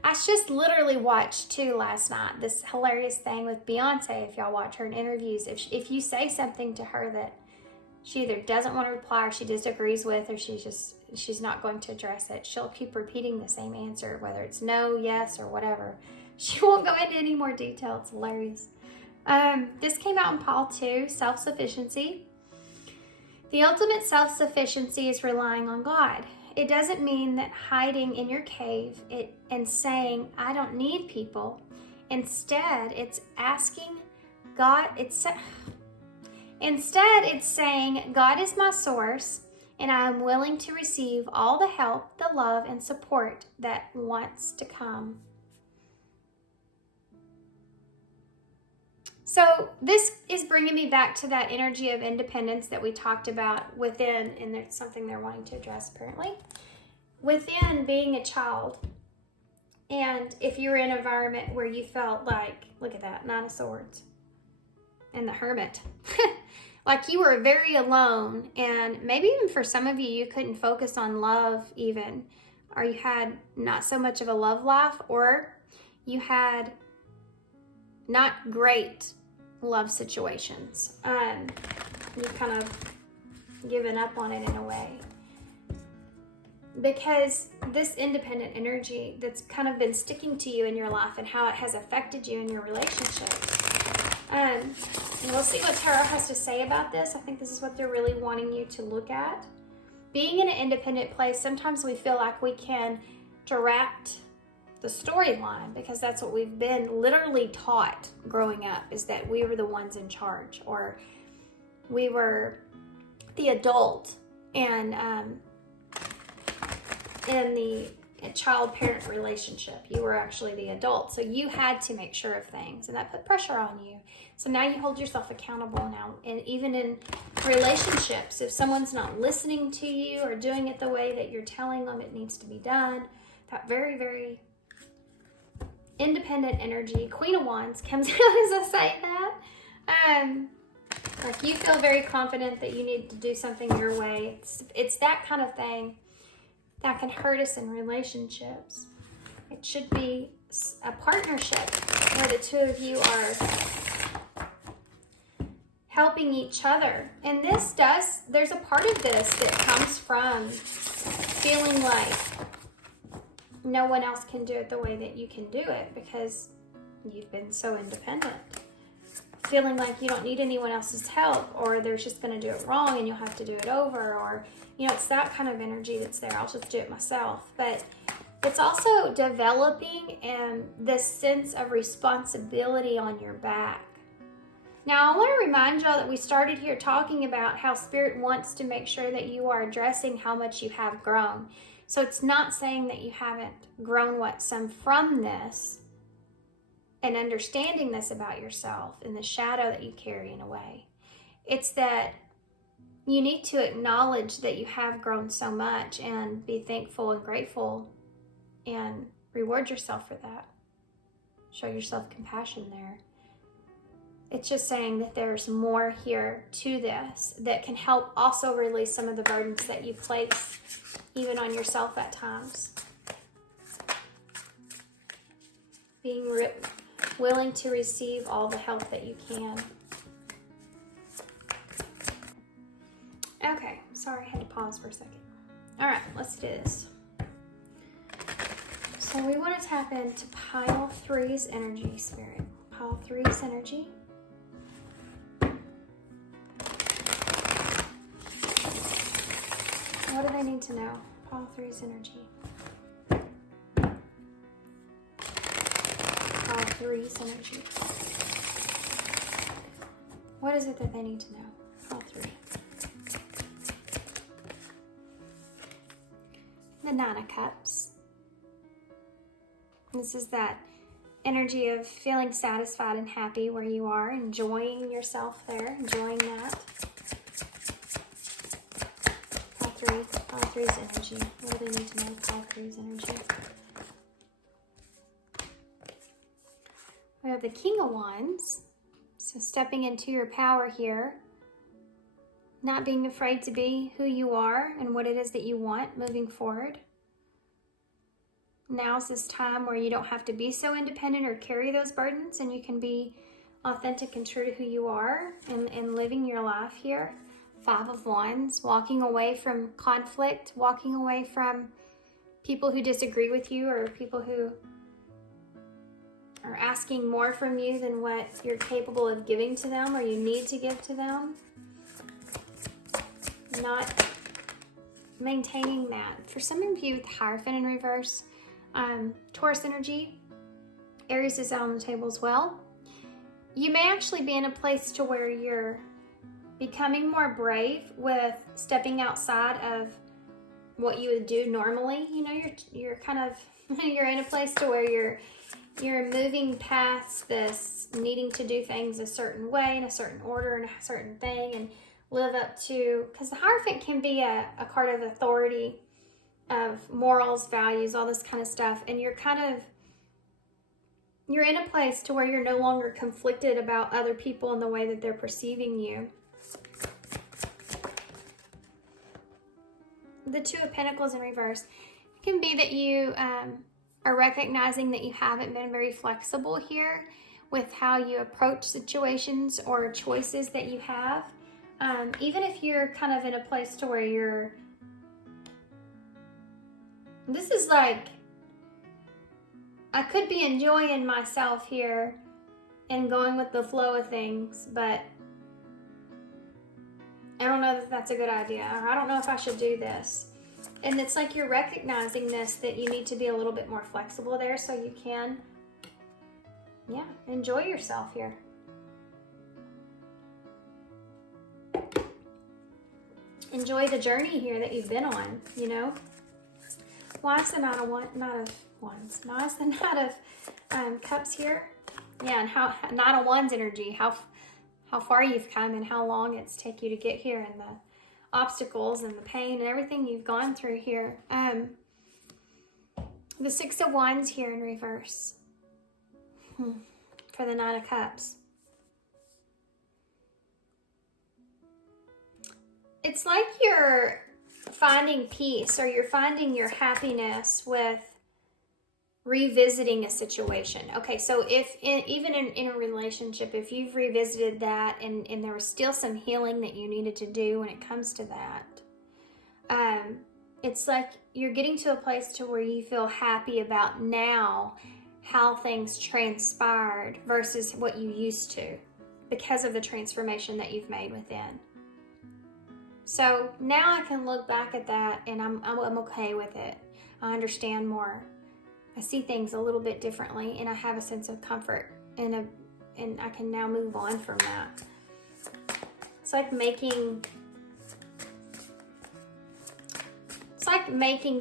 I just literally watched too last night this hilarious thing with Beyonce. If y'all watch her in interviews, if you say something to her that she either doesn't want to reply or she disagrees with, or she's not going to address it, she'll keep repeating the same answer, whether it's no, yes, or whatever. She won't go into any more detail. It's hilarious. This came out in Paul 2, self-sufficiency. The ultimate self-sufficiency is relying on God. It doesn't mean that hiding in your cave and saying, "I don't need people." Instead, it's asking God, Instead, it's saying, "God is my source, and I am willing to receive all the help, the love, and support that wants to come." So this is bringing me back to that energy of independence that we talked about within, and it's something they're wanting to address apparently, within being a child. And if you're in an environment where you felt like, look at that, 9 of Swords. and the Hermit. Like you were very alone, and maybe even for some of you, you couldn't focus on love even, or you had not so much of a love life, or you had not great love situations. You've kind of given up on it in a way. Because this independent energy that's kind of been sticking to you in your life and how it has affected you in your relationships. And we'll see what Tarot has to say about this. I think this is what they're really wanting you to look at. Being in an independent place, sometimes we feel like we can direct the storyline because that's what we've been literally taught growing up, is that we were the ones in charge, or we were the adult and in the child-parent relationship, you were actually the adult. So you had to make sure of things, and that put pressure on you. So now you hold yourself accountable now. And even in relationships, if someone's not listening to you or doing it the way that you're telling them it needs to be done, that very, very independent energy, Queen of Wands, comes out as I say that. Like you feel very confident that you need to do something your way. It's that kind of thing that can hurt us in relationships. It should be a partnership where the two of you are helping each other. And there's a part of this that comes from feeling like no one else can do it the way that you can do it because you've been so independent. Feeling like you don't need anyone else's help, or they're just going to do it wrong and you'll have to do it over, or it's that kind of energy that's there. I'll just do it myself. But it's also developing this sense of responsibility on your back. Now, I want to remind y'all that we started here talking about how Spirit wants to make sure that you are addressing how much you have grown. So it's not saying that you haven't grown some from this and understanding this about yourself and the shadow that you carry in a way. It's that you need to acknowledge that you have grown so much and be thankful and grateful and reward yourself for that. Show yourself compassion there. It's just saying that there's more here to this that can help also release some of the burdens that you place even on yourself at times. Being willing to receive all the help that you can. Okay, sorry, I had to pause for a second. All right, let's do this. So we want to tap into pile 3's energy, Spirit. Pile 3's energy. What do they need to know? Pile 3's energy. Pile 3's energy. What is it that they need to know? Pile 3. The 9 of Cups. This is that energy of feeling satisfied and happy where you are, enjoying yourself there, enjoying that. Pile 3's energy. What do they need to know? Pile 3's energy. We have the King of Wands. So stepping into your power here. Not being afraid to be who you are and what it is that you want moving forward. Now's this time where you don't have to be so independent or carry those burdens, and you can be authentic and true to who you are and living your life here. 5 of Wands, walking away from conflict, walking away from people who disagree with you or people who are asking more from you than what you're capable of giving to them or you need to give to them. Not maintaining that. For some of you with Hierophant in reverse, Taurus energy, Aries is out on the table as well. You may actually be in a place to where you're becoming more brave with stepping outside of what you would do normally. You're kind of you're in a place to where you're moving past this needing to do things a certain way in a certain order and a certain thing and live up to, because the Hierophant can be a card of authority, of morals, values, all this kind of stuff, and you're kind of you're in a place to where you're no longer conflicted about other people and the way that they're perceiving you. The Two of Pentacles in reverse. It can be that you are recognizing that you haven't been very flexible here with how you approach situations or choices that you have. Even if you're kind of in a place to where this is like, I could be enjoying myself here and going with the flow of things, but I don't know that that's a good idea. Or I don't know if I should do this. And it's like you're recognizing this, that you need to be a little bit more flexible there so you can, enjoy yourself here. Enjoy the journey here that you've been on, you know? Why is the Knight of Wands? Why is the Knight of Cups here? Yeah, and how Knight of Wands energy, how far you've come and how long it's taken you to get here, and the obstacles and the pain and everything you've gone through here. The Six of Wands here in reverse for the Knight of Cups. It's like you're finding peace, or you're finding your happiness with revisiting a situation. Okay, so if even in a relationship, if you've revisited that and there was still some healing that you needed to do when it comes to that, it's like you're getting to a place to where you feel happy about now how things transpired versus what you used to, because of the transformation that you've made within. So now I can look back at that and I'm okay with it. I understand more. I see things a little bit differently, and I have a sense of comfort, and I can now move on from that. It's like making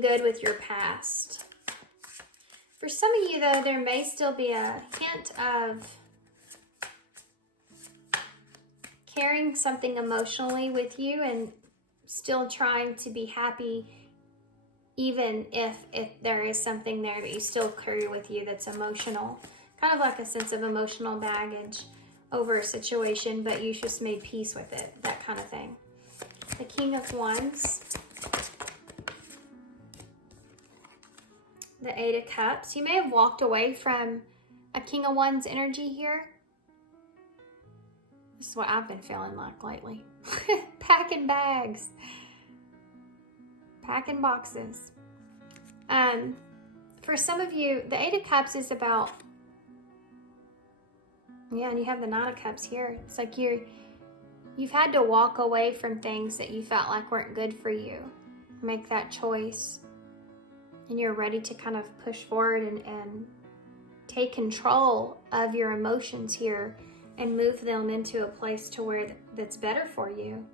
good with your past. For some of you, though, there may still be a hint of carrying something emotionally with you and still trying to be happy, even if there is something there that you still carry with you that's emotional. Kind of like a sense of emotional baggage over a situation, but you just made peace with it, that kind of thing. The King of Wands. The Eight of Cups. You may have walked away from a King of Wands energy here. This is what I've been feeling like lately. Packing bags. Packing boxes. For some of you, the Eight of Cups is about, and you have the Nine of Cups here. It's like you've had to walk away from things that you felt like weren't good for you. Make that choice. And you're ready to kind of push forward and take control of your emotions here and move them into a place to where that's better for you.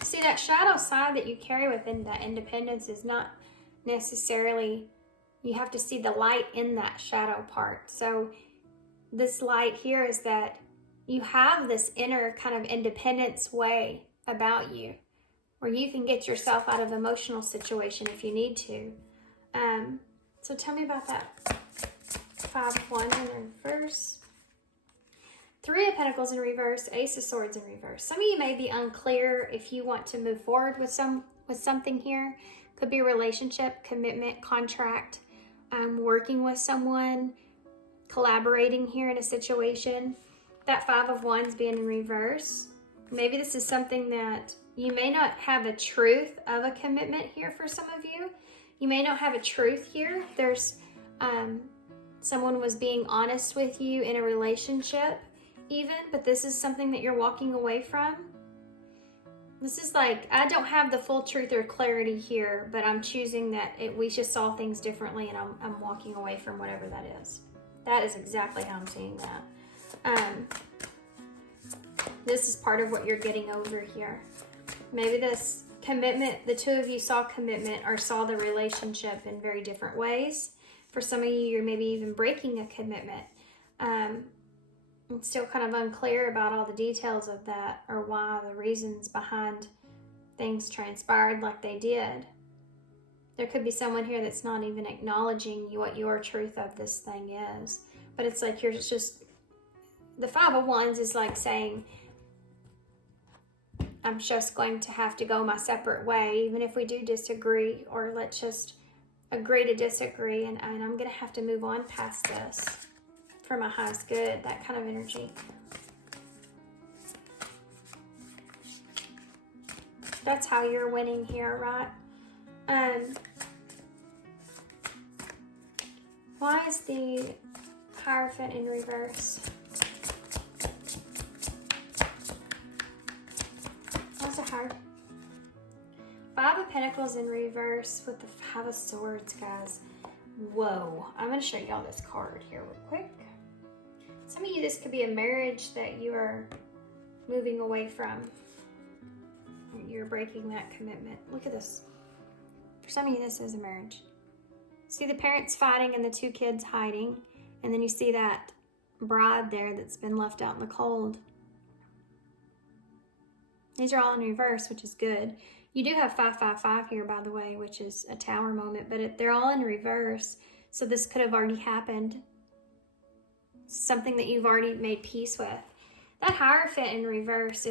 See, that shadow side that you carry within that independence is not necessarily, you have to see the light in that shadow part. So this light here is that you have this inner kind of independence way about you, where you can get yourself out of emotional situation if you need to. So tell me about that. Five of Wands in reverse. Three of Pentacles in reverse. Ace of Swords in reverse. Some of you may be unclear if you want to move forward with something here. Could be a relationship, commitment, contract, working with someone, collaborating here in a situation. That Five of Wands being in reverse. Maybe this is something that you may not have a truth of a commitment here for some of you. You may not have a truth here. There's someone was being honest with you in a relationship even, but this is something that you're walking away from. This is like, I don't have the full truth or clarity here, but I'm choosing that we just saw things differently, and I'm walking away from whatever that is. That is exactly how I'm seeing that. This is part of what you're getting over here. Maybe this commitment, the two of you saw commitment or saw the relationship in very different ways. For some of you, you're maybe even breaking a commitment. I'm still kind of unclear about all the details of that, or why, the reasons behind things transpired like they did. There could be someone here that's not even acknowledging what your truth of this thing is. But it's like you're just, the Five of Wands is like saying, I'm just going to have to go my separate way, even if we do disagree, or let's just agree to disagree, and I'm going to have to move on past this for my highest good, that kind of energy. That's how you're winning here, right? Why is the Hierophant in reverse? What's a Hierophant? Five of Pentacles in reverse with the Five of Swords, guys. Whoa. I'm going to show y'all this card here real quick. Some of you, this could be a marriage that you are moving away from. You're breaking that commitment. Look at this. For some of you, this is a marriage. See the parents fighting and the two kids hiding. And then you see that bride there that's been left out in the cold. These are all in reverse, which is good. You do have 555 here, by the way, which is a tower moment, but they're all in reverse. So this could have already happened. Something that you've already made peace with. That Hierophant in reverse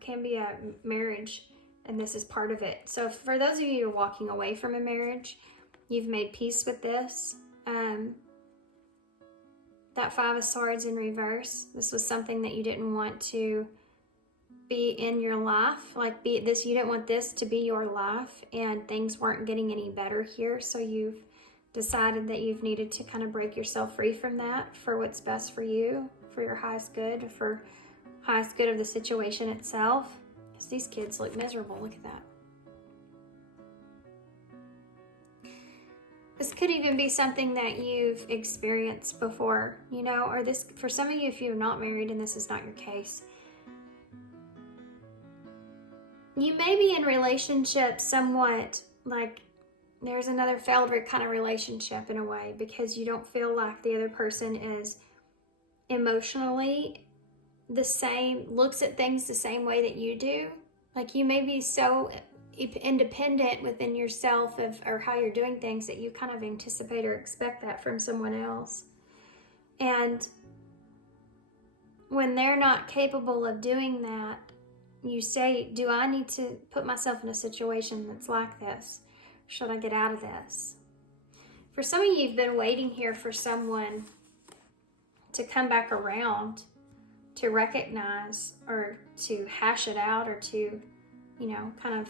can be a marriage, and this is part of it. So for those of you who are walking away from a marriage, you've made peace with this. That Five of Swords in reverse. This was something that you didn't want to be in your life. Like you didn't want this to be your life, and things weren't getting any better here. So you've decided that you've needed to kind of break yourself free from that for what's best for you, for your highest good, for highest good of the situation itself. Because these kids look miserable. Look at that. This could even be something that you've experienced before, you know, or this, for some of you, if you're not married and this is not your case, you may be in relationships somewhat like there's another failed kind of relationship in a way, because you don't feel like the other person is emotionally the same, looks at things the same way that you do. Like you may be so independent within yourself or how you're doing things that you kind of anticipate or expect that from someone else. And when they're not capable of doing that, you say, do I need to put myself in a situation that's like this? Should I get out of this? For some of you, you've been waiting here for someone to come back around, to recognize or to hash it out, or to, you know, kind of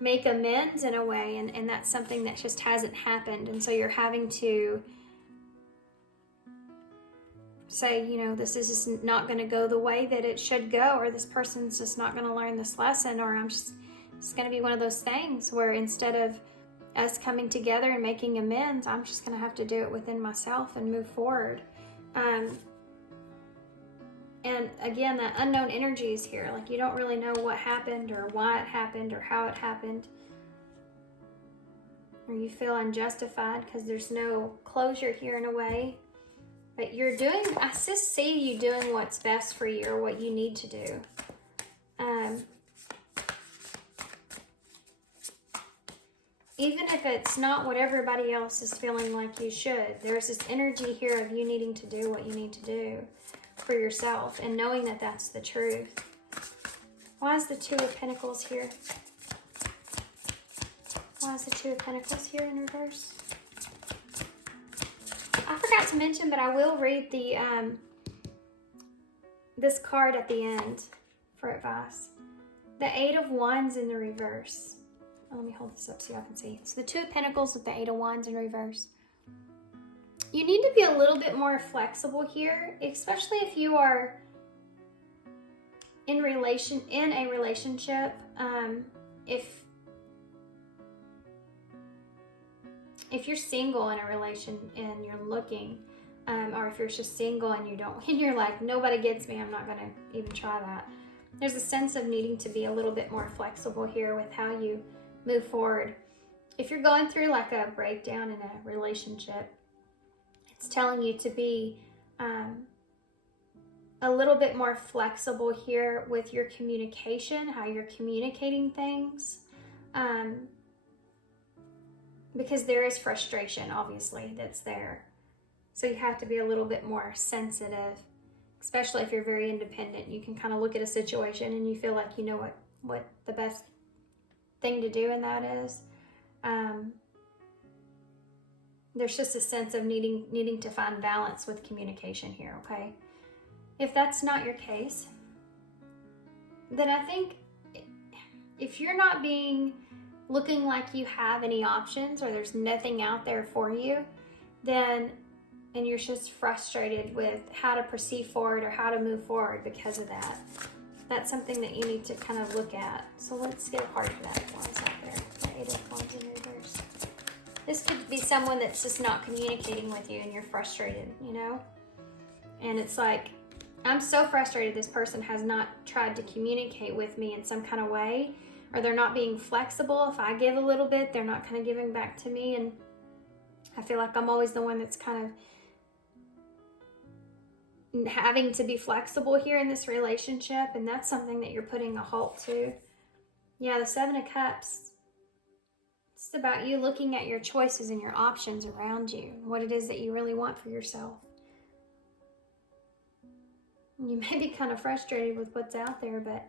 make amends in a way, and that's something that just hasn't happened. And so you're having to say, you know, this is just not going to go the way that it should go, or this person's just not going to learn this lesson, or it's going to be one of those things where instead of us coming together and making amends, I'm just going to have to do it within myself and move forward. And again, that unknown energy is here. Like you don't really know what happened or why it happened or how it happened. Or you feel unjustified because there's no closure here in a way. But you're doing, I just see you doing what's best for you or what you need to do. Even if it's not what everybody else is feeling like you should, there's this energy here of you needing to do what you need to do for yourself and knowing that that's the truth. Why is the Two of Pentacles here? Why is the Two of Pentacles here in reverse? I forgot to mention, but I will read the this card at the end for advice. The Eight of Wands in the reverse. Let me hold this up so y'all can see. So the Two of Pentacles with the Eight of Wands in reverse. You need to be a little bit more flexible here, especially if you are in a relationship. If you're single in a relation and you're looking, or if you're just single and you're like, nobody gets me, I'm not gonna even try that. There's a sense of needing to be a little bit more flexible here with how you move forward. If you're going through like a breakdown in a relationship, it's telling you to be a little bit more flexible here with your communication, how you're communicating things. because there is frustration, obviously, that's there. So you have to be a little bit more sensitive, especially if you're very independent. You can kind of look at a situation and you feel like you know what the best thing to do in that is. There's just a sense of needing to find balance with communication here, okay? If that's not your case, then I think if you're not looking like you have any options or there's nothing out there for you, and you're just frustrated with how to proceed forward or how to move forward because of that, that's something that you need to kind of look at. So let's get a card for that one out there. The 8 of Wands in reverse. This could be someone that's just not communicating with you and you're frustrated, you know? And it's like, I'm so frustrated this person has not tried to communicate with me in some kind of way, or they're not being flexible. If I give a little bit, they're not kind of giving back to me, and I feel like I'm always the one that's kind of having to be flexible here in this relationship, and that's something that you're putting a halt to. Yeah, the 7 of Cups. It's about you looking at your choices and your options around you, what it is that you really want for yourself. You may be kind of frustrated with what's out there, but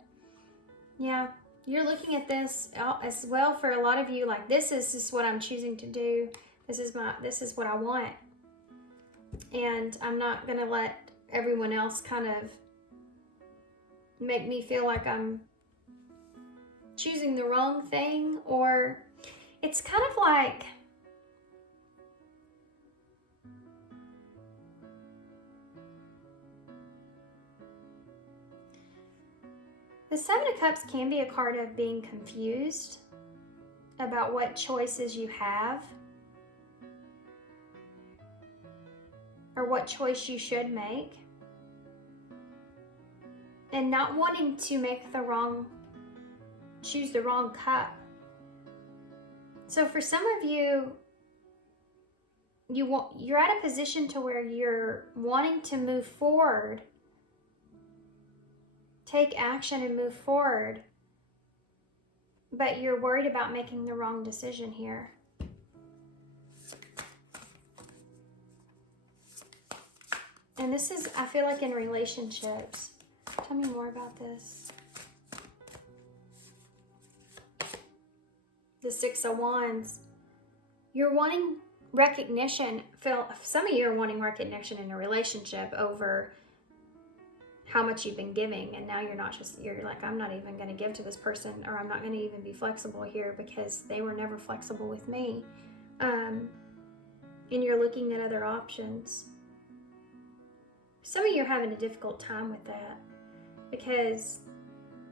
yeah, you're looking at this as well for a lot of you, like this is what I'm choosing to do. This is what I want. And I'm not going to let everyone else kind of make me feel like I'm choosing the wrong thing, or it's kind of like the 7 of Cups can be a card of being confused about what choices you have or what choice you should make, and not wanting to choose the wrong cup. So for some of you, you're at a position to where you're wanting to move forward, take action and move forward, but you're worried about making the wrong decision here. And this is, I feel like, in relationships. Tell me more about this. The 6 of Wands. You're wanting recognition. Some of you are wanting recognition in a relationship over how much you've been giving, and now you're like, I'm not even going to give to this person, or I'm not going to even be flexible here because they were never flexible with me. And you're looking at other options. Some of you are having a difficult time with that because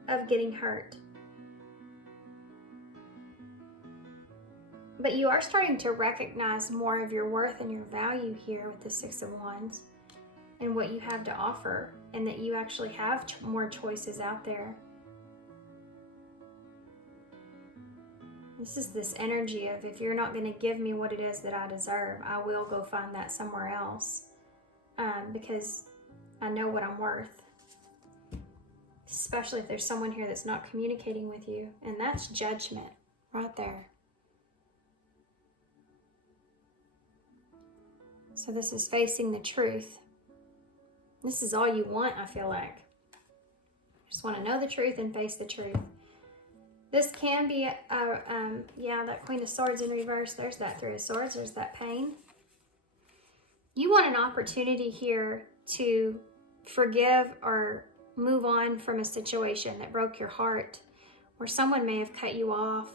of getting hurt. But you are starting to recognize more of your worth and your value here with the 6 of Wands and what you have to offer, and that you actually have more choices out there. This is this energy of, if you're not going to give me what it is that I deserve, I will go find that somewhere else, because I know what I'm worth. Especially if there's someone here that's not communicating with you, and that's judgment right there. So this is facing the truth. This is all you want, I feel like. You just want to know the truth and face the truth. This can be, that Queen of Swords in reverse. There's that 3 of Swords. There's that pain. You want an opportunity here to forgive or move on from a situation that broke your heart, where someone may have cut you off.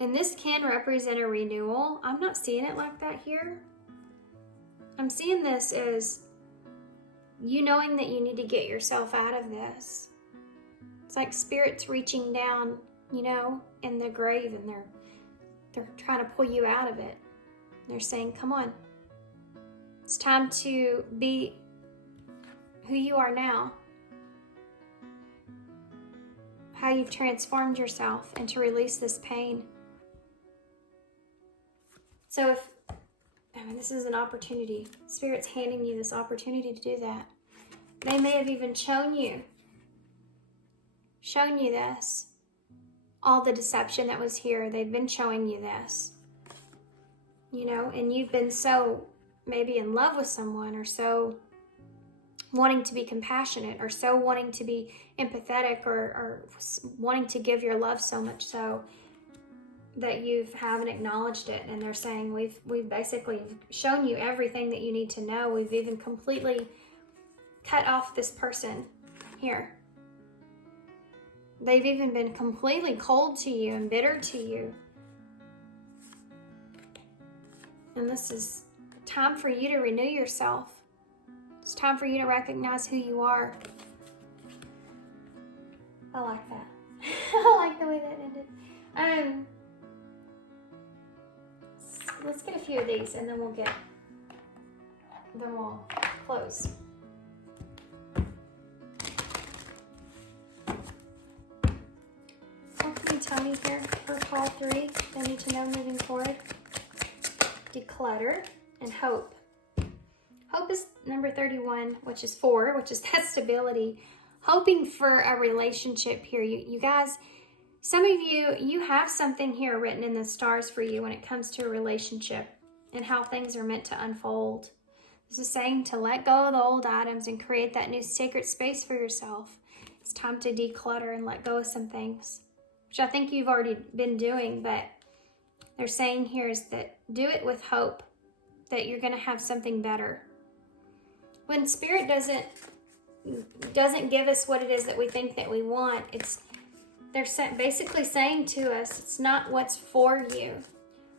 And this can represent a renewal. I'm not seeing it like that here. I'm seeing this as you knowing that you need to get yourself out of this. It's like spirits reaching down, in the grave, and they're trying to pull you out of it. They're saying, come on. It's time to be who you are now. How you've transformed yourself, and to release this pain. So this is an opportunity. Spirit's handing you this opportunity to do that. They may have even shown you this. all the deception that was here. They've been showing you this, you know, and you've been so maybe in love with someone, or so wanting to be compassionate, or so wanting to be empathetic, or wanting to give your love so much so that you haven't acknowledged it. And they're saying, we've basically shown you everything that you need to know. We've even completely cut off this person here. They've even been completely cold to you and bitter to you. And this is time for you to renew yourself. It's time for you to recognize who you are. I like that. I like the way that ended. Let's get a few of these, and then we'll close. What can you tell me here for call 3 they need to know moving forward? Declutter and hope. Hope is number 31, which is 4, which is that stability. Hoping for a relationship here. You guys, some of you have something here written in the stars for you when it comes to a relationship and how things are meant to unfold. This is saying to let go of the old items and create that new sacred space for yourself. It's time to declutter and let go of some things, which I think you've already been doing, but they're saying here is that do it with hope that you're going to have something better. When Spirit doesn't give us what it is that we think that we want, they're basically saying to us, it's not what's for you.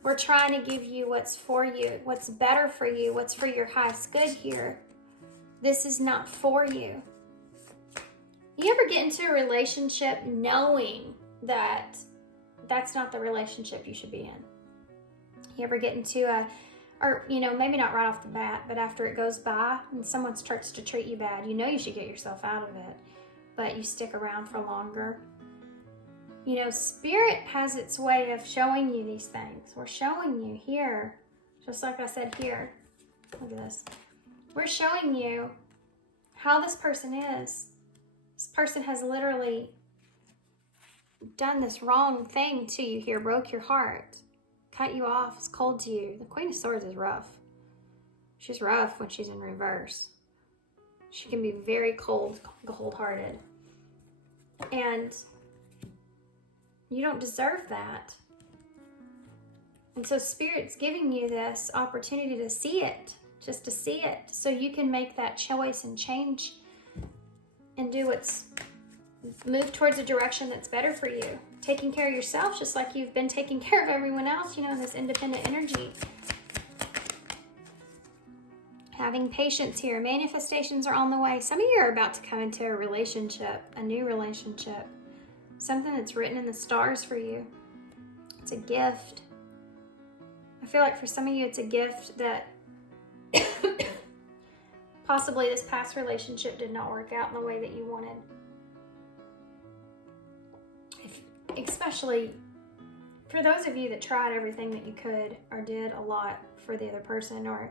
We're trying to give you what's for you, what's better for you, what's for your highest good here. This is not for you. You ever get into a relationship knowing that that's not the relationship you should be in? You ever get into or maybe not right off the bat, but after it goes by and someone starts to treat you bad, you know you should get yourself out of it, but you stick around for longer. Spirit has its way of showing you these things. We're showing you here, just like I said here. Look at this. We're showing you how this person is. This person has literally done this wrong thing to you here, broke your heart, cut you off, is cold to you. The Queen of Swords is rough. She's rough when she's in reverse. She can be very cold-hearted. And you don't deserve that. And so Spirit's giving you this opportunity to see it, just to see it, so you can make that choice and change and move towards a direction that's better for you. Taking care of yourself just like you've been taking care of everyone else, in this independent energy. Having patience here. Manifestations are on the way. Some of you are about to come into a relationship, a new relationship. Something that's written in the stars for you. It's a gift. I feel like for some of you it's a gift that possibly this past relationship did not work out in the way that you wanted. Especially for those of you that tried everything that you could or did a lot for the other person, or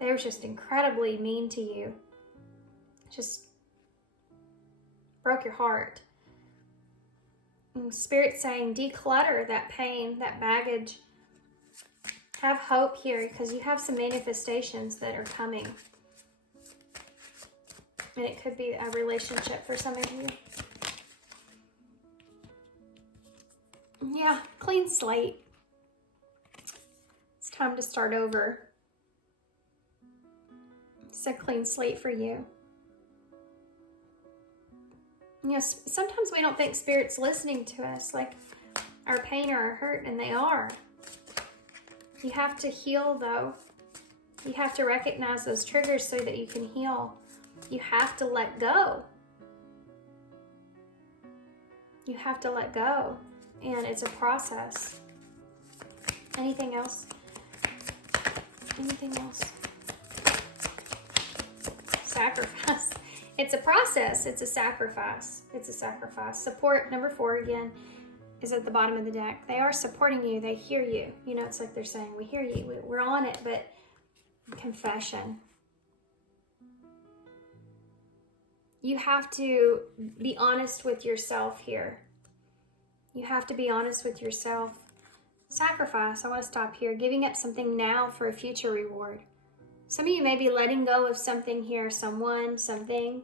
they were just incredibly mean to you, just broke your heart. And Spirit's saying declutter that pain, that baggage. Have hope here because you have some manifestations that are coming. And it could be a relationship for some of you. Yeah, clean slate. It's time to start over. It's a clean slate for you. Yes, sometimes we don't think Spirit's listening to us, like our pain or our hurt, and they are. You have to heal, though. You have to recognize those triggers so that you can heal. You have to let go. You have to let go. And it's a process. Anything else? Anything else? Sacrifice. It's a process. It's a sacrifice. It's a sacrifice. Support, number 4 again, is at the bottom of the deck. They are supporting you. They hear you. It's like they're saying, we hear you. We're on it, but confession. You have to be honest with yourself here. You have to be honest with yourself. Sacrifice, I want to stop here. Giving up something now for a future reward. Some of you may be letting go of something here, someone, something,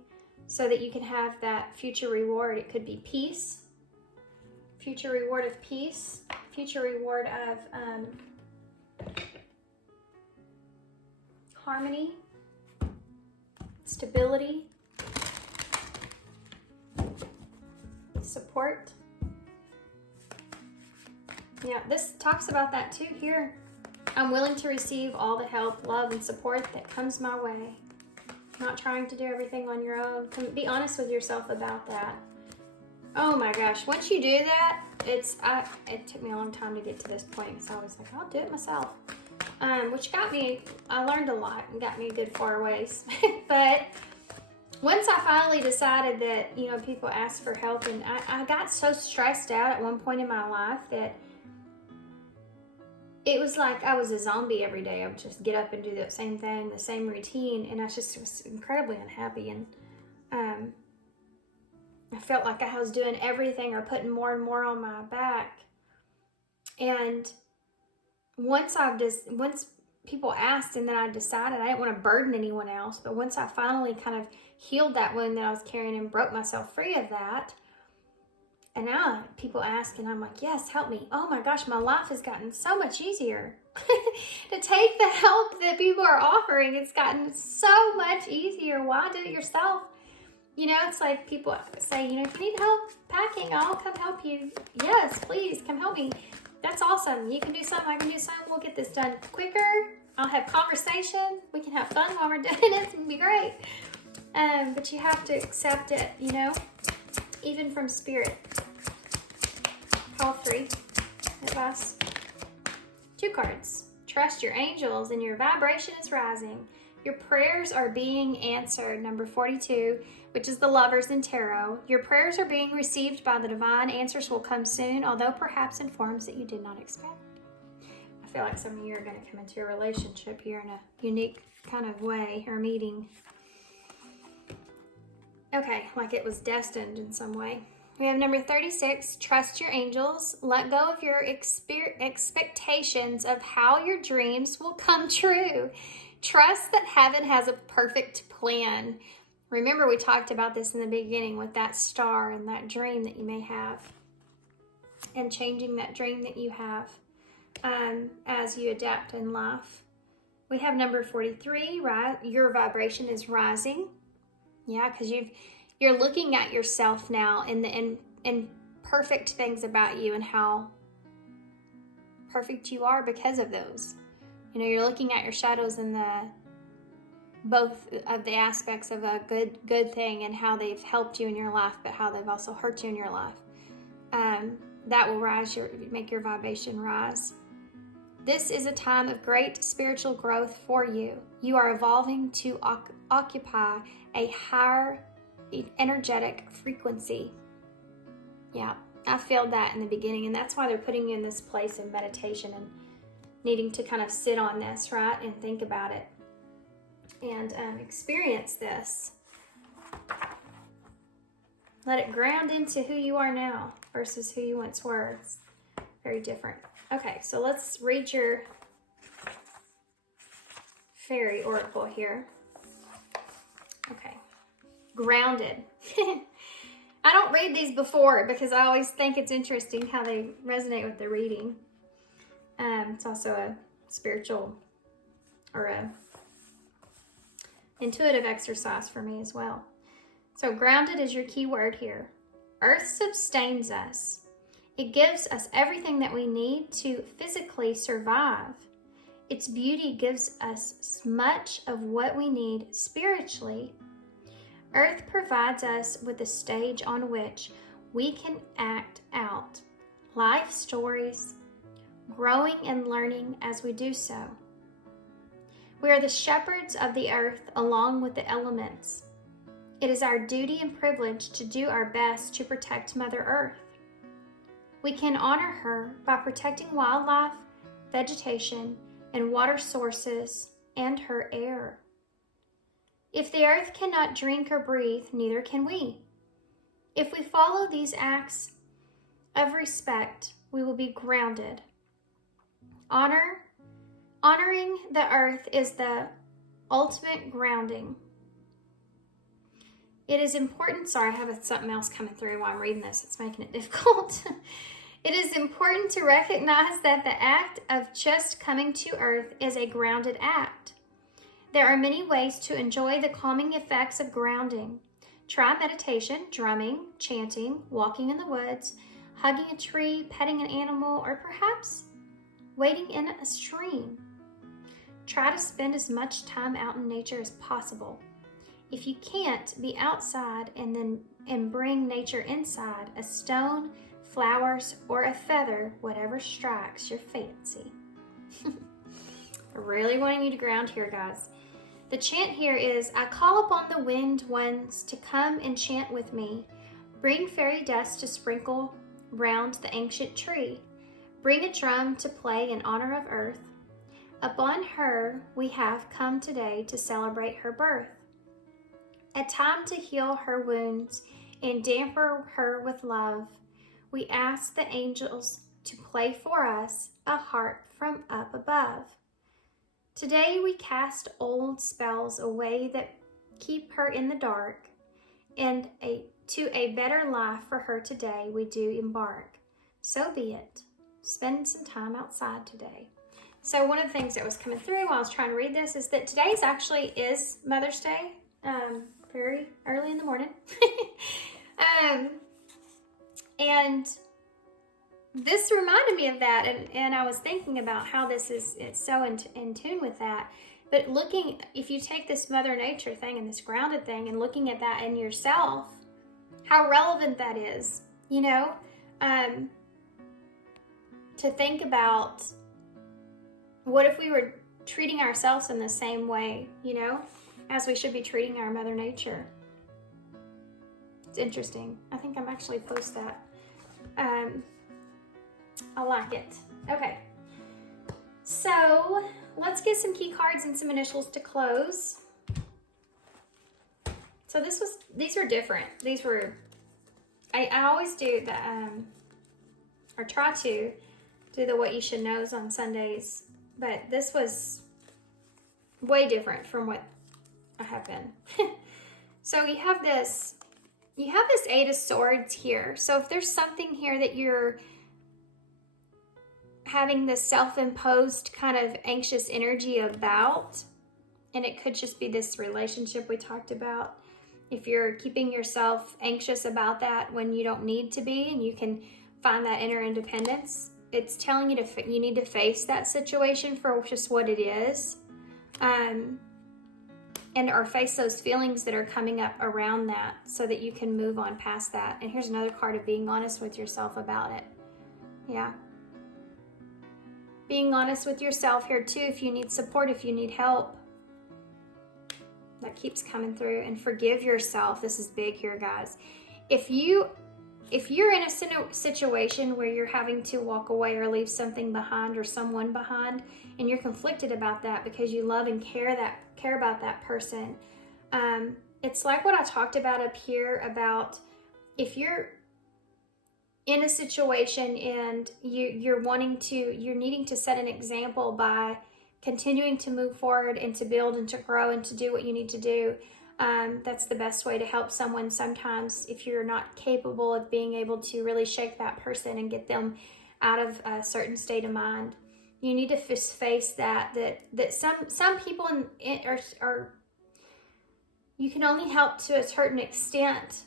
so that you can have that future reward. It could be peace, future reward of peace, future reward of harmony, stability, support. Yeah, this talks about that too here. I'm willing to receive all the help, love, and support that comes my way. Not trying to do everything on your own. Be honest with yourself about that. Oh my gosh, once you do that, it took me a long time to get to this point, so I was like, I'll do it myself. Which got me, I learned a lot and got me a good 4 ways. But once I finally decided that, you know, people asked for help, and I got so stressed out at one point in my life that it was like I was a zombie every day. I would just get up and do the same thing, the same routine, and I just was incredibly unhappy. And I felt like I was doing everything or putting more and more on my back. And once people asked, and then I decided I didn't want to burden anyone else, but once I finally kind of healed that wound that I was carrying and broke myself free of that, and now people ask, and I'm like, yes, help me. Oh my gosh, my life has gotten so much easier. To take the help that people are offering, it's gotten so much easier. Why do it yourself? You know, it's like people say, you know, if you need help packing, I'll come help you. Yes, please, come help me. That's awesome. You can do something, I can do something. We'll get this done quicker. I'll have conversation. We can have fun while we're doing it. It's going to be great. But you have to accept it, you know, even from spirit. Call 3. Advice. 2 cards. Trust your angels and your vibration is rising. Your prayers are being answered. Number 42, which is the Lovers in Tarot. Your prayers are being received by the divine. Answers will come soon, although perhaps in forms that you did not expect. I feel like some of you are going to come into a relationship here in a unique kind of way, or meeting. Okay, like it was destined in some way. We have number 36, trust your angels. Let go of your expectations of how your dreams will come true. Trust that heaven has a perfect plan. Remember, we talked about this in the beginning with that star and that dream that you may have, and changing that dream that you have as you adapt in life. We have number 43, right? Your vibration is rising. Yeah, because you're looking at yourself now and perfect things about you and how perfect you are because of those. You know, you're looking at your shadows and both of the aspects of a good thing and how they've helped you in your life, but how they've also hurt you in your life. That will make your vibration rise. This is a time of great spiritual growth for you. You are evolving to occupy a higher energetic frequency. Yeah, I felt that in the beginning, and that's why they're putting you in this place of meditation and needing to kind of sit on this, right, and think about it and experience this. Let it ground into who you are now versus who you once were. It's very different. Okay, so let's read your fairy oracle here. Okay, grounded. I don't read these before because I always think it's interesting how they resonate with the reading. It's also a spiritual or a intuitive exercise for me as well. So grounded is your key word here. Earth sustains us. It gives us everything that we need to physically survive. Its beauty gives us much of what we need spiritually. Earth provides us with a stage on which we can act out life stories, growing and learning as we do so. We are the shepherds of the earth along with the elements. It is our duty and privilege to do our best to protect Mother Earth. We can honor her by protecting wildlife, vegetation, and water sources, and her air. If the earth cannot drink or breathe, neither can we. If we follow these acts of respect, we will be grounded. Honoring the earth is the ultimate grounding. It is important, sorry, I have something else coming through while I'm reading this. It's making it difficult. It is important to recognize that the act of just coming to earth is a grounded act. There are many ways to enjoy the calming effects of grounding. Try meditation, drumming, chanting, walking in the woods, hugging a tree, petting an animal, or perhaps wading in a stream. Try to spend as much time out in nature as possible. If you can't, be outside and bring nature inside, a stone, flowers, or a feather, whatever strikes your fancy. Really wanting you to ground here, guys. The chant here is, I call upon the winged ones to come and chant with me. Bring fairy dust to sprinkle round the ancient tree. Bring a drum to play in honor of earth. Upon her we have come today to celebrate her birth. A time to heal her wounds and damper her with love. We ask the angels to play for us a harp from up above. Today we cast old spells away that keep her in the dark, and to a better life for her today we do embark. So be it. Spend some time outside today. So one of the things that was coming through while I was trying to read this is that today's actually is Mother's Day, very early in the morning. And this reminded me of that, and I was thinking about how this is so in tune with that. But if you take this Mother Nature thing and this grounded thing and looking at that in yourself, how relevant that is, to think about what if we were treating ourselves in the same way, as we should be treating our Mother Nature. It's interesting. I think I'm actually post that. I like it. Okay. So let's get some key cards and some initials to close. So these were different. These were, I always do the, or try to do the what you should knows on Sundays, but this was way different from what I have been. So you have this Eight of Swords here. So if there's something here that you're having this self-imposed kind of anxious energy about, and it could just be this relationship we talked about. If you're keeping yourself anxious about that when you don't need to be, and you can find that inner independence, it's telling you you need to face that situation for just what it is, or face those feelings that are coming up around that so that you can move on past that. And here's another card of being honest with yourself about it. Yeah. Being honest with yourself here too, if you need support, if you need help. That keeps coming through. And forgive yourself. This is big here, guys. If you're in a situation where you're having to walk away or leave something behind or someone behind, and you're conflicted about that because you love and care about that person, it's like what I talked about up here about if you're in a situation and you're needing to set an example by continuing to move forward and to build and to grow and to do what you need to do. That's the best way to help someone sometimes if you're not capable of being able to really shake that person and get them out of a certain state of mind. You need to face that some people are you can only help to a certain extent.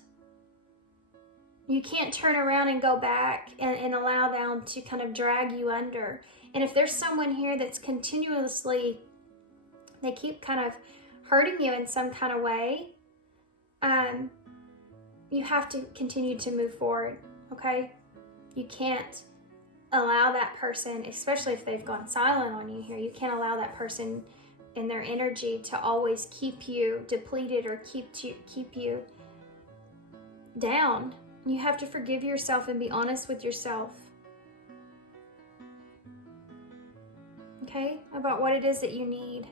You can't turn around and go back and allow them to kind of drag you under. And if there's someone here that's continuously, they keep kind of hurting you in some kind of way, you have to continue to move forward, okay? You can't allow that person, especially if they've gone silent on you here, you can't allow that person in their energy to always keep you depleted or keep you down. You have to forgive yourself and be honest with yourself. Okay? About what it is that you need.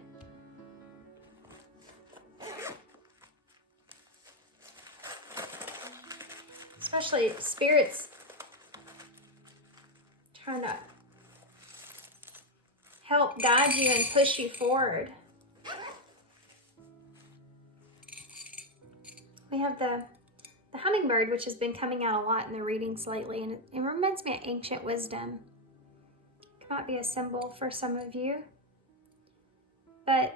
Especially spirits trying to help guide you and push you forward. We have the hummingbird, which has been coming out a lot in the readings lately, and it reminds me of ancient wisdom. It might be a symbol for some of you, but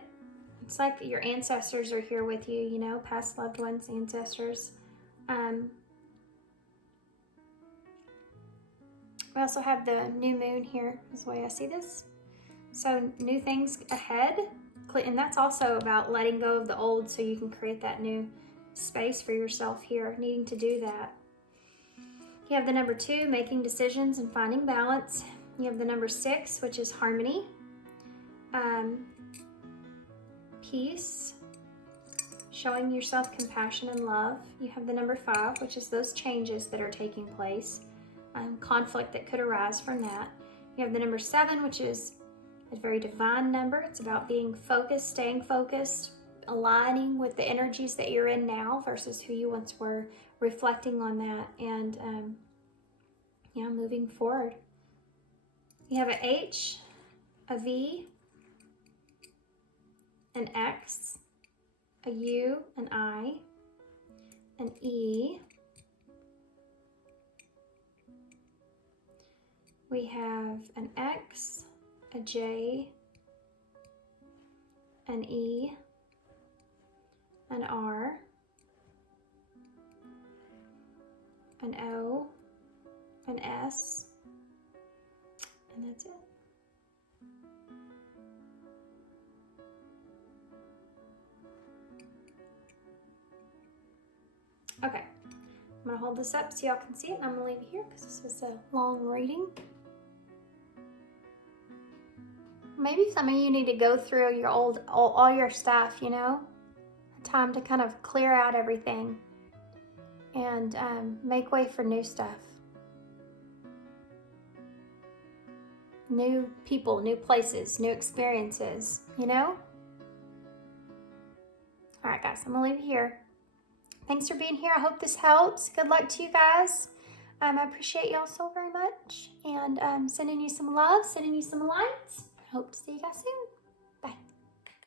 it's like your ancestors are here with you, you know, past loved ones, ancestors. We also have the new moon here, is the way I see this. So new things ahead, and that's also about letting go of the old so you can create that new space for yourself here, needing to do that. You have the number 2, making decisions and finding balance. You have the number 6, which is harmony, peace, showing yourself compassion and love. You have the number 5, which is those changes that are taking place, conflict that could arise from that. You have the number 7, which is a very divine number. It's about being focused, staying focused, aligning with the energies that you're in now versus who you once were, reflecting on that, and moving forward. You have an H, a V, an X, a U, an I, an E. We have an X, a J, an E, an R, an O, an S, and that's it. Okay, I'm gonna hold this up so y'all can see it, and I'm gonna leave it here because this was a long reading. Maybe some of you need to go through your all your stuff, you know? A time to kind of clear out everything and make way for new stuff. New people, new places, new experiences, you know? All right, guys, I'm gonna leave it here. Thanks for being here. I hope this helps. Good luck to you guys. I appreciate y'all so very much. And sending you some love, sending you some lights. Hope to see you guys soon.